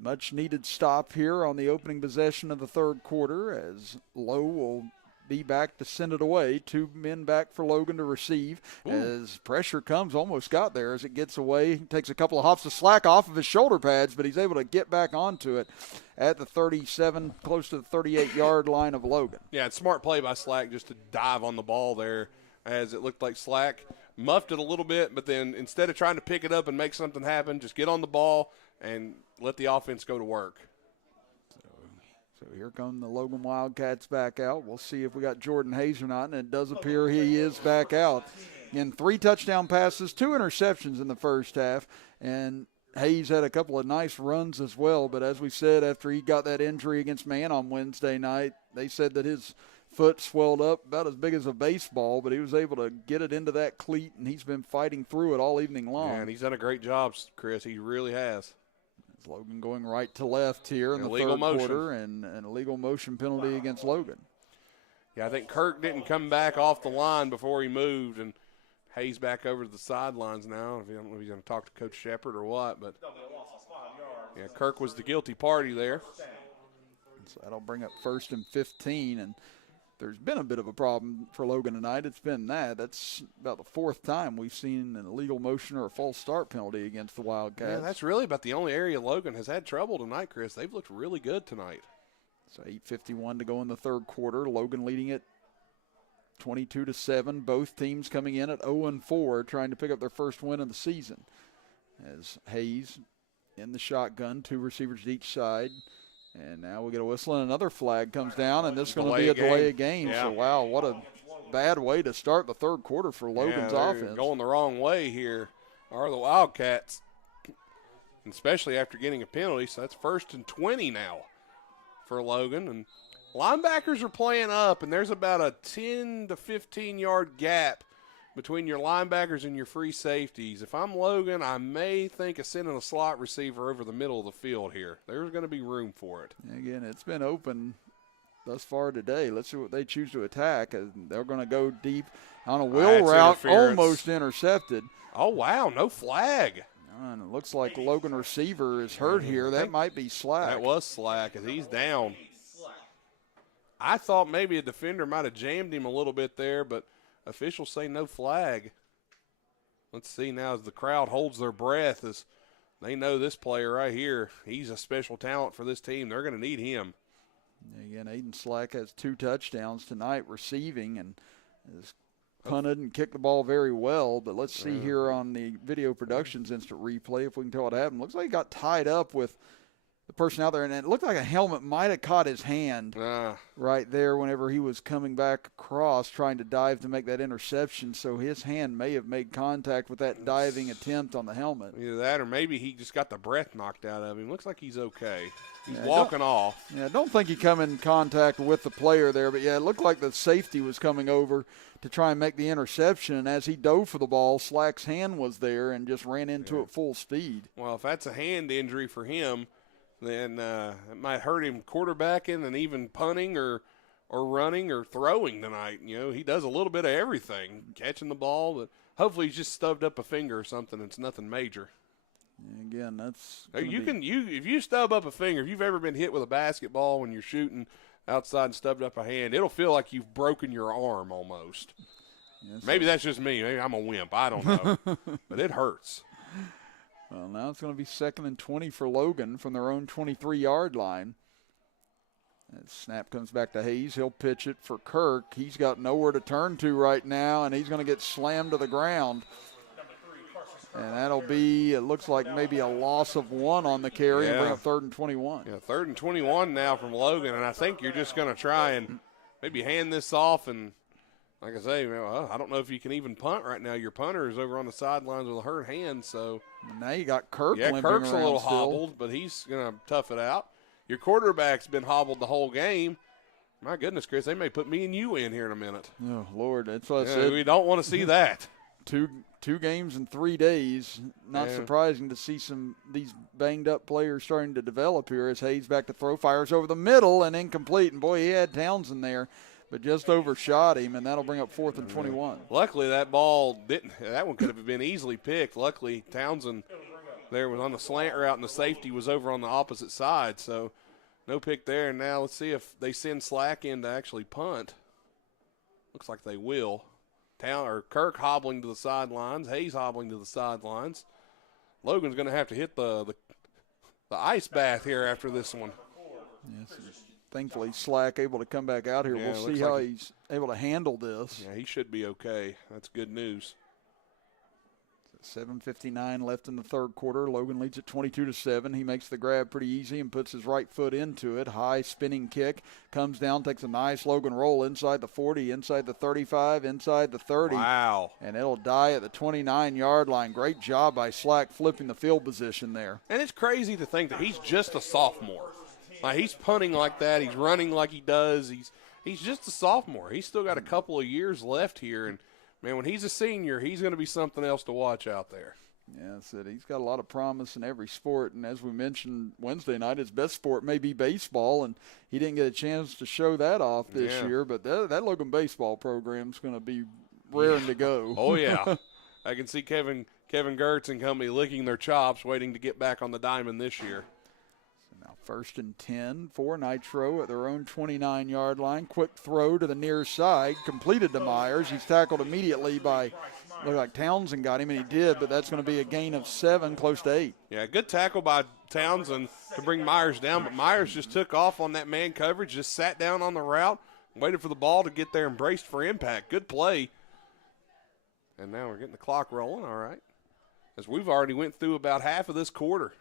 much-needed stop here on the opening possession of the third quarter, as Lowe will be back to send it away. 2 men back for Logan to receive. As pressure comes, almost got there as it gets away. He takes a couple of hops of slack off of his shoulder pads, but he's able to get back onto it at the 37, close to the 38-yard line of Logan. Yeah, it's smart play by Slack just to dive on the ball there, as it looked like Slack muffed it a little bit, but then instead of trying to pick it up and make something happen, just get on the ball and let the offense go to work. So here come the Logan Wildcats back out. We'll see if we got Jordan Hayes or not, and it does appear he is back out. Again, 3 touchdown passes, 2 interceptions in the first half, and Hayes had a couple of nice runs as well. But as we said, after he got that injury against Man on Wednesday night, they said that his foot swelled up about as big as a baseball, but he was able to get it into that cleat, and he's been fighting through it all evening long. Yeah, and he's done a great job, Chris. He really has. Logan going right to left here in the third quarter, and an illegal motion penalty against Logan. Yeah, I think Kirk didn't come back off the line before he moved, and Hayes back over to the sidelines now. I don't know if he's going to talk to Coach Shepard or what, but yeah, Kirk was the guilty party there. So that'll bring up 1st and 15, and there's been a bit of a problem for Logan tonight. It's been that's about the 4th time we've seen an illegal motion or a false start penalty against the Wildcats. Yeah, that's really about the only area Logan has had trouble tonight, Chris. They've looked really good tonight. So 8:51 to go in the third quarter. Logan leading it 22-7. Both teams coming in at 0-4, trying to pick up their first win of the season. As Hayes in the shotgun, 2 receivers to each side. And now we get a whistle, and another flag comes down, and this is going to be a delay of game. Yeah. So, wow, what a bad way to start the third quarter for Logan's offense. Going the wrong way here are the Wildcats, especially after getting a penalty. So that's 1st and 20 now for Logan. And linebackers are playing up, and there's about a 10 to 15-yard gap between your linebackers and your free safeties. If I'm Logan, I may think of sending a slot receiver over the middle of the field here. There's going to be room for it. Again, it's been open thus far today. Let's see what they choose to attack. They're going to go deep on a wheel route, almost intercepted. Oh, wow, no flag. And it looks like the Logan receiver is hurt here. That might be slack. That was slack, as he's down. I thought maybe a defender might have jammed him a little bit there, but officials say no flag. Let's see now as the crowd holds their breath, as they know this player right here, he's a special talent for this team. They're going to need him. Again, Aiden Slack has 2 touchdowns tonight receiving and has punted and kicked the ball very well. But let's see here on the video productions instant replay if we can tell what happened. Looks like he got tied up with the person out there, and it looked like a helmet might have caught his hand right there whenever he was coming back across trying to dive to make that interception. So his hand may have made contact with that diving attempt on the helmet. Either that or maybe he just got the breath knocked out of him. Looks like he's okay. He's walking off. Yeah, I don't think he come in contact with the player there, but yeah, it looked like the safety was coming over to try and make the interception, and as he dove for the ball, Slack's hand was there and just ran into it full speed. Well, if that's a hand injury for him, then it might hurt him quarterbacking and even punting or running or throwing tonight. You know, he does a little bit of everything, catching the ball, but hopefully he's just stubbed up a finger or something. It's nothing major. And again, that's if you stub up a finger, if you've ever been hit with a basketball when you're shooting outside and stubbed up a hand, it'll feel like you've broken your arm almost. Yes, Maybe that's just me. Maybe I'm a wimp. I don't know, but it hurts. Well, now it's going to be 2nd and 20 for Logan from their own 23-yard line. That snap comes back to Hayes. He'll pitch it for Kirk. He's got nowhere to turn to right now, and he's going to get slammed to the ground. And that'll be, it looks like maybe a loss of 1 on the carry and bring up 3rd and 21. Yeah, 3rd and 21 now from Logan, and I think you're just going to try and maybe hand this off. And like I say, well, I don't know if you can even punt right now. Your punter is over on the sidelines with a hurt hand. So now you got Kirk limping Kirk's around a little still. hobbled, but he's going to tough it out. Your quarterback's been hobbled the whole game. My goodness, Chris, they may put me and you in here in a minute. Oh, Lord, that's what I said. We don't want to see that. Two games in 3 days. Not surprising to see these banged-up players starting to develop here as Hayes back to throw, fires over the middle and incomplete. And, boy, he had Townsend there, but just overshot him, and that'll bring up 4th and 21. Luckily, that ball didn't – that one could have been easily picked. Luckily, Townsend there was on the slant route, and the safety was over on the opposite side. So, no pick there. And now let's see if they send Slack in to actually punt. Looks like they will. Kirk hobbling to the sidelines. Hayes hobbling to the sidelines. Logan's going to have to hit the ice bath here after this one. Yes, thankfully Slack able to come back out here. Yeah, we'll see how he's able to handle this. Yeah, he should be okay. That's good news. 7:59 left in the third quarter. Logan leads at 22-7. He makes the grab pretty easy and puts his right foot into it. High spinning kick. Comes down, takes a nice Logan roll inside the 40, inside the 35, inside the 30. Wow. And it'll die at the 29-yard line. Great job by Slack flipping the field position there. And it's crazy to think that he's just a sophomore. Like, he's punting like that. He's running like he does. He's just a sophomore. He's still got a couple of years left here. And, man, when he's a senior, he's going to be something else to watch out there. Yeah, that's it. He's got a lot of promise in every sport. And as we mentioned Wednesday night, his best sport may be baseball. And he didn't get a chance to show that off this year. But that Logan baseball program is going to be raring to go. Oh, yeah. I can see Kevin Gertz and company licking their chops waiting to get back on the diamond this year. Now 1st and 10 for Nitro at their own 29-yard line. Quick throw to the near side, completed to Myers. He's tackled immediately by, looked like Townsend got him, and he did, but that's going to be a gain of 7, close to 8. Yeah, good tackle by Townsend to bring Myers down, but Myers just took off on that man coverage, just sat down on the route, waited for the ball to get there and braced for impact. Good play. And now we're getting the clock rolling, all right, as we've already went through about half of this quarter.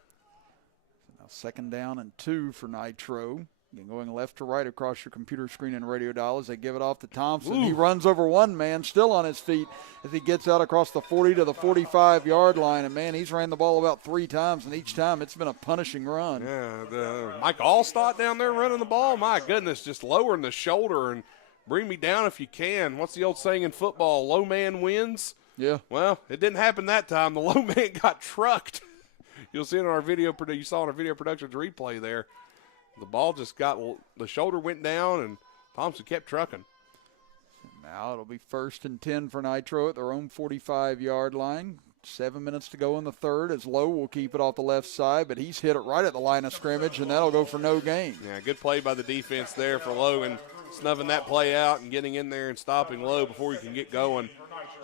Now 2nd down and 2 for Nitro. Again, going left to right across your computer screen and radio dial as they give it off to Thompson. Ooh. He runs over one man, still on his feet, as he gets out across the 40 to the 45-yard line. And, man, he's ran the ball about 3 times, and each time it's been a punishing run. Yeah, Mike Allstott down there running the ball. My goodness, just lowering the shoulder and bring me down if you can. What's the old saying in football? Low man wins. Yeah. Well, it didn't happen that time. The low man got trucked. You'll see it on our video. You saw in our video productions replay there. The ball just got, the shoulder went down, and Thompson kept trucking. Now it'll be 1st and 10 for Nitro at their own 45-yard line. 7 minutes to go in the third, as Lowe will keep it off the left side, but he's hit it right at the line of scrimmage, and that'll go for no gain. Yeah, good play by the defense there for Logan, snuffing that play out and getting in there and stopping Lowe before he can get going.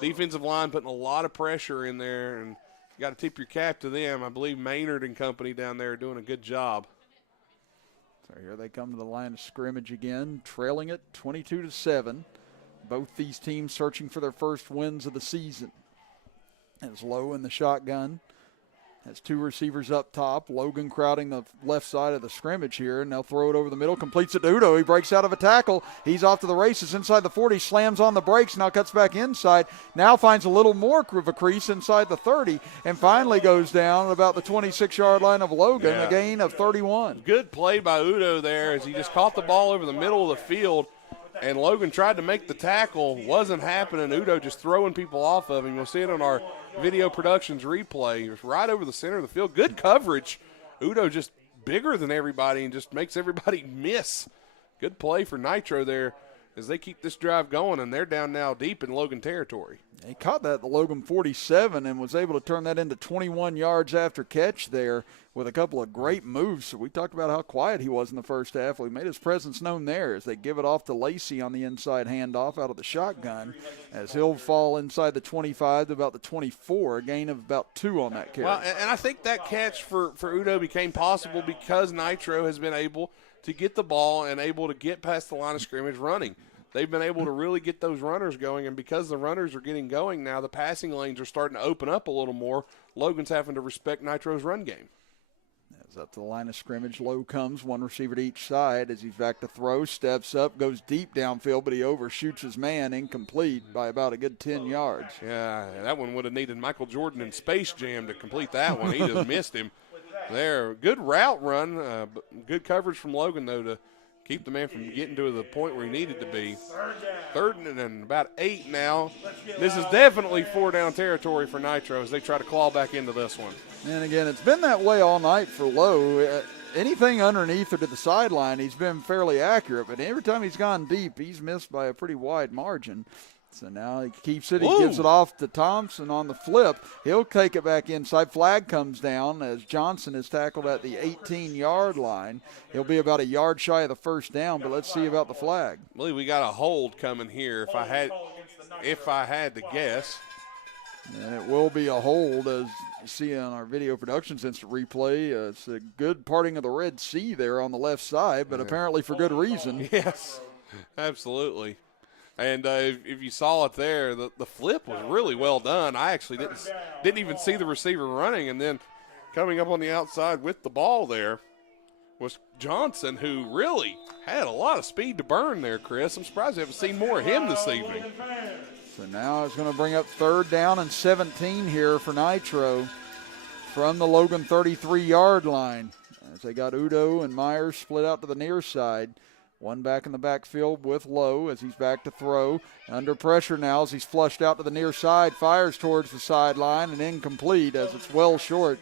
Defensive line putting a lot of pressure in there, and you got to tip your cap to them. I believe Maynard and company down there are doing a good job. So here they come to the line of scrimmage again, trailing it 22-7. Both these teams searching for their first wins of the season. As Lowe in the shotgun. Has 2 receivers up top. Logan crowding the left side of the scrimmage here, and they'll throw it over the middle. Completes it to Udo. He breaks out of a tackle. He's off to the races inside the 40. Slams on the brakes. Now cuts back inside. Now finds a little more of a crease inside the 30, and finally goes down at about the 26-yard line of Logan, a gain of 31. Good play by Udo there as he just caught the ball over the middle of the field, and Logan tried to make the tackle. Wasn't happening. Udo just throwing people off of him. You'll see it on our video productions replay. It was right over the center of the field. Good coverage. Udo just bigger than everybody and just makes everybody miss. Good play for Nitro there as they keep this drive going, and they're down now deep in Logan territory. He caught that at the Logan 47 and was able to turn that into 21 yards after catch there with a couple of great moves. So we talked about how quiet he was in the first half. Well, he made his presence known there as they give it off to Lacey on the inside handoff out of the shotgun, as he'll fall inside the 25 to about the 24, a gain of about 2 on that carry. Well, and I think that catch for Udo became possible because Nitro has been able to get the ball and able to get past the line of scrimmage running. They've been able to really get those runners going, and because the runners are getting going now, the passing lanes are starting to open up a little more. Logan's having to respect Nitro's run game. As up to the line of scrimmage, Lowe comes, 1 receiver to each side as he's back to throw, steps up, goes deep downfield, but he overshoots his man, incomplete by about a good 10 yards. Yeah, that one would have needed Michael Jordan in Space Jam to complete that one. He just missed him there. Good route run, good coverage from Logan, though, to keep the man from getting to the point where he needed to be. 3rd and about 8 now. This is definitely 4-down territory for Nitro as they try to claw back into this one. And again, it's been that way all night for Lowe. Anything underneath or to the sideline, he's been fairly accurate, but every time he's gone deep, he's missed by a pretty wide margin. So now he keeps it. He gives it off to Thompson on the flip. He'll take it back inside. Flag comes down as Johnson is tackled at the 18-yard line. He'll be about a yard shy of the first down, but let's see about the flag. I believe we got a hold coming here if I had to guess. And it will be a hold, as you see on our video productions instant replay. It's a good parting of the Red Sea there on the left side, but apparently for good reason. Yes, absolutely. And if you saw it there, the flip was really well done. I actually didn't even see the receiver running, and then coming up on the outside with the ball there was Johnson, who really had a lot of speed to burn there, Chris. I'm surprised we haven't seen more of him this evening. So now it's going to bring up 3rd down and 17 here for Nitro from the Logan 33-yard line. As they got Udo and Myers split out to the near side. One back in the backfield with Lowe as he's back to throw. Under pressure now as he's flushed out to the near side. Fires towards the sideline and incomplete as it's well short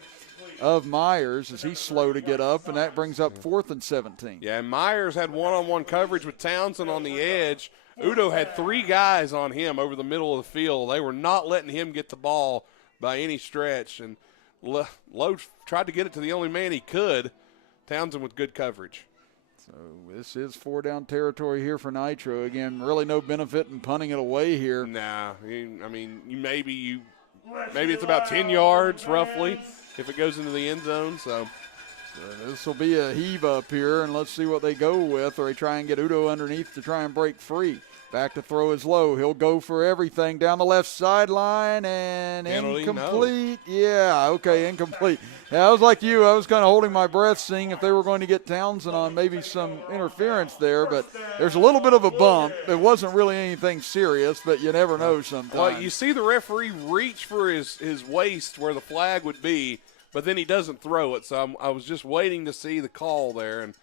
of Myers as he's slow to get up, and that brings up 4th and 17. Yeah, and Myers had one-on-one coverage with Townsend on the edge. Udo had 3 guys on him over the middle of the field. They were not letting him get the ball by any stretch, and Lowe tried to get it to the only man he could. Townsend with good coverage. So this is 4-down territory here for Nitro. Again, really no benefit in punting it away here. Nah, maybe it's about 10 yards roughly if it goes into the end zone. So this will be a heave up here, and let's see what they go with, or they try and get Udo underneath to try and break free. Back to throw is Lowe. He'll go for everything down the left sideline, and penalty, incomplete. No. Yeah, okay, incomplete. Yeah, I was like you. I was kind of holding my breath, seeing if they were going to get Townsend on maybe some interference there, but there's a little bit of a bump. It wasn't really anything serious, but you never know sometimes. Well, you see the referee reach for his waist where the flag would be, but then he doesn't throw it. So I was just waiting to see the call there, and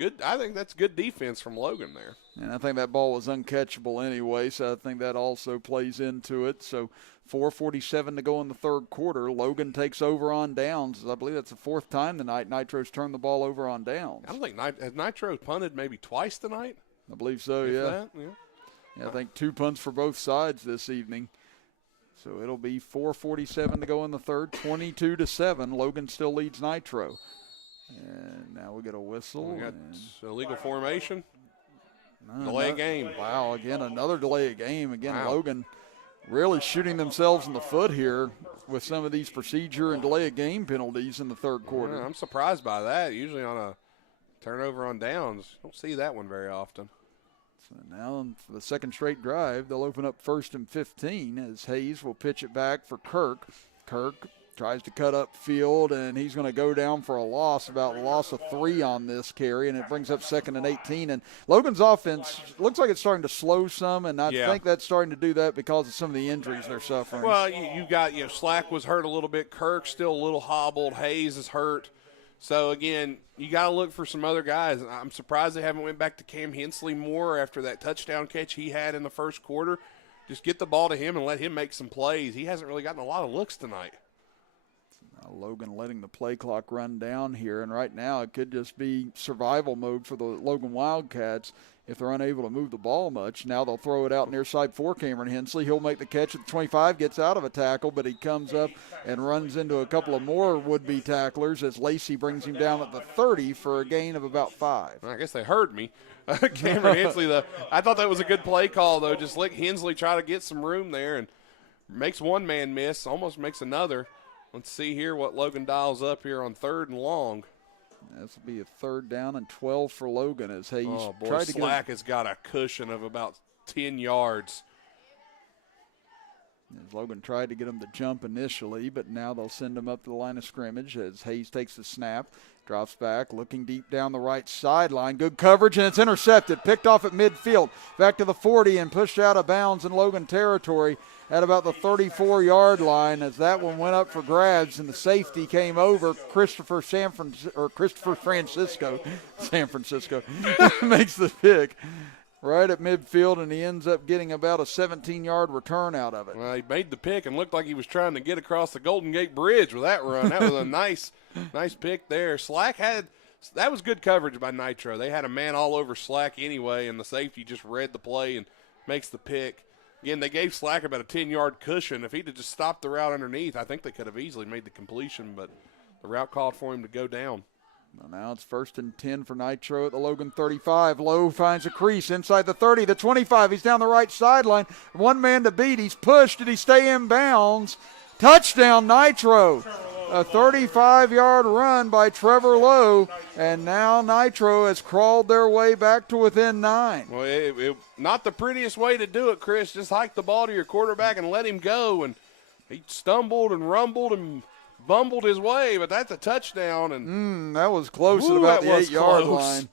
good. I think that's good defense from Logan there. And I think that ball was uncatchable anyway, so I think that also plays into it. So 4:47 to go in the 3rd quarter. Logan takes over on downs. I believe that's the 4th time tonight Nitro's turned the ball over on downs. I don't think has Nitro punted maybe twice tonight? I believe so, yeah. I think 2 punts for both sides this evening. So it'll be 4:47 to go in the 3rd, 22-7. Logan still leads Nitro. And now we get a whistle. We got illegal formation. No, delay of game. Wow, again, another delay of game. Again, wow. Logan really shooting themselves in the foot here with some of these procedure and delay of game penalties in the 3rd quarter. Yeah, I'm surprised by that. Usually on a turnover on downs, don't see that one very often. So now for the 2nd straight drive, they'll open up 1st and 15 as Hayes will pitch it back for Kirk. Kirk tries to cut up field, and he's going to go down for a loss, about a loss of 3 on this carry, and it brings up 2nd and 18. And Logan's offense looks like it's starting to slow some, and I think that's starting to do that because of some of the injuries they're suffering. Well, you got, Slack was hurt a little bit. Kirk still a little hobbled. Hayes is hurt. So, again, you got to look for some other guys. I'm surprised they haven't went back to Cam Hensley more after that touchdown catch he had in the 1st quarter. Just get the ball to him and let him make some plays. He hasn't really gotten a lot of looks tonight. Logan letting the play clock run down here, and right now it could just be survival mode for the Logan Wildcats if they're unable to move the ball much. Now they'll throw it out near side for Cameron Hensley. He'll make the catch at the 25, gets out of a tackle, but he comes up and runs into a couple of more would-be tacklers as Lacey brings him down at the 30 for a gain of about 5. I guess they heard me. Cameron Hensley, I thought that was a good play call, though. Just let Hensley try to get some room there and makes one man miss, almost makes another. Let's see here what Logan dials up here on 3rd and long. This will be a 3rd down and 12 for Logan as Hayes tried to Slack has got a cushion of about 10 yards. As Logan tried to get him to jump initially, but now they'll send him up to the line of scrimmage as Hayes takes the snap, drops back, looking deep down the right sideline. Good coverage, and it's intercepted, picked off at midfield. Back to the 40 and pushed out of bounds in Logan territory at about the 34-yard line as that one went up for grabs, and the safety came over. Christopher Francisco makes the pick right at midfield, and he ends up getting about a 17-yard return out of it. Well, he made the pick and looked like he was trying to get across the Golden Gate Bridge with that run. That was a nice pick there. Slack that was good coverage by Nitro. They had a man all over Slack anyway, and the safety just read the play and makes the pick. Again, they gave Slack about a 10-yard cushion. If he'd have just stopped the route underneath, I think they could have easily made the completion, but the route called for him to go down. Well, now it's 1st and 10 for Nitro at the Logan 35. Lowe finds a crease inside the 30, the 25. He's down the right sideline. One man to beat. He's pushed. Did he stay in bounds? Touchdown, Nitro. A 35-yard run by Trevor Lowe, and now Nitro has crawled their way back to within 9. Well, it not the prettiest way to do it, Chris. Just hike the ball to your quarterback and let him go. And he stumbled and rumbled and bumbled his way, but that's a touchdown. And that was close at about the 8-yard line.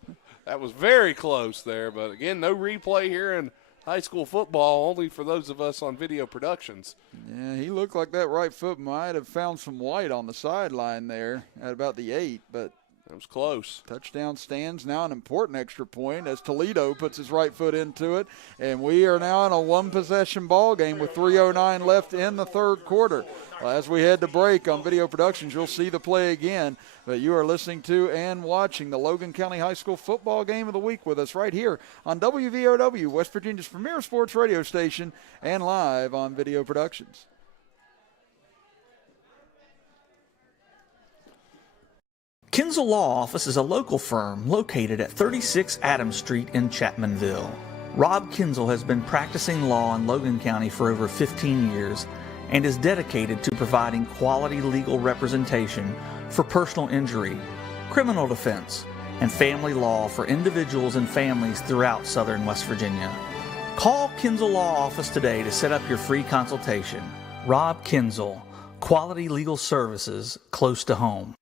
That was very close there. But, again, no replay here in high school football, only for those of us on video productions. Yeah, he looked like that right foot might have found some white on the sideline there at about the 8, but that was close. Touchdown stands, now an important extra point as Toledo puts his right foot into it, and we are now in a one-possession ball game with 3:09 left in the third quarter. Well, as we head to break on Video Productions, you'll see the play again, but you are listening to and watching the Logan County High School Football Game of the Week with us right here on WVOW, West Virginia's premier sports radio station, and live on Video Productions. Kinzel Law Office is a local firm located at 36 Adams Street in Chapmanville. Rob Kinzel has been practicing law in Logan County for over 15 years and is dedicated to providing quality legal representation for personal injury, criminal defense, and family law for individuals and families throughout southern West Virginia. Call Kinzel Law Office today to set up your free consultation. Rob Kinzel, quality legal services close to home.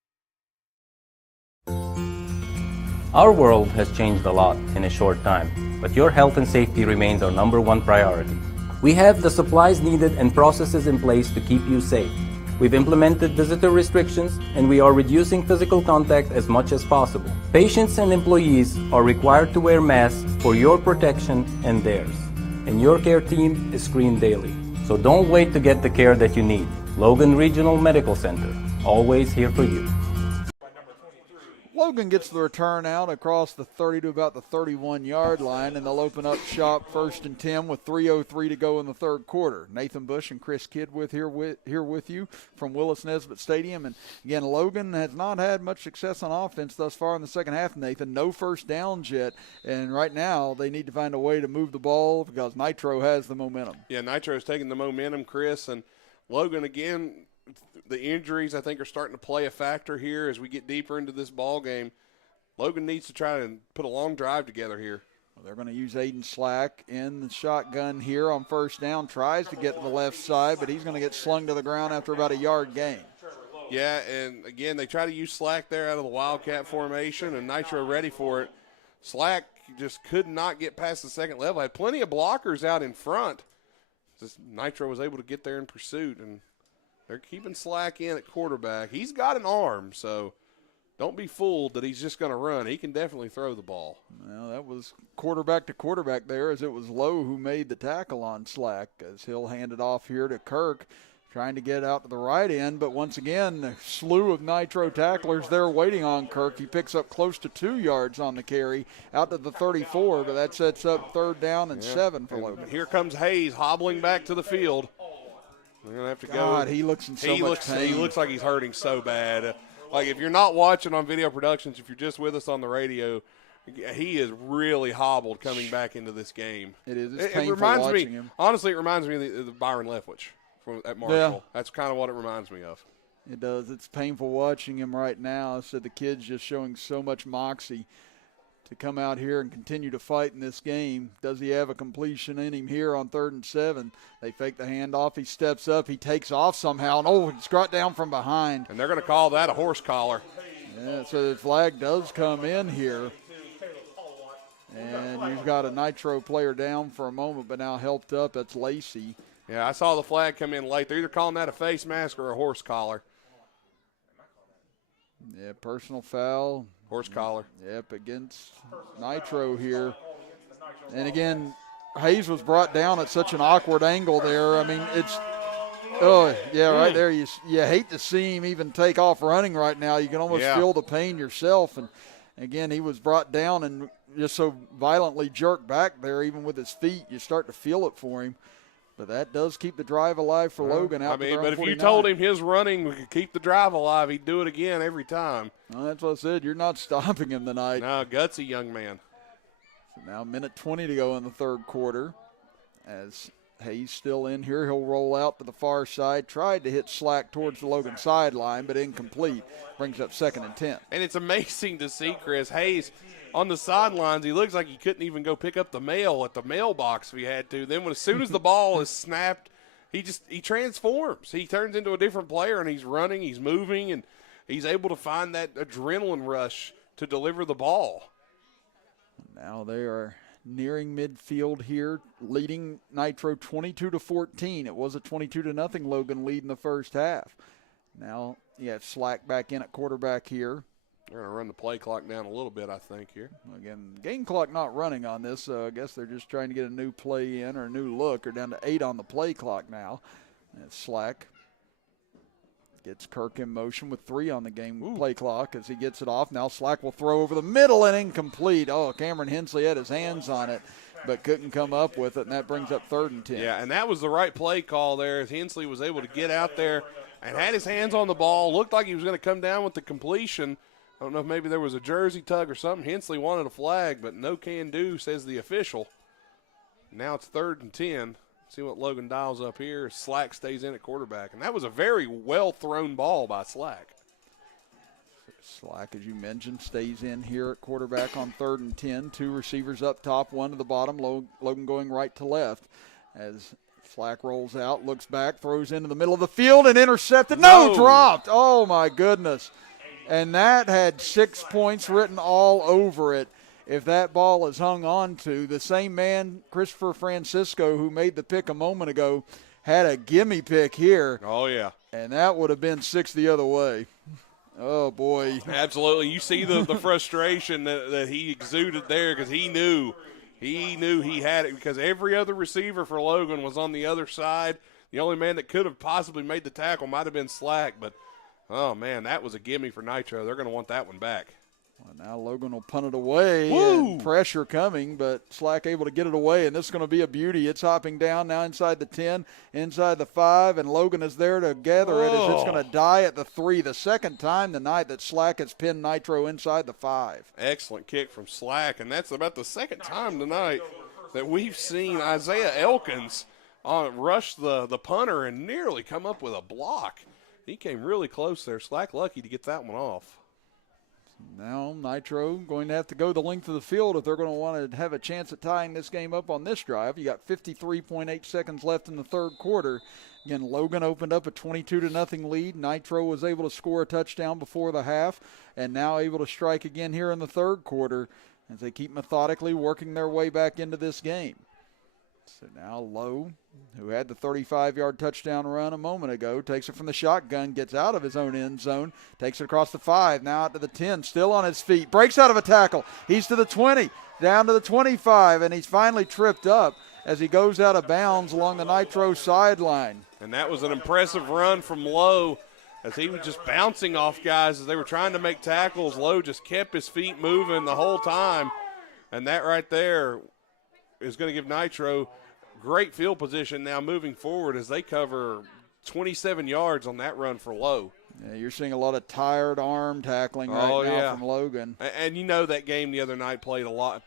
Our world has changed a lot in a short time, but your health and safety remains our #1 priority. We have the supplies needed and processes in place to keep you safe. We've implemented visitor restrictions and we are reducing physical contact as much as possible. Patients and employees are required to wear masks for your protection and theirs. And your care team is screened daily. So don't wait to get the care that you need. Logan Regional Medical Center, always here for you. Logan gets the return out across the 30 to about the 31-yard line, and they'll open up shop 1st and 10 with 3:03 to go in the third quarter. Nathan Bush and Chris Kidd here with you from Willis Nesbitt Stadium. And, again, Logan has not had much success on offense thus far in the second half, Nathan. No first downs yet, and right now they need to find a way to move the ball because Nitro has the momentum. Yeah, Nitro's taking the momentum, Chris, and Logan, again, the injuries, I think, are starting to play a factor here as we get deeper into this ball game. Logan needs to try and put a long drive together here. Well, they're going to use Aiden Slack in the shotgun here on first down. Tries to get to the left side, but he's going to get slung to the ground after about a yard gain. Yeah, and, again, they try to use Slack there out of the Wildcat formation, and Nitro ready for it. Slack just could not get past the second level. Had plenty of blockers out in front. Just Nitro was able to get there in pursuit, and they're keeping Slack in at quarterback. He's got an arm, so don't be fooled that he's just going to run. He can definitely throw the ball. Well, that was quarterback to quarterback there, as it was Lowe who made the tackle on Slack, as he'll hand it off here to Kirk, trying to get out to the right end. But once again, a slew of Nitro tacklers there waiting on Kirk. He picks up close to 2 yards on the carry out to the 34, but that sets up 3rd down and 7 for Logan. Here comes Hayes hobbling back to the field. We're going to have to God, he looks in so much pain. He looks like he's hurting so bad. Like, if you're not watching on Video Productions, if you're just with us on the radio, he is really hobbled coming back into this game. It is. It's painful watching him. Honestly, it reminds me of the Byron Leftwich at Marshall. Yeah. That's kind of what it reminds me of. It does. It's painful watching him right now. So the kid's just showing so much moxie to come out here and continue to fight in this game. Does he have a completion in him here on 3rd and 7? They fake the handoff. He steps up. He takes off somehow. And, he's brought down from behind. And they're going to call that a horse collar. Yeah, so the flag does come in here. And you've got a Nitro player down for a moment, but now helped up. That's Lacey. Yeah, I saw the flag come in late. They're either calling that a face mask or a horse collar. Yeah, personal foul. Horse collar. Yep, against Nitro here. And again, Hayes was brought down at such an awkward angle there. I mean, it's, right there. You hate to see him even take off running right now. You can almost feel the pain yourself. And again, he was brought down and just so violently jerked back there, even with his feet. You start to feel it for him. But that does keep the drive alive for Logan out there. But if you told him his running would keep the drive alive, he'd do it again every time. Well, that's what I said. You're not stopping him tonight. No, gutsy young man. So now 1:20 to go in the third quarter as Hayes still in here. He'll roll out to the far side. Tried to hit Slack towards the Logan sideline, but incomplete. Brings up 2nd and 10. And it's amazing to see Chris Hayes on the sidelines. He looks like he couldn't even go pick up the mail at the mailbox if he had to. Then as soon as the ball is snapped, he transforms. He turns into a different player, and he's running, he's moving, and he's able to find that adrenaline rush to deliver the ball. Now they are nearing midfield here, leading Nitro 22-14. It was a 22-0 Logan lead in the first half. Now you have Slack back in at quarterback here. They're going to run the play clock down a little bit, I think, here. Again, game clock not running on this, so I guess they're just trying to get a new play in or a new look. They're down to 8 on the play clock now. And Slack gets Kirk in motion with 3 on the game play clock as he gets it off. Now Slack will throw over the middle and incomplete. Oh, Cameron Hensley had his hands on it, but couldn't come up with it, and that brings up 3rd and 10. Yeah, and that was the right play call there as Hensley was able to get out there and had his hands on the ball. Looked like he was going to come down with the completion. I don't know if maybe there was a jersey tug or something. Hensley wanted a flag, but no can do, says the official. Now it's 3rd and 10. See what Logan dials up here. Slack stays in at quarterback. And that was a very well-thrown ball by Slack. Slack, as you mentioned, stays in here at quarterback on 3rd and 10. 2 receivers up top, 1 to the bottom. Logan going right to left as Slack rolls out, looks back, throws into the middle of the field and intercepted. No, dropped. Oh, my goodness. And that had 6 points written all over it. If that ball is hung on to, the same man, Christopher Francisco, who made the pick a moment ago, had a gimme pick here. Oh, yeah. And that would have been 6 the other way. Oh, boy. Absolutely. You see the frustration that he exuded there because he knew he had it because every other receiver for Logan was on the other side. The only man that could have possibly made the tackle might have been Slack, but, oh, man, that was a gimme for Nitro. They're going to want that one back. Well, now Logan will punt it away. And pressure coming, but Slack able to get it away, and this is going to be a beauty. It's hopping down now inside the 10, inside the 5, and Logan is there to gather it as it's going to die at the 3. The second time tonight that Slack has pinned Nitro inside the 5. Excellent kick from Slack, and that's about the second time tonight that we've seen Isaiah Elkins rush the punter and nearly come up with a block. He came really close there. Slack lucky to get that one off. Now Nitro going to have to go the length of the field if they're going to want to have a chance at tying this game up on this drive. You got 53.8 seconds left in the third quarter. Again, Logan opened up a 22-0 lead. Nitro was able to score a touchdown before the half and now able to strike again here in the third quarter as they keep methodically working their way back into this game. So now Lowe, who had the 35-yard touchdown run a moment ago, takes it from the shotgun, gets out of his own end zone, takes it across the 5, now out to the 10, still on his feet, breaks out of a tackle. He's to the 20, down to the 25, and he's finally tripped up as he goes out of bounds along the Nitro sideline. And that was an impressive run from Lowe as he was just bouncing off guys as they were trying to make tackles. Lowe just kept his feet moving the whole time, and that right there is going to give Nitro great field position now moving forward as they cover 27 yards on that run for Lowe. Yeah, you're seeing a lot of tired arm tackling now from Logan. And you know that game the other night playing a lot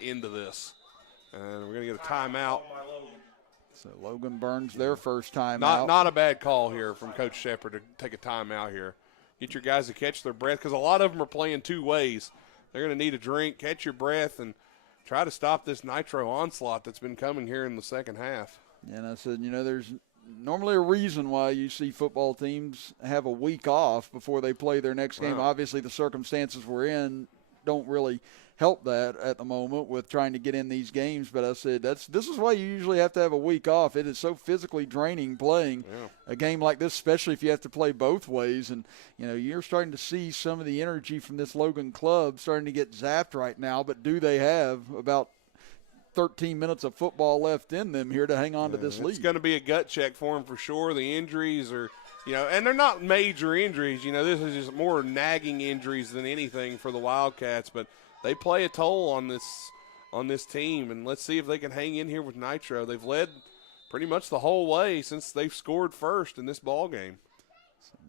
into this. And we're going to get a timeout. So Logan burns their first timeout. Not a bad call here from Coach Shepard to take a timeout here. Get your guys to catch their breath because a lot of them are playing 2 ways. They're going to need a drink, catch your breath, and try to stop this Nitro onslaught that's been coming here in the second half. And I said, there's normally a reason why you see football teams have a week off before they play their next game. Obviously, the circumstances we're in don't really help that at the moment with trying to get in these games. But I said this is why you usually have to have a week off. It is so physically draining playing a game like this, especially if you have to play both ways. And, you're starting to see some of the energy from this Logan club starting to get zapped right now. But do they have about 13 minutes of football left in them here to hang on to this lead? It's going to be a gut check for them for sure. The injuries are, and they're not major injuries. This is just more nagging injuries than anything for the Wildcats. But they play a toll on this team, and let's see if they can hang in here with Nitro. They've led pretty much the whole way since they've scored first in this ball game.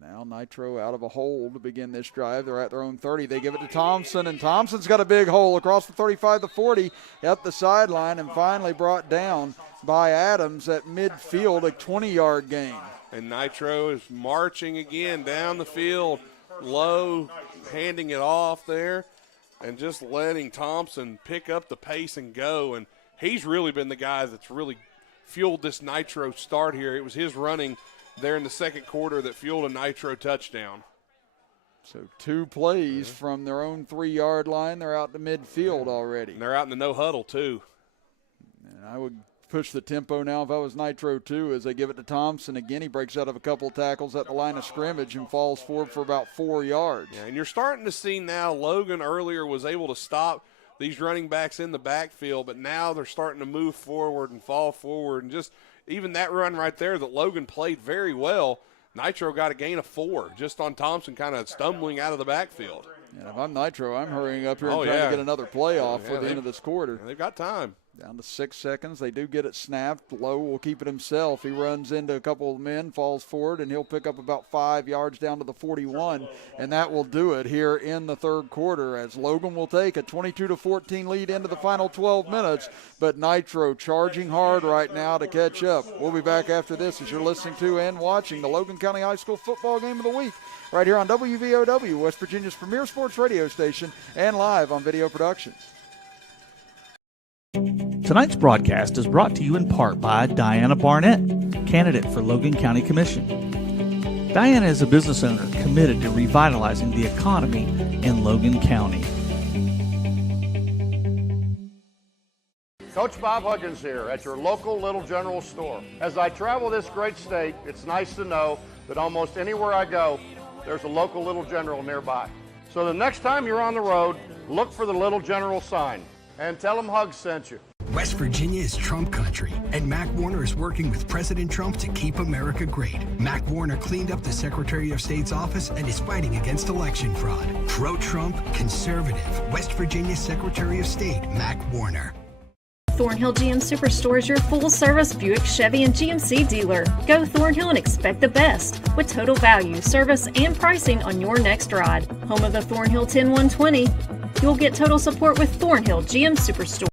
Now Nitro out of a hole to begin this drive. They're at their own 30. They give it to Thompson, and Thompson's got a big hole across the 35, the 40, up the sideline, and finally brought down by Adams at midfield, a 20-yard gain. And Nitro is marching again down the field, low, handing it off there, and just letting Thompson pick up the pace and go. And he's really been the guy that's really fueled this Nitro start here. It was his running there in the second quarter that fueled a Nitro touchdown. So 2 plays from their own 3-yard line. They're out to midfield already. And they're out in the no huddle too. And I would push the tempo now if I was Nitro too, as they give it to Thompson. Again, he breaks out of a couple of tackles at the line of scrimmage and falls forward for about 4 yards. Yeah, and you're starting to see now Logan earlier was able to stop these running backs in the backfield, but now they're starting to move forward and fall forward. And just even that run right there that Logan played very well, Nitro got a gain of 4 just on Thompson kind of stumbling out of the backfield. And if I'm Nitro, I'm hurrying up here and trying to get another play off for the end of this quarter. They've got time. Down to 6 seconds. They do get it snapped. Lowe will keep it himself. He runs into a couple of men, falls forward, and he'll pick up about 5 yards down to the 41. And that will do it here in the third quarter, as Logan will take a 22-14 lead into the final 12 minutes. But Nitro charging hard right now to catch up. We'll be back after this as you're listening to and watching the Logan County High School football game of the week right here on WVOW, West Virginia's premier sports radio station, and live on Video Productions. Tonight's broadcast is brought to you in part by Diana Barnett, candidate for Logan County Commission. Diana is a business owner committed to revitalizing the economy in Logan County. Coach Bob Huggins here at your local Little General store. As I travel this great state, it's nice to know that almost anywhere I go, there's a local Little General nearby. So the next time you're on the road, look for the Little General sign and tell them Hugs sent you. West Virginia is Trump country, and Mac Warner is working with President Trump to keep America great. Mac Warner cleaned up the Secretary of State's office and is fighting against election fraud. Pro-Trump, conservative, West Virginia Secretary of State, Mac Warner. Thornhill GM Superstore is your full-service Buick, Chevy, and GMC dealer. Go Thornhill and expect the best with total value, service, and pricing on your next ride. Home of the Thornhill 10120. You'll get total support with Thornhill GM Superstore.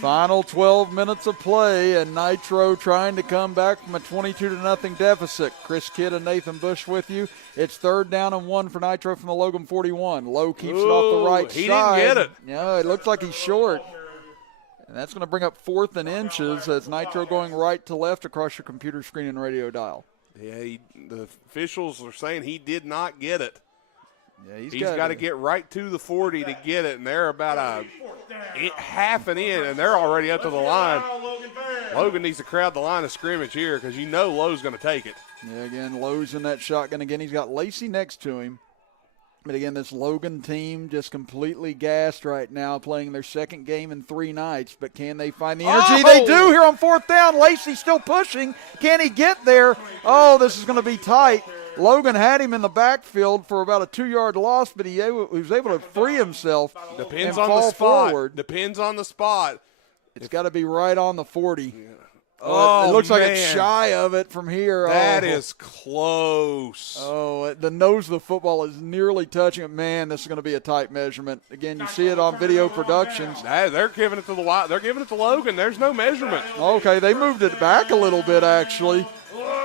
Final 12 minutes of play, and Nitro trying to come back from a 22-0 deficit. Chris Kidd and Nathan Bush with you. It's 3rd down and 1 for Nitro from the Logan 41. Lowe keeps it off the right side. He didn't get it. Yeah, it looks like he's short. And that's going to bring up 4th and inches as Nitro going right to left across your computer screen and radio dial. Yeah, the officials are saying he did not get it. Yeah, he's got to get right to the 40 to get it, and they're about a half an in, and they're already up to the line. Logan needs to crowd the line of scrimmage here because you know Lowe's going to take it. Yeah, again, Lowe's in that shotgun again. He's got Lacey next to him. But again, this Logan team just completely gassed right now, playing their second game in 3 nights. But can they find the energy? Oh! They do here on 4th down. Lacey still pushing. Can he get there? Oh, this is going to be tight. Logan had him in the backfield for about a 2-yard loss, but he was able to free himself. Depends and on fall the spot. Forward. Depends on the spot. It's got to be right on the 40. Yeah. Oh, it looks man. like it's shy of it from here. That is close. Oh, the nose of the football is nearly touching it. Man, this is going to be a tight measurement. Again, you see it on Video Productions. They're giving it to They're giving it to Logan. There's no measurement. Okay, they moved it back a little bit actually.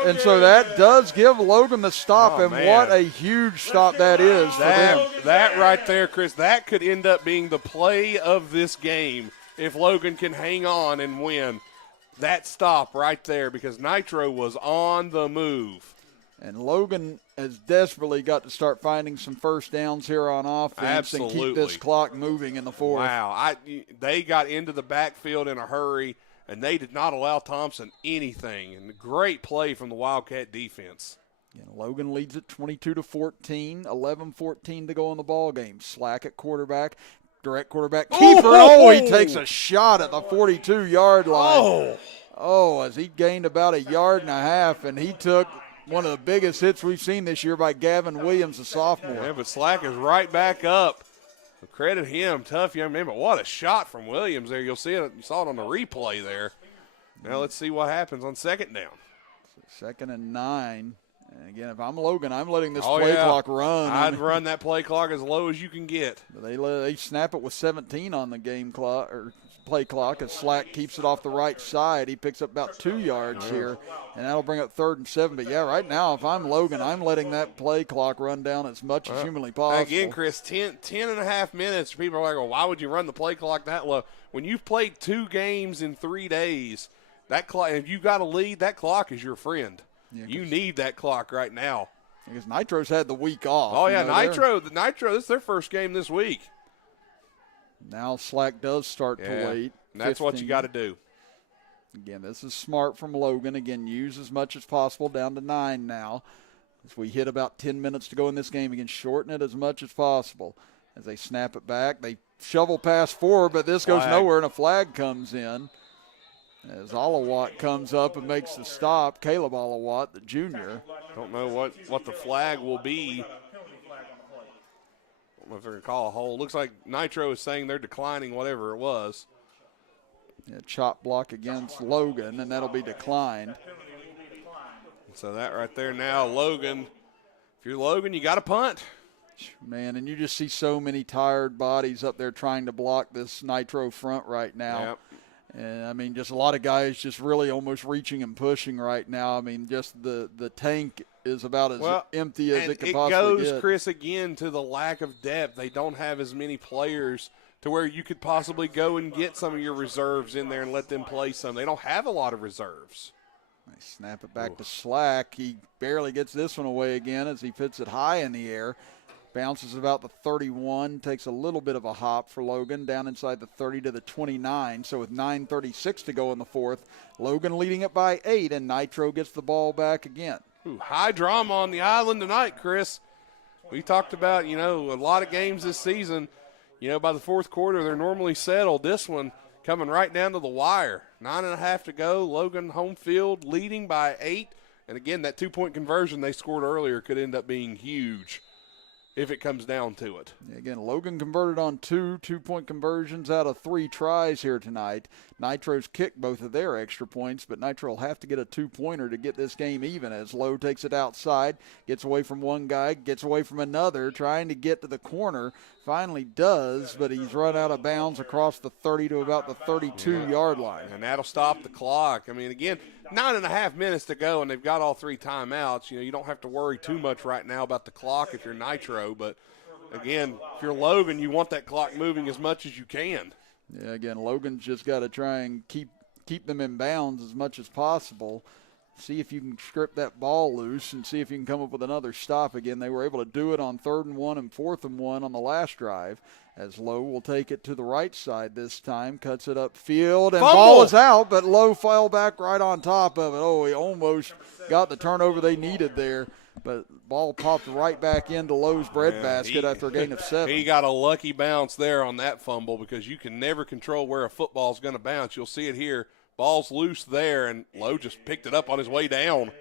And so that does give Logan the stop, and man. What a huge stop that is for them. That right there, Chris, that could end up being the play of this game if Logan can hang on and win. That stop right there, because Nitro was on the move. And Logan has desperately got to start finding some first downs here on offense and keep this clock moving in the 4th. Wow, they got into the backfield in a hurry, and they did not allow Thompson anything. And great play from the Wildcat defense. And Logan leads at 22-14, 11-14 to go in the ball game. Slack at quarterback. Direct quarterback keeper. Oh, he takes a shot at the 42-yard line. Oh, as he gained about 1.5 yards, and he took one of the biggest hits we've seen this year by Gavin Williams, the sophomore. Yeah, but Slack is right back up. Credit him, tough young man. But what a shot from Williams there. You'll see it. You saw it on the replay there. Now let's see what happens on 2nd down. 2nd and 9. And again, if I'm Logan, I'm letting this play clock run. I'd run that play clock as low as you can get. They snap it with 17 on the game clock or play clock as Slack keeps it off the right side. He picks up about 2 yards here, and that'll bring up 3rd and 7. But, yeah, right now, if I'm Logan, I'm letting that play clock run down as much as humanly possible. Again, Chris, 10 and a half minutes. People are like, well, why would you run the play clock that low? When you've played 2 games in 3 days, that clock, if you got a lead, that clock is your friend. Yeah, you need that clock right now. Because Nitro's had the week off. Oh, yeah, Nitro, this is their first game this week. Now Slack does start to wait. And that's 15. what you got to do. Again, this is smart from Logan. Again, use as much as possible, down to 9 now. As we hit about 10 minutes to go in this game, again, shorten it as much as possible. As they snap it back, they shovel pass forward, but this goes nowhere, and a flag comes in. As Alawat comes up and makes the stop, Caleb Alawat, the junior. Don't know what the flag will be. I don't know if they're going to call a hold. Looks like Nitro is saying they're declining whatever it was. Yeah, chop block against Logan, and that'll be declined. So that right there now, Logan. If you're Logan, you got to punt. Man, and you just see so many tired bodies up there trying to block this Nitro front right now. Yep. And, I mean, just a lot of guys just really almost reaching and pushing right now. I mean, just the tank is about as empty as it can possibly get. It goes, Chris, again, to the lack of depth. They don't have as many players to where you could possibly go and get some of your reserves in there and let them play some. They don't have a lot of reserves. They snap it back to Slack. He barely gets this one away again as he puts it high in the air. Bounces about the 31, takes a little bit of a hop for Logan, down inside the 30 to the 29. So with 9:36 to go in the fourth, Logan leading it by 8, and Nitro gets the ball back again. Ooh, high drama on the island tonight, Chris. We talked about, a lot of games this season. By the fourth quarter, they're normally settled. This one coming right down to the wire. 9.5 to go. Logan home field leading by 8. And again, that 2-point conversion they scored earlier could end up being huge if it comes down to it. Again, Logan converted on 2-point conversions out of 3 tries here tonight. Nitro's kicked both of their extra points, but Nitro will have to get a 2-pointer to get this game even as Lowe takes it outside, gets away from one guy, gets away from another, trying to get to the corner. Finally does, but he's run out of bounds across the 30 to about the 32-yard line. And that'll stop the clock. I mean, again, 9.5 minutes to go, and they've got all 3 timeouts. You don't have to worry too much right now about the clock if you're Nitro. But, again, if you're Logan, you want that clock moving as much as you can. Yeah, again, Logan's just got to try and keep them in bounds as much as possible. See if you can strip that ball loose and see if you can come up with another stop. Again, they were able to do it on 3rd and 1 and 4th and 1 on the last drive, as Lowe will take it to the right side this time, cuts it upfield, and ball is out, but Lowe fell back right on top of it. Oh, he almost got the turnover they needed there, but ball popped right back into Lowe's breadbasket after a gain of 7. He got a lucky bounce there on that fumble because you can never control where a football is going to bounce. You'll see it here. Ball's loose there, and Lowe just picked it up on his way down.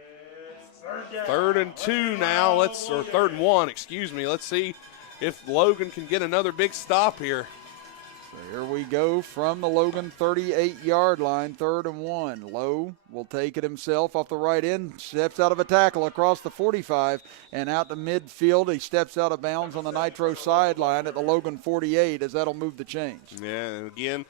3rd and 2 now. Or 3rd and 1, excuse me. Let's see if Logan can get another big stop here. So here we go from the Logan 38-yard line, 3rd and 1. Lowe will take it himself off the right end, steps out of a tackle across the 45 and out to midfield. He steps out of bounds on the Nitro sideline at the Logan 48 as that'll move the chains. Yeah, and again,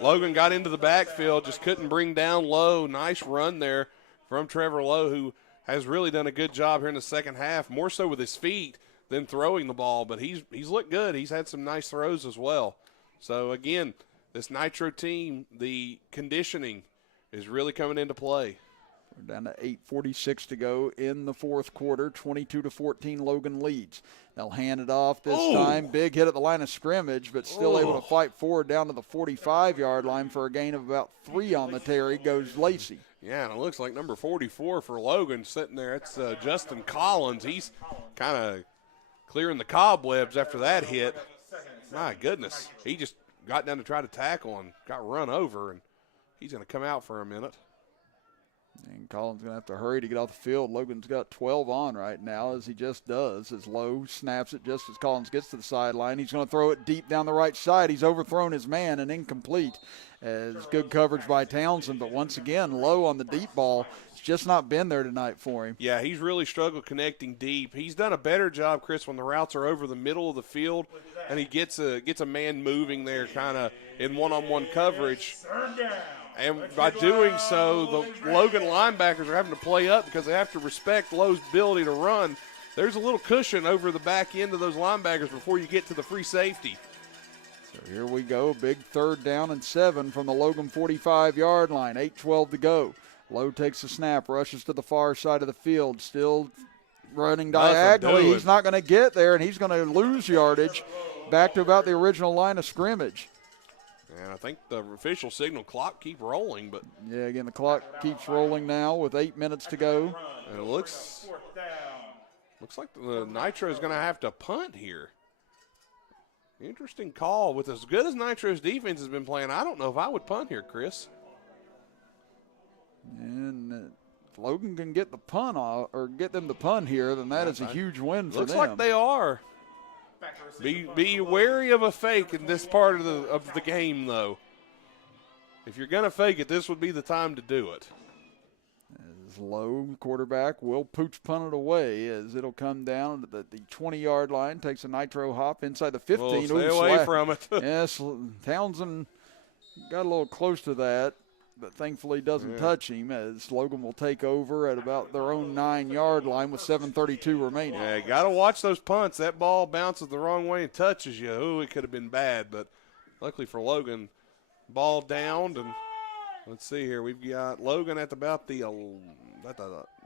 Logan got into the backfield, just couldn't bring down Lowe. Nice run there from Trevor Lowe, who has really done a good job here in the second half, more so with his feet than throwing the ball. But he's looked good. He's had some nice throws as well. So, again, this Nitro team, the conditioning is really coming into play. We're down to 8:46 to go in the fourth quarter. 22-14, Logan leads. They'll hand it off this time. Big hit at the line of scrimmage, but still able to fight forward down to the 45-yard line for a gain of about 3 on the carry. Goes Lacey. Yeah, and it looks like number 44 for Logan sitting there. It's Justin Collins. He's kind of clearing the cobwebs after that hit. My goodness. He just got down to try to tackle and got run over, and he's going to come out for a minute. And Collins going to have to hurry to get off the field. Logan's got 12 on right now, as he just does, as Lowe snaps it just as Collins gets to the sideline. He's going to throw it deep down the right side. He's overthrown his man and incomplete. As good coverage by Townsend, but once again, Lowe on the deep ball. It's just not been there tonight for him. Yeah, he's really struggled connecting deep. He's done a better job, Chris, when the routes are over the middle of the field, and he gets a man moving there kind of in one-on-one coverage. And by doing so, the Logan linebackers are having to play up because they have to respect Lowe's ability to run. There's a little cushion over the back end of those linebackers before you get to the free safety. So here we go, big 3rd down and 7 from the Logan 45-yard line, 8:12 to go. Lowe takes the snap, rushes to the far side of the field, still running diagonally. He's not going to get there, and he's going to lose yardage back to about the original line of scrimmage. And I think the official signal clock keep rolling, but yeah, again, the clock keeps rolling now with 8 minutes to go. And it looks like the Nitro is going to have to punt here. Interesting call. With as good as Nitro's defense has been playing, I don't know if I would punt here, Chris. And if Logan can get the punt off, or get them to punt here, then that is a huge win for them. Looks like they are. Be wary of a fake in this part of the game, though. If you're going to fake it, this would be the time to do it. As Lowe, quarterback, will pooch punt it away as it'll come down to the 20-yard line, takes a Nitro hop inside the 15. Stay away from it. Yes, Townsend got a little close to that, but thankfully doesn't touch him, as Logan will take over at about their own 9-yard line with 7:32 remaining. Yeah, you got to watch those punts. That ball bounces the wrong way and touches you. Ooh, it could have been bad, but luckily for Logan, ball downed. And let's see here. We've got Logan at about the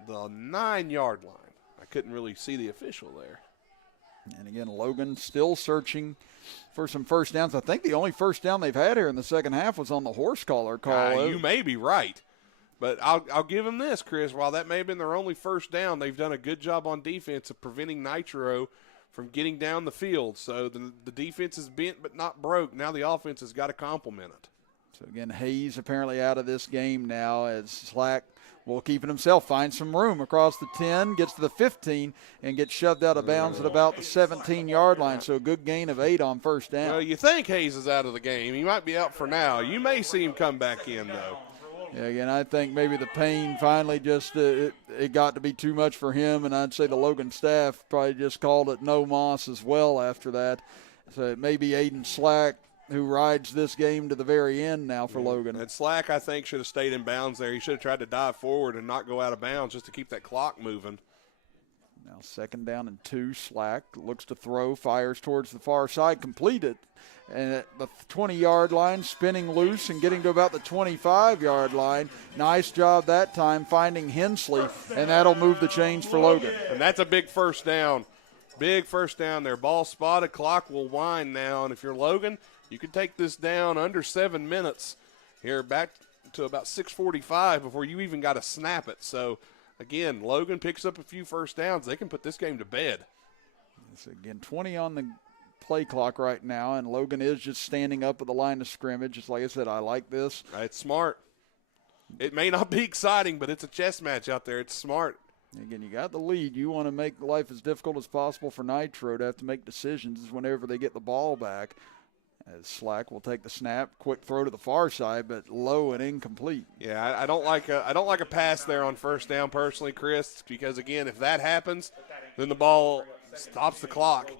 9-yard line. I couldn't really see the official there. And again, Logan still searching for some first downs. I think the only first down they've had here in the second half was on the horse collar call. You may be right. But I'll give them this, Chris. While that may have been their only first down, they've done a good job on defense of preventing Nitro from getting down the field. So the defense is bent but not broke. Now the offense has got to complement it. So, again, Hayes apparently out of this game now, as Slack will keep it himself, find some room across the 10, gets to the 15, and gets shoved out of bounds at about the 17-yard line. So a good gain of 8 on first down. Well, you think Hayes is out of the game. He might be out for now. You may see him come back in, though. Yeah, again, I think maybe the pain finally just it got to be too much for him, and I'd say the Logan staff probably just called it no moss as well after that. So it may be Aiden Slack who rides this game to the very end now for Logan. And Slack, I think, should have stayed in bounds there. He should have tried to dive forward and not go out of bounds just to keep that clock moving. Now 2nd down and 2. Slack looks to throw, fires towards the far side, completed. And at the 20-yard line, spinning loose and getting to about the 25-yard line. Nice job that time finding Hensley, and that'll move the chains for Logan. And that's a big first down. Big first down there. Ball spotted, clock will wind now. And if you're Logan, you can take this down under 7 minutes here, back to about 6:45 before you even got to snap it. So, again, Logan picks up a few first downs. They can put this game to bed. So, again, 20 on the play clock right now, and Logan is just standing up at the line of scrimmage. Just like I said, I like this. It's smart. It may not be exciting, but it's a chess match out there. It's smart. Again, you got the lead. You want to make life as difficult as possible for Nitro to have to make decisions whenever they get the ball back. As Slack will take the snap, quick throw to the far side, but low and incomplete. Yeah, I don't like a pass there on first down personally, Chris, because again, if that happens, then the ball stops the clock.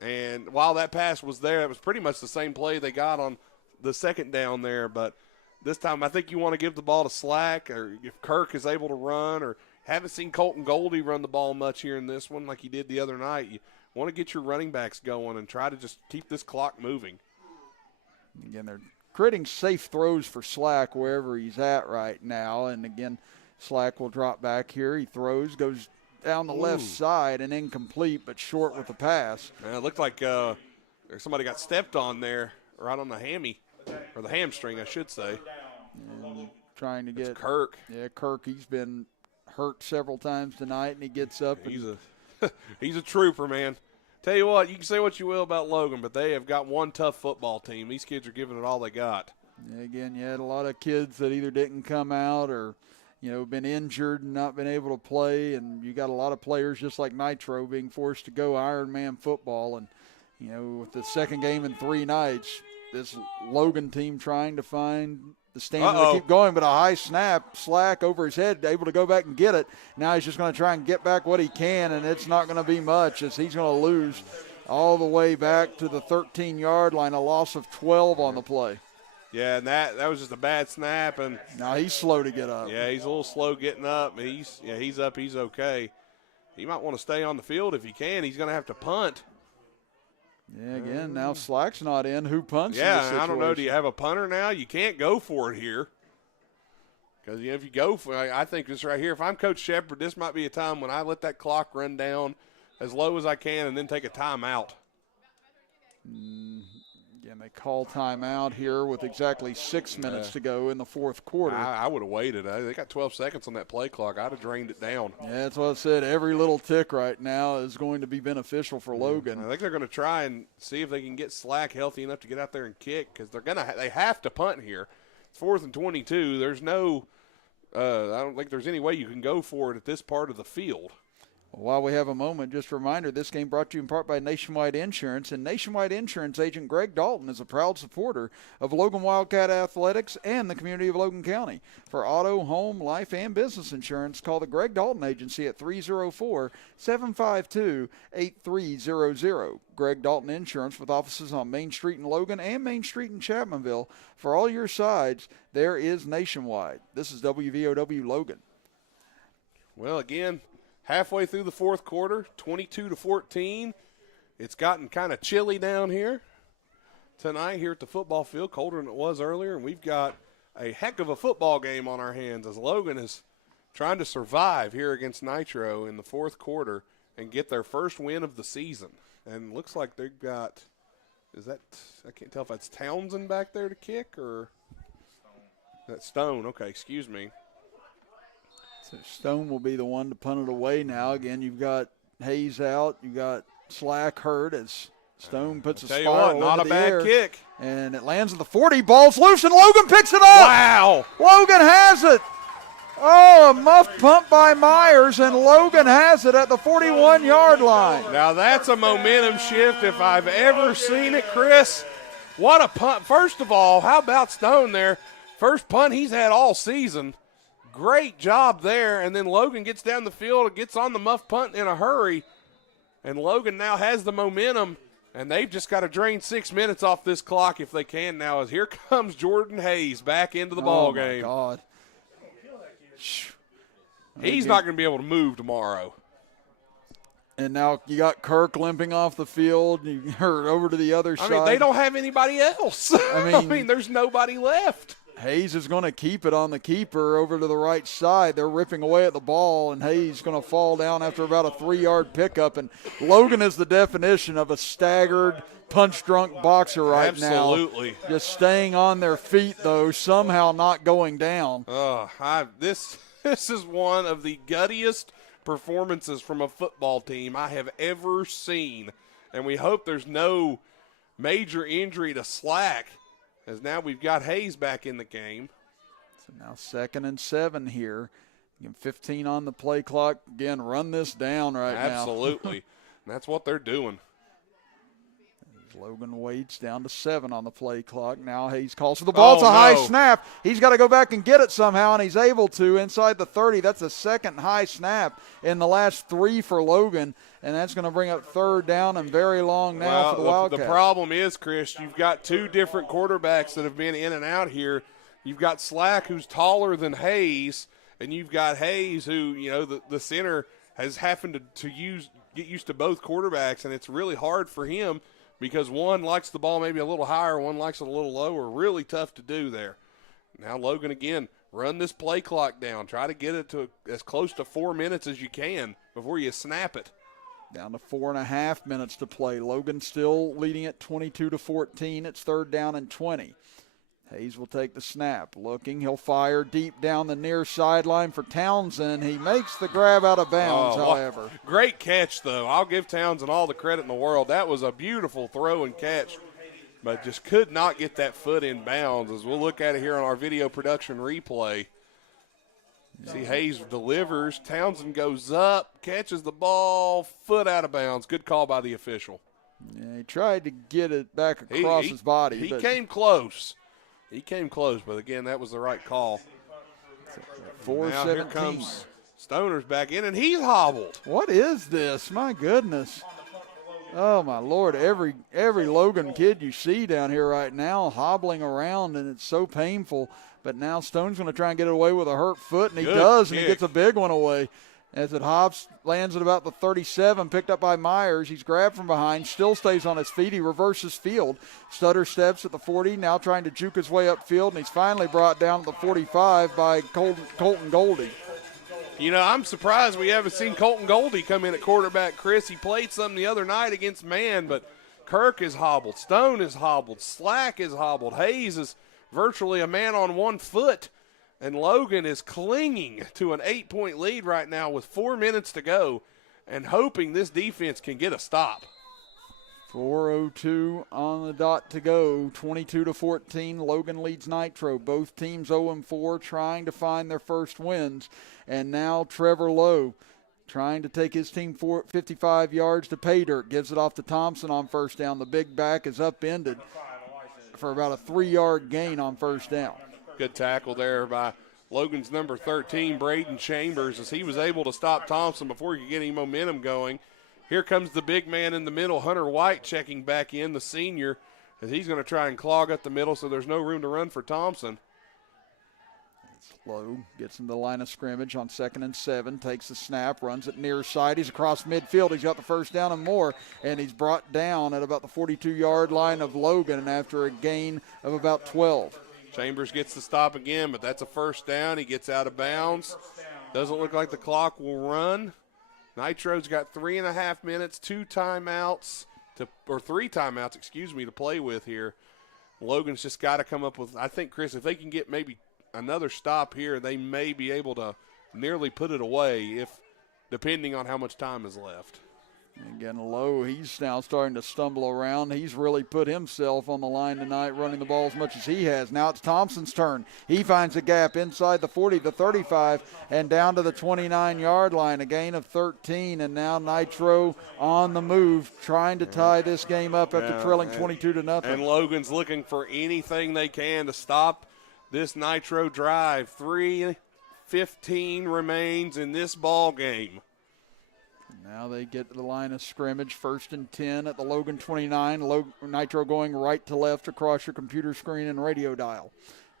And while that pass was there, it was pretty much the same play they got on the 2nd down there. But this time, I think you want to give the ball to Slack, or if Kirk is able to run, or haven't seen Colton Goldie run the ball much here in this one like he did the other night. You want to get your running backs going and try to just keep this clock moving. Again, they're creating safe throws for Slack wherever he's at right now. And, again, Slack will drop back here. He throws, goes down the left side and incomplete, but short with the pass. Man, it looked like somebody got stepped on there right on the hammy, or the hamstring, I should say. And trying to get Kirk. Yeah, Kirk, he's been hurt several times tonight, and he gets up. He's a trooper, man. Tell you what, you can say what you will about Logan, but they have got one tough football team. These kids are giving it all they got. Yeah, again, you had a lot of kids that either didn't come out or been injured and not been able to play, and you got a lot of players just like Nitro being forced to go Ironman football. And, with the second game in 3 nights, this Logan team trying to find the stamina to keep going, but a high snap, Slack over his head, able to go back and get it. Now he's just going to try and get back what he can, and it's not going to be much as he's going to lose all the way back to the 13-yard line, a loss of 12 on the play. Yeah, and that was just a bad snap. And now he's slow to get up. Yeah, he's a little slow getting up. He's up. He's okay. He might want to stay on the field if he can. He's going to have to punt. Yeah, again, now Slack's not in. Who punts in this Yeah, situation? I don't know. Do you have a punter now? You can't go for it here. Because if you go for it, I think this right here, if I'm Coach Shepard, this might be a time when I let that clock run down as low as I can and then take a timeout. Again, they call timeout here with exactly 6 minutes to go in the fourth quarter. I would have waited. They got 12 seconds on that play clock. I'd have drained it down. Yeah, that's what I said. Every little tick right now is going to be beneficial for Logan. I think they're going to try and see if they can get Slack healthy enough to get out there and kick, because they have to punt here. It's 4th and 22. There's no I don't think there's any way you can go for it at this part of the field. While we have a moment, just a reminder, this game brought to you in part by Nationwide Insurance, and Nationwide Insurance agent Greg Dalton is a proud supporter of Logan Wildcat Athletics and the community of Logan County. For auto, home, life, and business insurance, call the Greg Dalton Agency at 304-752-8300. Greg Dalton Insurance, with offices on Main Street in Logan and Main Street in Chapmanville. For all your sides, there is Nationwide. This is WVOW Logan. Well, again, halfway through the fourth quarter, 22-14. It's gotten kind of chilly down here tonight here at the football field, colder than it was earlier, and we've got a heck of a football game on our hands as Logan is trying to survive here against Nitro in the fourth quarter and get their first win of the season. And looks like they've got, I can't tell if that's Townsend back there to kick or that's Stone. Okay, excuse me. So Stone will be the one to punt it away now. Again, you've got Hayes out. You've got Slack hurt as Stone puts a spiral not into a the bad air. kick. And it lands at the 40. Ball's loose, and Logan picks it up. Wow. Logan has it. Oh, a muff punt by Myers, and Logan has it at the 41-yard line. Now that's a momentum shift if I've ever seen it, Chris. What a punt. First of all, how about Stone there? First punt he's had all season. Great job there, and then Logan gets down the field and gets on the muff punt in a hurry, and Logan now has the momentum, and they've just got to drain 6 minutes off this clock if they can now, as here comes Jordan Hayes back into the ball game. Oh, my God. He's not going to be able to move tomorrow. And now you got Kirk limping off the field. You heard over to the other side. I mean, they don't have anybody else. I mean, there's nobody left. Hayes is going to keep it on the keeper over to the right side. They're ripping away at the ball, and Hayes is going to fall down after about a 3-yard pickup. And Logan is the definition of a staggered, punch-drunk boxer right now. Absolutely. Just staying on their feet, though, somehow not going down. This is one of the guttiest performances from a football team I have ever seen. And we hope there's no major injury to Slack, as now we've got Hayes back in the game. So now 2nd and 7 here. 15 on the play clock. Again, run this down right now. Absolutely. That's what they're doing. Logan waits down to 7 on the play clock. Now Hayes calls for the ball. It's a high snap. He's got to go back and get it somehow, and he's able to inside the 30. That's the second high snap in the last 3 for Logan, and that's going to bring up 3rd down and very long now for the Wildcats. The problem is, Chris, you've got 2 different quarterbacks that have been in and out here. You've got Slack, who's taller than Hayes, and you've got Hayes, who, the center has happened to get used to both quarterbacks, and it's really hard for him because one likes the ball maybe a little higher, one likes it a little lower. Really tough to do there. Now Logan again, run this play clock down. Try to get it to as close to 4 minutes as you can before you snap it. Down to 4.5 minutes to play. Logan still leading at 22-14. It's 3rd down and 20. Hayes will take the snap. Looking, he'll fire deep down the near sideline for Townsend. He makes the grab out of bounds, however. Great catch, though. I'll give Townsend all the credit in the world. That was a beautiful throw and catch, but just could not get that foot in bounds, as we'll look at it here on our video production replay. See, Hayes delivers. Townsend goes up, catches the ball, foot out of bounds. Good call by the official. Yeah, he tried to get it back across his body. He came close. He came close, but again, that was the right call. 4-17. Now here comes Stoner's back in, and he's hobbled. What is this? My goodness. Oh, my Lord. Every Logan kid you see down here right now hobbling around, and it's so painful. But now Stone's going to try and get it away with a hurt foot, and he does, and he gets a big one away. As it hops, lands at about the 37, picked up by Myers. He's grabbed from behind, still stays on his feet. He reverses field. Stutter steps at the 40, now trying to juke his way upfield, and he's finally brought down at the 45 by Colton Goldie. You know, I'm surprised we haven't seen Colton Goldie come in at quarterback, Chris. He played some the other night against Man, but Kirk is hobbled. Stone is hobbled. Slack is hobbled. Hayes is virtually a man on one foot. And Logan is clinging to an 8-point lead right now with 4 minutes to go and hoping this defense can get a stop. 4:02 on the dot to go, 22-14. Logan leads Nitro. Both teams 0-4, trying to find their first wins. And now Trevor Lowe trying to take his team 55 yards to pay dirt. Gives it off to Thompson on first down. The big back is upended for about a 3-yard gain on first down. Good tackle there by Logan's number 13, Braden Chambers, as he was able to stop Thompson before he could get any momentum going. Here comes the big man in the middle, Hunter White, checking back in, the senior, as he's going to try and clog up the middle so there's no room to run for Thompson. Lowe gets in the line of scrimmage on 2nd and 7, takes the snap, runs it near side. He's across midfield. He's got the first down and more, and he's brought down at about the 42-yard line of Logan after a gain of about 12. Chambers gets the stop again, but that's a first down. He gets out of bounds. Doesn't look like the clock will run. Nitro's got 3.5 minutes, 3 timeouts, to play with here. Logan's just got to come up with, I think, Chris, if they can get maybe another stop here, they may be able to nearly put it away, depending on how much time is left. Again, Lowe, he's now starting to stumble around. He's really put himself on the line tonight, running the ball as much as he has. Now it's Thompson's turn. He finds a gap inside the 40, the 35, and down to the 29-yard line, a gain of 13. And now Nitro on the move, trying to tie this game up after trailing 22-0. And Logan's looking for anything they can to stop this Nitro drive. 3:15 remains in this ball game. Now they get to the line of scrimmage, 1st and 10 at the Logan 29. Nitro going right to left across your computer screen and radio dial.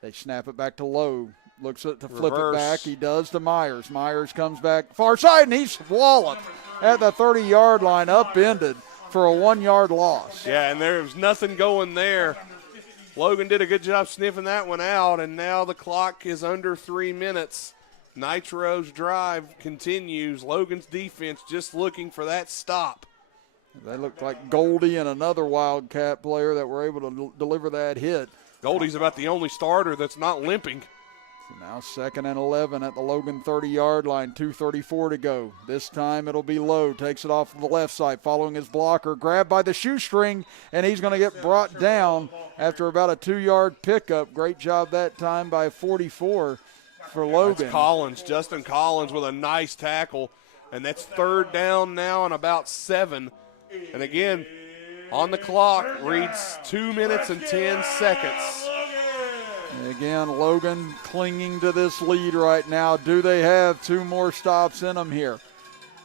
They snap it back to Lowe. Looks to flip it back. He does to Myers. Myers comes back far side, and he's walloped at the 30-yard line, upended for a 1-yard loss. Yeah, and there's nothing going there. Logan did a good job sniffing that one out, and now the clock is under 3 minutes. Nitro's drive continues. Logan's defense just looking for that stop. They looked like Goldie and another Wildcat player that were able to deliver that hit. Goldie's about the only starter that's not limping. So now 2nd and 11 at the Logan 30-yard line, 2:34 to go. This time it'll be Lowe. Takes it off to the left side, following his blocker. Grabbed by the shoestring, and he's going to get brought down after about a 2-yard pickup. Great job that time by 44. For Logan. That's Collins, Justin Collins with a nice tackle, and that's 3rd down now and about 7. And again, on the clock reads 2 minutes and 10 seconds. And again, Logan clinging to this lead right now. Do they have 2 more stops in them here?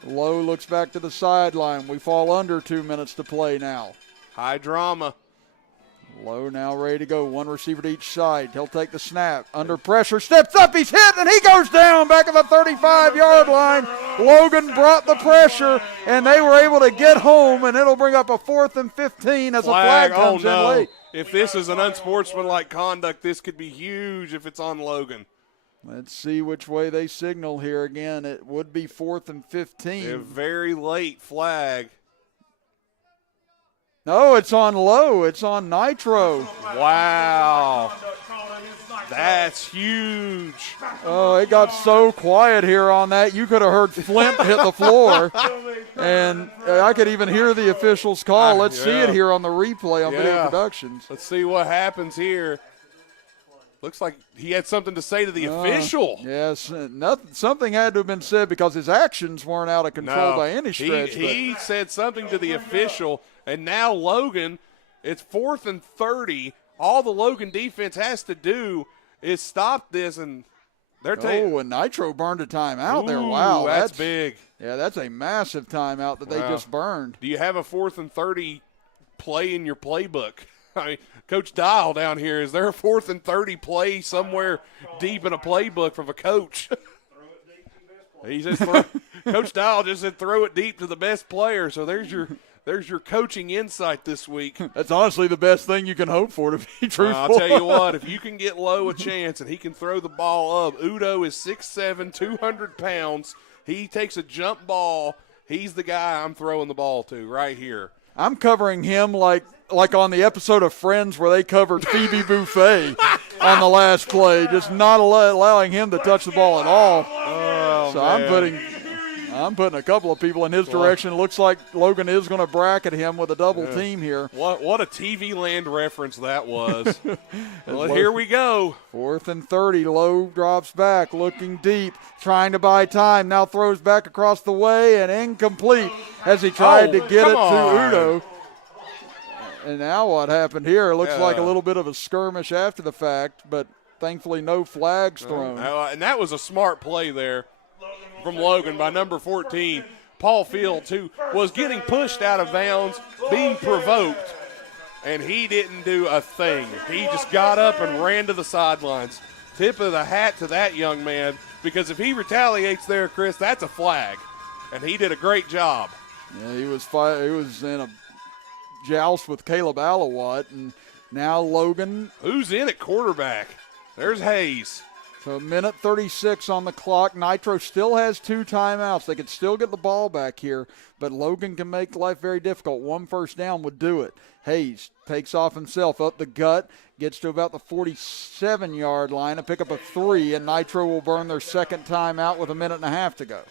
Lowe looks back to the sideline. We fall under 2 minutes to play now. High drama. Lowe now ready to go. 1 receiver to each side. He'll take the snap. Under pressure. Steps up. He's hit, and he goes down back at the 35-yard line. Logan brought the pressure, and they were able to get home, and it'll bring up a 4th and 15 as a flag comes in late. If this is an unsportsmanlike conduct, this could be huge if it's on Logan. Let's see which way they signal here again. It would be 4th and 15. A very late flag. No, it's on Lowe. It's on Nitro. Wow. That's huge. Oh, it got so quiet here on that. You could have heard Flint hit the floor. And I could even hear the officials call. Let's see it here on the replay on Video Productions. Let's see what happens here. Looks like he had something to say to the official. Yes, something had to have been said because his actions weren't out of control by any stretch. He said something to the official, and now Logan, it's 4th and 30. All the Logan defense has to do is stop this, and they're taking. Oh, and Nitro burned a timeout there. Wow, that's big. Yeah, that's a massive timeout that they just burned. Do you have a 4th and 30 play in your playbook? I mean, Coach Dial down here, is there a 4th and 30 play somewhere deep in a playbook from a coach? He just Coach Dial just said throw it deep to the best player. So there's your coaching insight this week. That's honestly the best thing you can hope for, to be truthful. I'll tell you what, if you can get Lowe a chance and he can throw the ball up, Udo is 6'7", 200 pounds. He takes a jump ball. He's the guy I'm throwing the ball to right here. I'm covering him like on the episode of Friends where they covered Phoebe Buffet on the last play, just not allowing him to touch the ball at all. Oh, so man. I'm putting a couple of people in his direction. It looks like Logan is going to bracket him with a double team here. What a TV Land reference that was. Well, here we go. 4th and 30. Lowe drops back, looking deep, trying to buy time. Now throws back across the way and incomplete as he tried to get it to Udo. And now what happened here? It looks like a little bit of a skirmish after the fact, but thankfully no flags thrown. And that was a smart play there from Logan by number 14, Paul Fields, who was getting pushed out of bounds, being provoked, and he didn't do a thing. He just got up and ran to the sidelines. Tip of the hat to that young man, because if he retaliates there, Chris, that's a flag, and he did a great job. Yeah, he was in a joust with Caleb Alawat, and now Logan. Who's in at quarterback? There's Hayes. So 1:36 on the clock. Nitro still has 2 timeouts. They could still get the ball back here, but Logan can make life very difficult. 1 first down would do it. Hayes takes off himself up the gut, gets to about the 47-yard line, and pick up a 3, and Nitro will burn their second timeout with 1.5 minutes to go.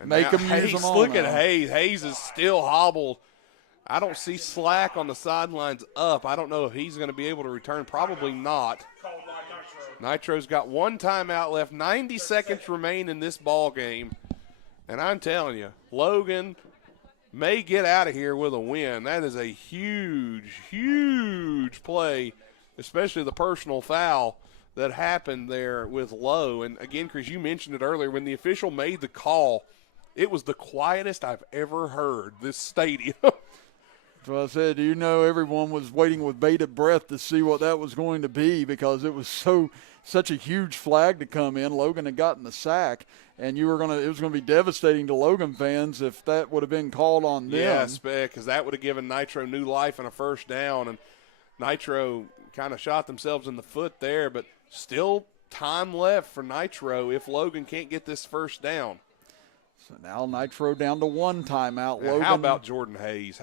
And Make them use them all. Look at Hayes. Hayes is still hobbled. I don't see Slack on the sidelines up. I don't know if he's going to be able to return. Probably not. Nitro's got 1 timeout left. 90 seconds remain in this ball game. And I'm telling you, Logan may get out of here with a win. That is a huge, huge play, especially the personal foul that happened there with Lowe. And, again, Chris, you mentioned it earlier. When the official made the call, it was the quietest I've ever heard this stadium. So I said, everyone was waiting with bated breath to see what that was going to be because it was such a huge flag to come in. Logan had gotten the sack, and it was going to be devastating to Logan fans if that would have been called on them. Yes, because that would have given Nitro new life and a first down, and Nitro kind of shot themselves in the foot there, but still time left for Nitro if Logan can't get this first down. So now Nitro down to 1 timeout. Logan. How about Jordan Hayes?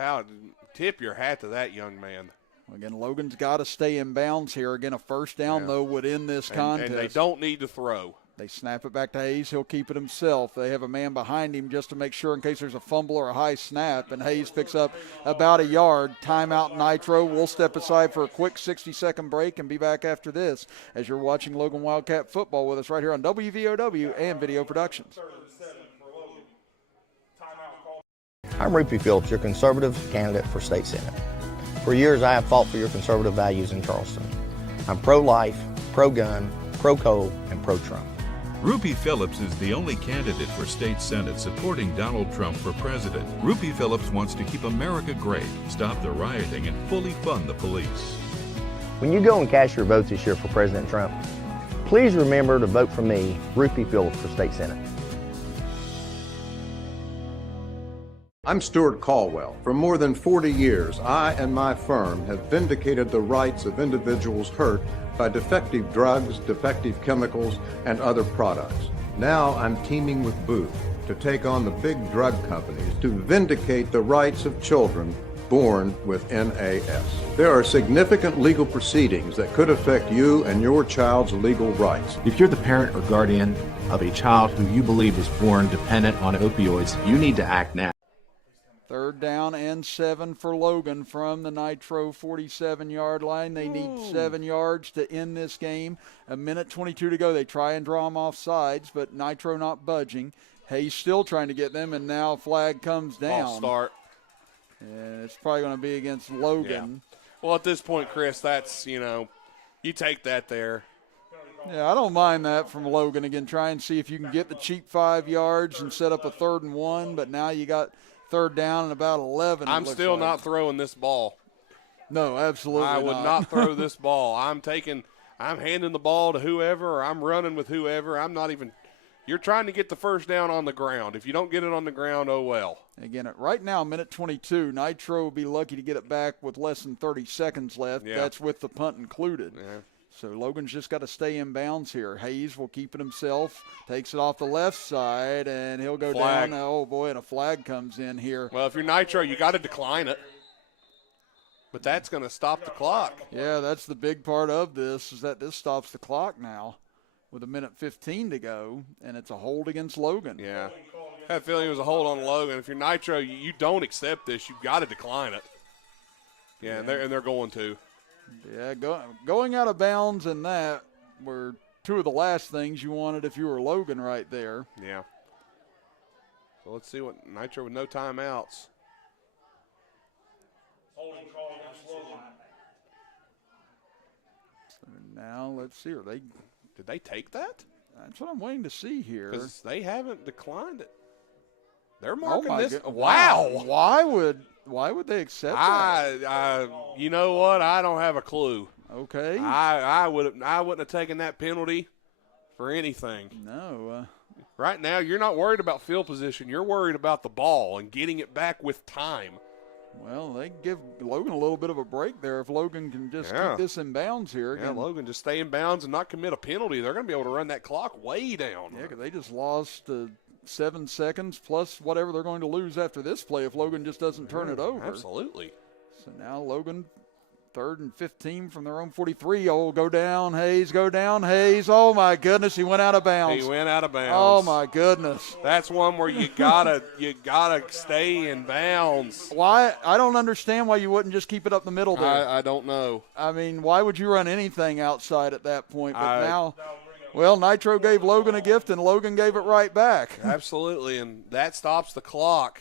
Tip your hat to that young man. Again, Logan's got to stay in bounds here. Again, a first down, though, would end this contest. And they don't need to throw. They snap it back to Hayes. He'll keep it himself. They have a man behind him just to make sure in case there's a fumble or a high snap, and Hayes picks up about a yard. Timeout Nitro. We'll step aside for a quick 60-second break and be back after this as you're watching Logan Wildcat football with us right here on WVOW and Video Productions. I'm Rupee Phillips, your conservative candidate for state senate. For years, I have fought for your conservative values in Charleston. I'm pro-life, pro-gun, pro-coal, and pro-Trump. Rupee Phillips is the only candidate for state senate supporting Donald Trump for president. Rupee Phillips wants to keep America great, stop the rioting, and fully fund the police. When you go and cast your vote this year for President Trump, please remember to vote for me, Rupee Phillips, for state senate. I'm Stuart Caldwell. For more than 40 years, I and my firm have vindicated the rights of individuals hurt by defective drugs, defective chemicals, and other products. Now I'm teaming with Booth to take on the big drug companies to vindicate the rights of children born with NAS. There are significant legal proceedings that could affect you and your child's legal rights. If you're the parent or guardian of a child who you believe is born dependent on opioids, you need to act now. 3rd down and 7 for Logan from the Nitro 47-yard line. They need 7 yards to end this game. 1:22 to go. They try and draw them off sides, but Nitro not budging. Hayes still trying to get them, and now flag comes down. False start. And it's probably going to be against Logan. Yeah. Well, at this point, Chris, that's, you take that there. Yeah, I don't mind that from Logan. Again, try and see if you can get the cheap 5 yards and set up a 3rd and 1, but now you got 3rd down and about 11. I'm still not throwing this ball. No, absolutely I would not throw this ball. I'm handing the ball to whoever, or I'm running with whoever. You're trying to get the 1st down on the ground. If you don't get it on the ground, oh well. Again, right now, 1:22, Nitro will be lucky to get it back with less than 30 seconds left. Yeah. That's with the punt included. Yeah. So Logan's just got to stay in bounds here. Hayes will keep it himself, takes it off the left side, and he'll go Flag. down. Oh, boy, and a flag comes in here. Well, if you're Nitro, you got to decline it. But that's going to stop the clock. Yeah, that's the big part of this, is that this stops the clock now with 1:15 to go, and it's a hold against Logan. Yeah. I had a feeling it was a hold on Logan. If you're Nitro, you don't accept this. You've got to decline it. Yeah, and they're going to. Yeah, going out of bounds and that were two of the last things you wanted if you were Logan right there. Yeah. So let's see what Nitro with no timeouts. Holding call against Logan. So now let's see. Did they take that? That's what I'm waiting to see here. Because they haven't declined it. They're marking this. Wow. Why would they accept that? You know what? I don't have a clue. Okay. I wouldn't have taken that penalty for anything. No. Right now, you're not worried about field position. You're worried about the ball and getting it back with time. Well, they give Logan a little bit of a break there if Logan can just keep this in bounds here. Yeah, Logan just stay in bounds and not commit a penalty. They're going to be able to run that clock way down. Yeah, because they just lost 7 seconds plus whatever they're going to lose after this play if Logan just doesn't turn it over. Absolutely. So now Logan, 3rd and 15 from their own 43. Oh, go down, Hayes. Oh, my goodness, he went out of bounds. He went out of bounds. Oh, my goodness. That's one where you gotta stay in bounds. Why? I don't understand why you wouldn't just keep it up the middle there. I don't know. I mean, why would you run anything outside at that point? But now, well, Nitro gave Logan a gift, and Logan gave it right back. Absolutely, and that stops the clock.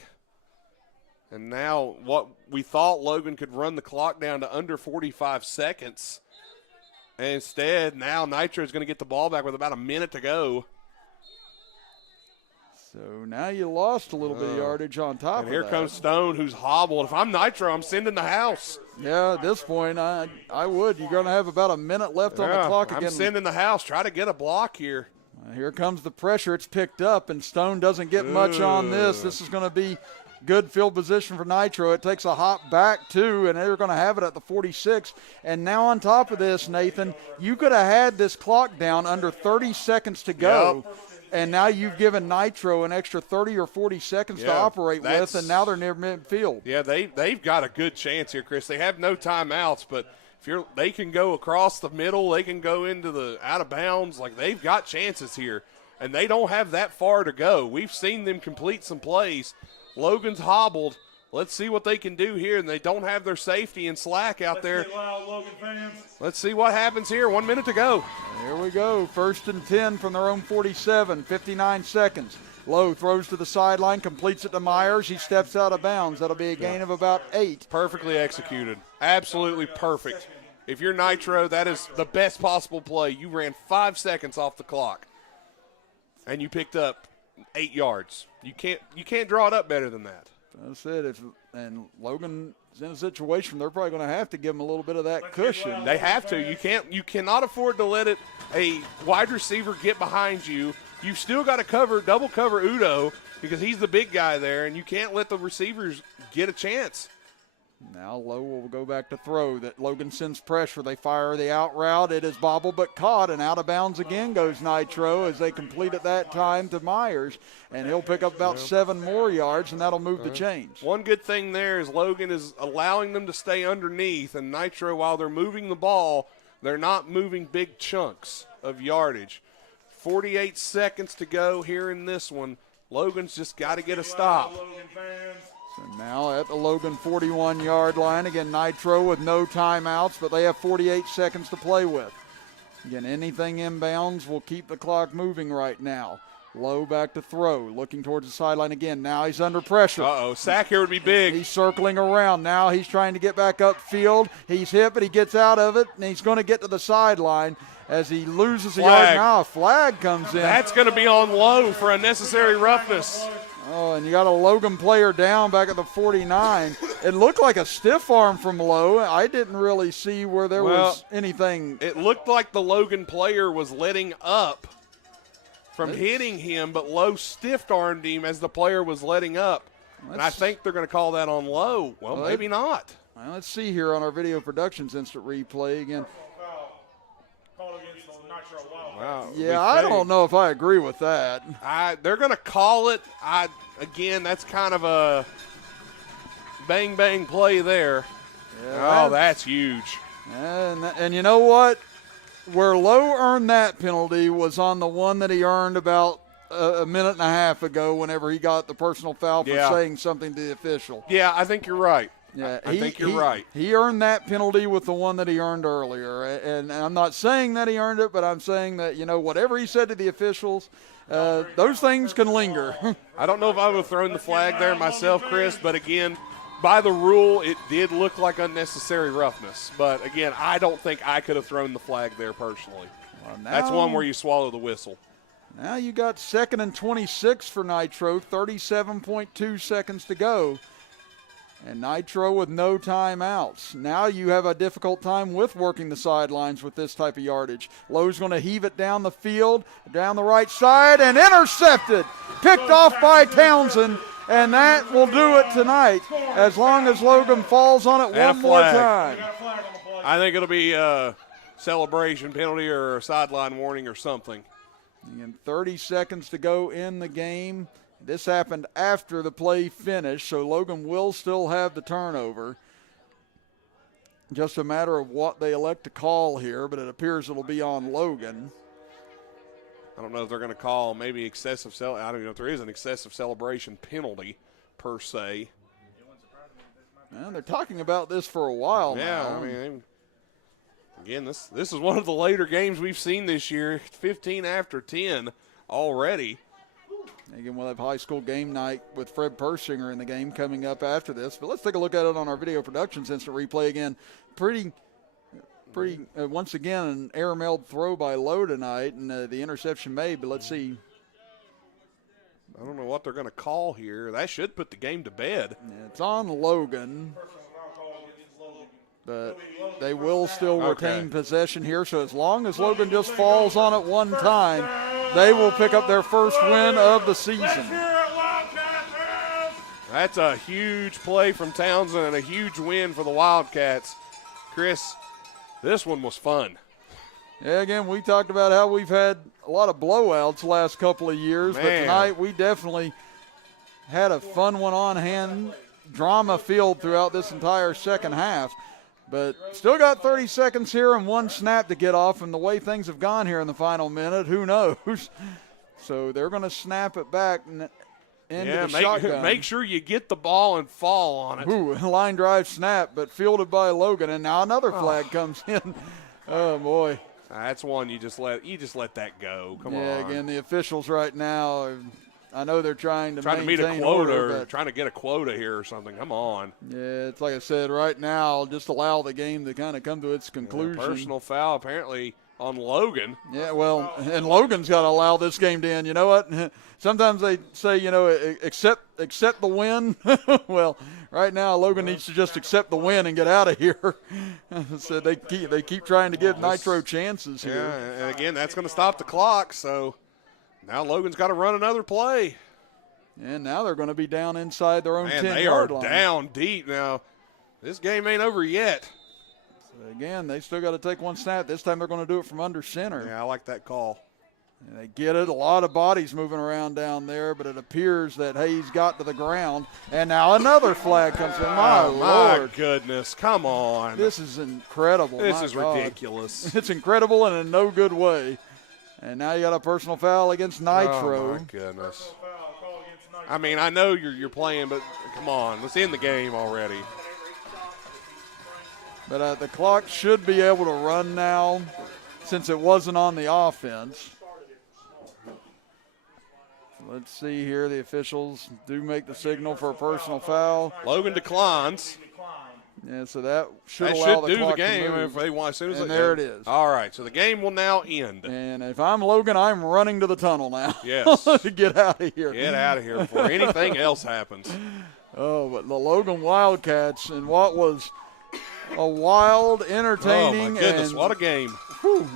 And now what we thought Logan could run the clock down to under 45 seconds. And instead, now Nitro is going to get the ball back with about a minute to go. So now you lost a little bit of yardage on top of that. And here comes Stone, who's hobbled. If I'm Nitro, I'm sending the house. Yeah, at this point, I would. You're going to have about a minute left on the clock again. I'm sending the house. Try to get a block here. Here comes the pressure. It's picked up, and Stone doesn't get much on this. This is going to be good field position for Nitro. It takes a hop back, too, and they're going to have it at the 46. And now on top of this, Nathan, you could have had this clock down under 30 seconds to go. Yep. And now you've given Nitro an extra 30 or 40 seconds to operate with, and now they're near midfield. Yeah, they've got a good chance here, Chris. They have no timeouts, but they can go across the middle, they can go into the out of bounds. Like, they've got chances here, and they don't have that far to go. We've seen them complete some plays. Logan's hobbled. Let's see what they can do here, and they don't have their safety and slack out there. Get loud, Logan fans. Let's see what happens here. 1 minute to go. Here we go. 1st and 10 from their own 47, 59 seconds. Lowe throws to the sideline, completes it to Myers. He steps out of bounds. That'll be a gain of about 8. Perfectly executed. Absolutely perfect. If you're Nitro, that is the best possible play. You ran 5 seconds off the clock, and you picked up 8 yards. You can't draw it up better than that. That's it. And Logan's in a situation they're probably going to have to give him a little bit of that cushion. They have to. You cannot afford to let a wide receiver get behind you. You've still got to double cover Udo because he's the big guy there, and you can't let the receivers get a chance. Now Lowe will go back to throw. That Logan sends pressure. They fire the out route. It is bobbled but caught, and out of bounds again goes Nitro as they complete at that time to Myers, and he'll pick up about 7 more yards, and that'll move the chains. One good thing there is Logan is allowing them to stay underneath, and Nitro, while they're moving the ball, they're not moving big chunks of yardage. 48 seconds to go here in this one. Logan's just got to get a stop. So now at the Logan 41-yard line. Again, Nitro with no timeouts, but they have 48 seconds to play with. Again, anything inbounds will keep the clock moving right now. Low back to throw, looking towards the sideline again. Now he's under pressure. Uh-oh, sack here would be big. He's circling around. Now he's trying to get back upfield. He's hit, but he gets out of it, and he's going to get to the sideline as he loses a yard. Now a flag comes in. That's going to be on Low for unnecessary roughness. Oh, and you got a Logan player down back at the 49. It looked like a stiff arm from Low. I didn't really see where there was anything. It looked like the Logan player was letting up from hitting him, but Lowe stiff-armed him as the player was letting up. And I think they're going to call that on Lowe. Well, maybe not. Well, let's see here on our video productions instant replay again. Wow. Yeah, I don't know if I agree with that. They're going to call it. Again, that's kind of a bang-bang play there. Yeah, that's huge. And you know what? Where Lowe earned that penalty was on the one that he earned about a minute and a half ago whenever he got the personal foul for saying something to the official. Yeah, I think you're right. Yeah, I think you're right. He earned that penalty with the one that he earned earlier. And I'm not saying that he earned it, but I'm saying that, whatever he said to the officials, those things can linger. I don't know if I would have thrown the flag there myself, Chris, but again, by the rule, it did look like unnecessary roughness. But, again, I don't think I could have thrown the flag there personally. Well, that's one where you swallow the whistle. Now you got 2nd and 26 for Nitro, 37.2 seconds to go. And Nitro with no timeouts. Now you have a difficult time with working the sidelines with this type of yardage. Lowe's going to heave it down the field, down the right side, and intercepted. Picked off by Townsend. And that will do it tonight as long as Logan falls on it one more time. I think it'll be a celebration penalty or a sideline warning or something. And 30 seconds to go in the game. This happened after the play finished, so Logan will still have the turnover. Just a matter of what they elect to call here, but it appears it'll be on Logan. I don't know if they're going to call maybe excessive I don't even know if there is an excessive celebration penalty per se. Well, they're talking about this for a while now. Yeah, I mean, again, this is one of the later games we've seen this year. 15 after 10 already. Again, we'll have high school game night with Fred Persinger in the game coming up after this. But let's take a look at it on our video productions instant replay again. Pretty once again, an air-mailed throw by Lowe tonight, and the interception made, but let's see. I don't know what they're going to call here. That should put the game to bed. Yeah, it's on Logan, but they will still retain possession here, so as long as Logan just falls on it one time, they will pick up their first win of the season. That's a huge play from Townsend and a huge win for the Wildcats. Chris, this one was fun. Yeah, again, we talked about how we've had a lot of blowouts the last couple of years, but tonight we definitely had a fun one on hand, drama filled throughout this entire second half. But still got 30 seconds here and one snap to get off, and the way things have gone here in the final minute, who knows? So they're going to snap it back into the shotgun. Make sure you get the ball and fall on it. Ooh, line drive snap, but fielded by Logan, and now another flag comes in. Oh boy, that's one you just let that go. Come on. Yeah, again, the officials right now, I know they're trying to meet a quota order, or trying to get a quota here or something. Come on. Yeah, it's like I said, right now, just allow the game to kind of come to its conclusion. Yeah, personal foul apparently on Logan. Yeah, well, and Logan's got to allow this game to end. You know what? Sometimes they say, accept the win. Well, right now Logan needs to just accept the win and get out of here. So they keep trying to give Nitro chances here. Yeah, and again, that's going to stop the clock. So now Logan's got to run another play. And now they're going to be down inside their own 10-yard line. They are down deep now. This game ain't over yet. Again, they still got to take one snap. This time they're going to do it from under center. Yeah, I like that call. And they get it. A lot of bodies moving around down there, but it appears that Hayes got to the ground. And now another flag comes in. My Lord. My goodness. Come on. This is incredible. This is ridiculous. It's incredible and in no good way. And now you got a personal foul against Nitro. Oh, my goodness. I mean, I know you're playing, but come on, let's end the game already. But the clock should be able to run now since it wasn't on the offense. Let's see here. The officials do make the signal for a personal foul. Logan declines. Yeah, so that should That allow should the do clock the game to move. if they want. As soon as And there it is. All right, so the game will now end. And if I'm Logan, I'm running to the tunnel now. Yes. To get out of here. Get out of here before anything else happens. Oh, but the Logan Wildcats in what was a wild, entertaining, oh my goodness, and what a game. Whew,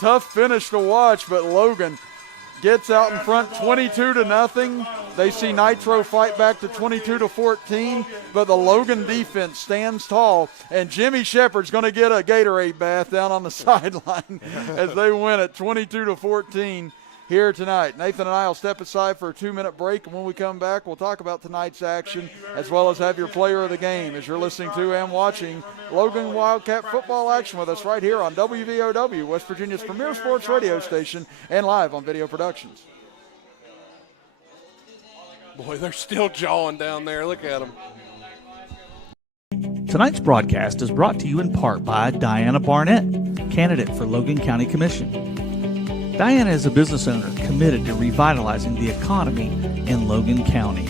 tough finish to watch, but Logan gets out in front 22-0. They see Nitro fight back to 22-14, but the Logan defense stands tall, and Jimmy Shepard's going to get a Gatorade bath down on the sideline as they win at 22-14 here tonight. Nathan and I will step aside for a 2-minute break, and when we come back, we'll talk about tonight's action as well as have your player of the game as you're listening to and watching Logan Wildcat football action with us right here on WVOW, West Virginia's premier sports radio station, and live on Video Productions. Boy, they're still jawing down there. Look at them. Tonight's broadcast is brought to you in part by Diana Barnett, candidate for Logan County Commission. Diana is a business owner committed to revitalizing the economy in Logan County.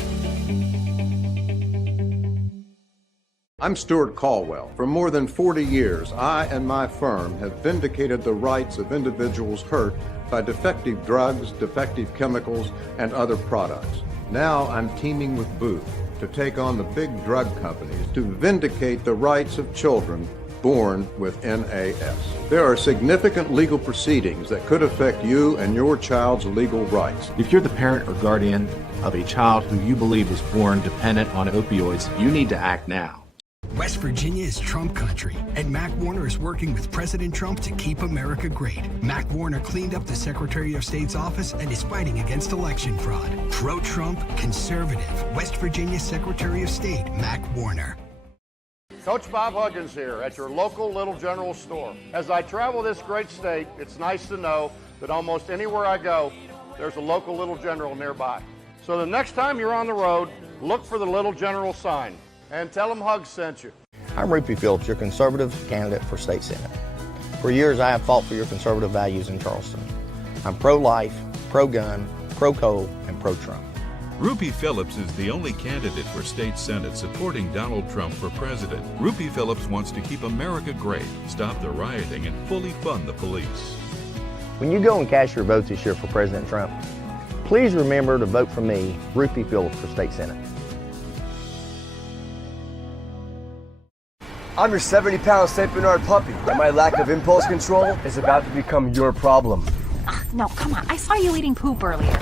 I'm Stuart Caldwell. For more than 40 years, I and my firm have vindicated the rights of individuals hurt by defective drugs, defective chemicals, and other products. Now I'm teaming with Booth to take on the big drug companies to vindicate the rights of children born with NAS. There are significant legal proceedings that could affect you and your child's legal rights. If you're the parent or guardian of a child who you believe was born dependent on opioids, you need to act now. West Virginia is Trump country, and Mac Warner is working with President Trump to keep America great. Mac Warner cleaned up the Secretary of State's office and is fighting against election fraud. Pro-Trump, conservative, West Virginia Secretary of State, Mac Warner. Coach Bob Huggins here at your local Little General store. As I travel this great state, it's nice to know that almost anywhere I go, there's a local Little General nearby. So the next time you're on the road, look for the Little General sign and tell them Hugs sent you. I'm Rupee Phillips, your conservative candidate for state senate. For years, I have fought for your conservative values in Charleston. I'm pro-life, pro-gun, pro-coal, and pro-Trump. Rupee Phillips is the only candidate for state senate supporting Donald Trump for president. Rupee Phillips wants to keep America great, stop the rioting, and fully fund the police. When you go and cast your vote this year for President Trump, please remember to vote for me, Rupee Phillips, for state senate. I'm your 70-pound St. Bernard puppy, and my lack of impulse control is about to become your problem. No, come on. I saw you eating poop earlier.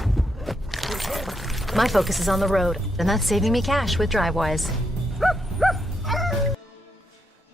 My focus is on the road, and that's saving me cash with DriveWise.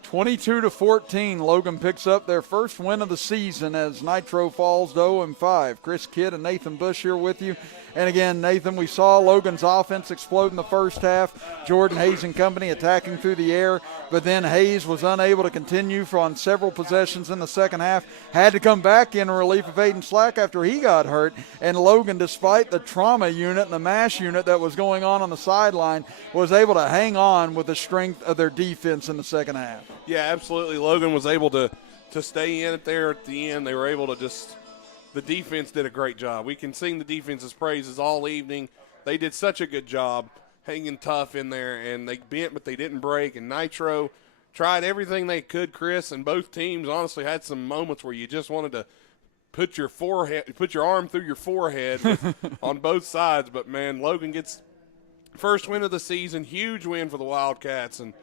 22-14, Logan picks up their first win of the season as Nitro falls to 0-5. Chris Kidd and Nathan Bush here with you. And again, Nathan, we saw Logan's offense explode in the first half. Jordan Hayes and company attacking through the air, but then Hayes was unable to continue on several possessions in the second half. Had to come back in relief of Aiden Slack after he got hurt. And Logan, despite the trauma unit and the MASH unit that was going on the sideline, was able to hang on with the strength of their defense in the second half. Yeah, absolutely. Logan was able to stay in it there at the end. They were able to just – the defense did a great job. We can sing the defense's praises all evening. They did such a good job hanging tough in there, and they bent but they didn't break. And Nitro tried everything they could, Chris, and both teams honestly had some moments where you just wanted to put your arm through your forehead on both sides. But, man, Logan gets first win of the season, huge win for the Wildcats, and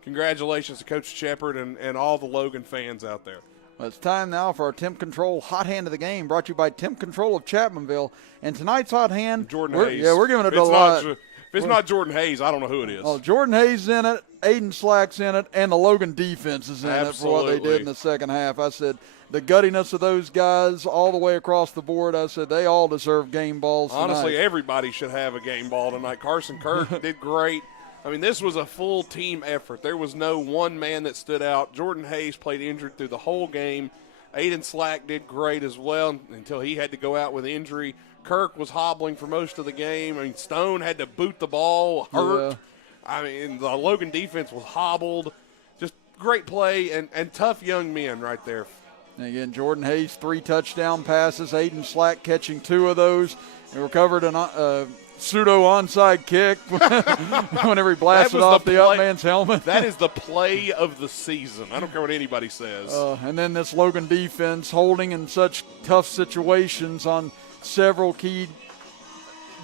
congratulations to Coach Shepard and all the Logan fans out there. Well, it's time now for our Temp Control Hot Hand of the Game, brought to you by Temp Control of Chapmanville. And tonight's Hot Hand, Jordan Hayes. Yeah, we're giving it a lot. If it's not Jordan Hayes, I don't know who it is. Well, Jordan Hayes in it, Aiden Slack's in it, and the Logan defense is in it for what they did in the second half. I said the guttiness of those guys all the way across the board, I said they all deserve game balls tonight. Honestly, everybody should have a game ball tonight. Carson Kirk did great. I mean, this was a full team effort. There was no one man that stood out. Jordan Hayes played injured through the whole game. Aiden Slack did great as well until he had to go out with injury. Kirk was hobbling for most of the game. I mean, Stone had to boot the ball, hurt. Yeah. I mean, the Logan defense was hobbled. Just great play and tough young men right there. And again, Jordan Hayes, 3 touchdown passes. Aiden Slack catching 2 of those. And recovered a pseudo onside kick whenever he blasted off the up man's helmet. That is the play of the season. I don't care what anybody says. And then this Logan defense holding in such tough situations on several key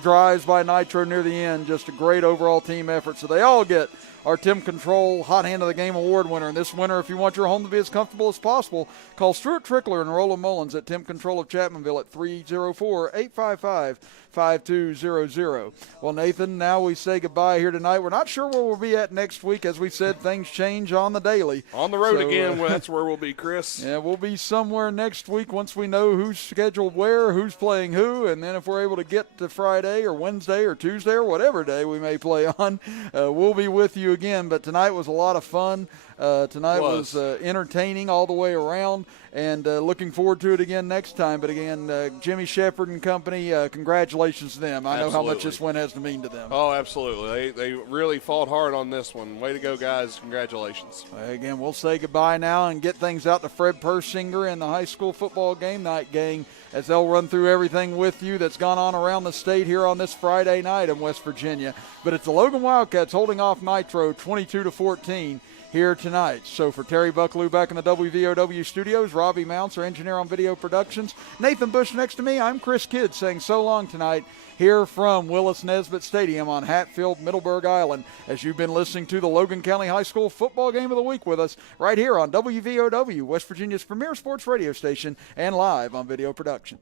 drives by Nitro near the end. Just a great overall team effort. So they all get our Tim Control Hot Hand of the Game Award winner. And this winter, if you want your home to be as comfortable as possible, call Stuart Trickler and Roland Mullins at Tim Control of Chapmanville at 304-855-5200. Well, Nathan, now we say goodbye here tonight. We're not sure where we'll be at next week. As we said, things change on the daily. On the road again, that's where we'll be, Chris. Yeah, we'll be somewhere next week once we know who's scheduled where, who's playing who, and then if we're able to get to Friday or Wednesday or Tuesday or whatever day we may play on, we'll be with you again. But tonight was a lot of fun. Tonight was entertaining all the way around, and looking forward to it again next time. But again, Jimmy Shepard and company, congratulations to them. I know how much this win has to mean to them. Oh, absolutely. They really fought hard on this one. Way to go, guys. Congratulations. Again, we'll say goodbye now and get things out to Fred Persinger and the high school football game night gang as they'll run through everything with you that's gone on around the state here on this Friday night in West Virginia. But it's the Logan Wildcats holding off Nitro 22-14. Here tonight. So for Terry Bucklew back in the WVOW studios, Robbie Mounts, our engineer on video productions, Nathan Bush next to me, I'm Chris Kidd saying so long tonight here from Willis Nesbitt Stadium on Hatfield, Middleburg Island, as you've been listening to the Logan County High School Football Game of the Week with us right here on WVOW, West Virginia's premier sports radio station, and live on video productions.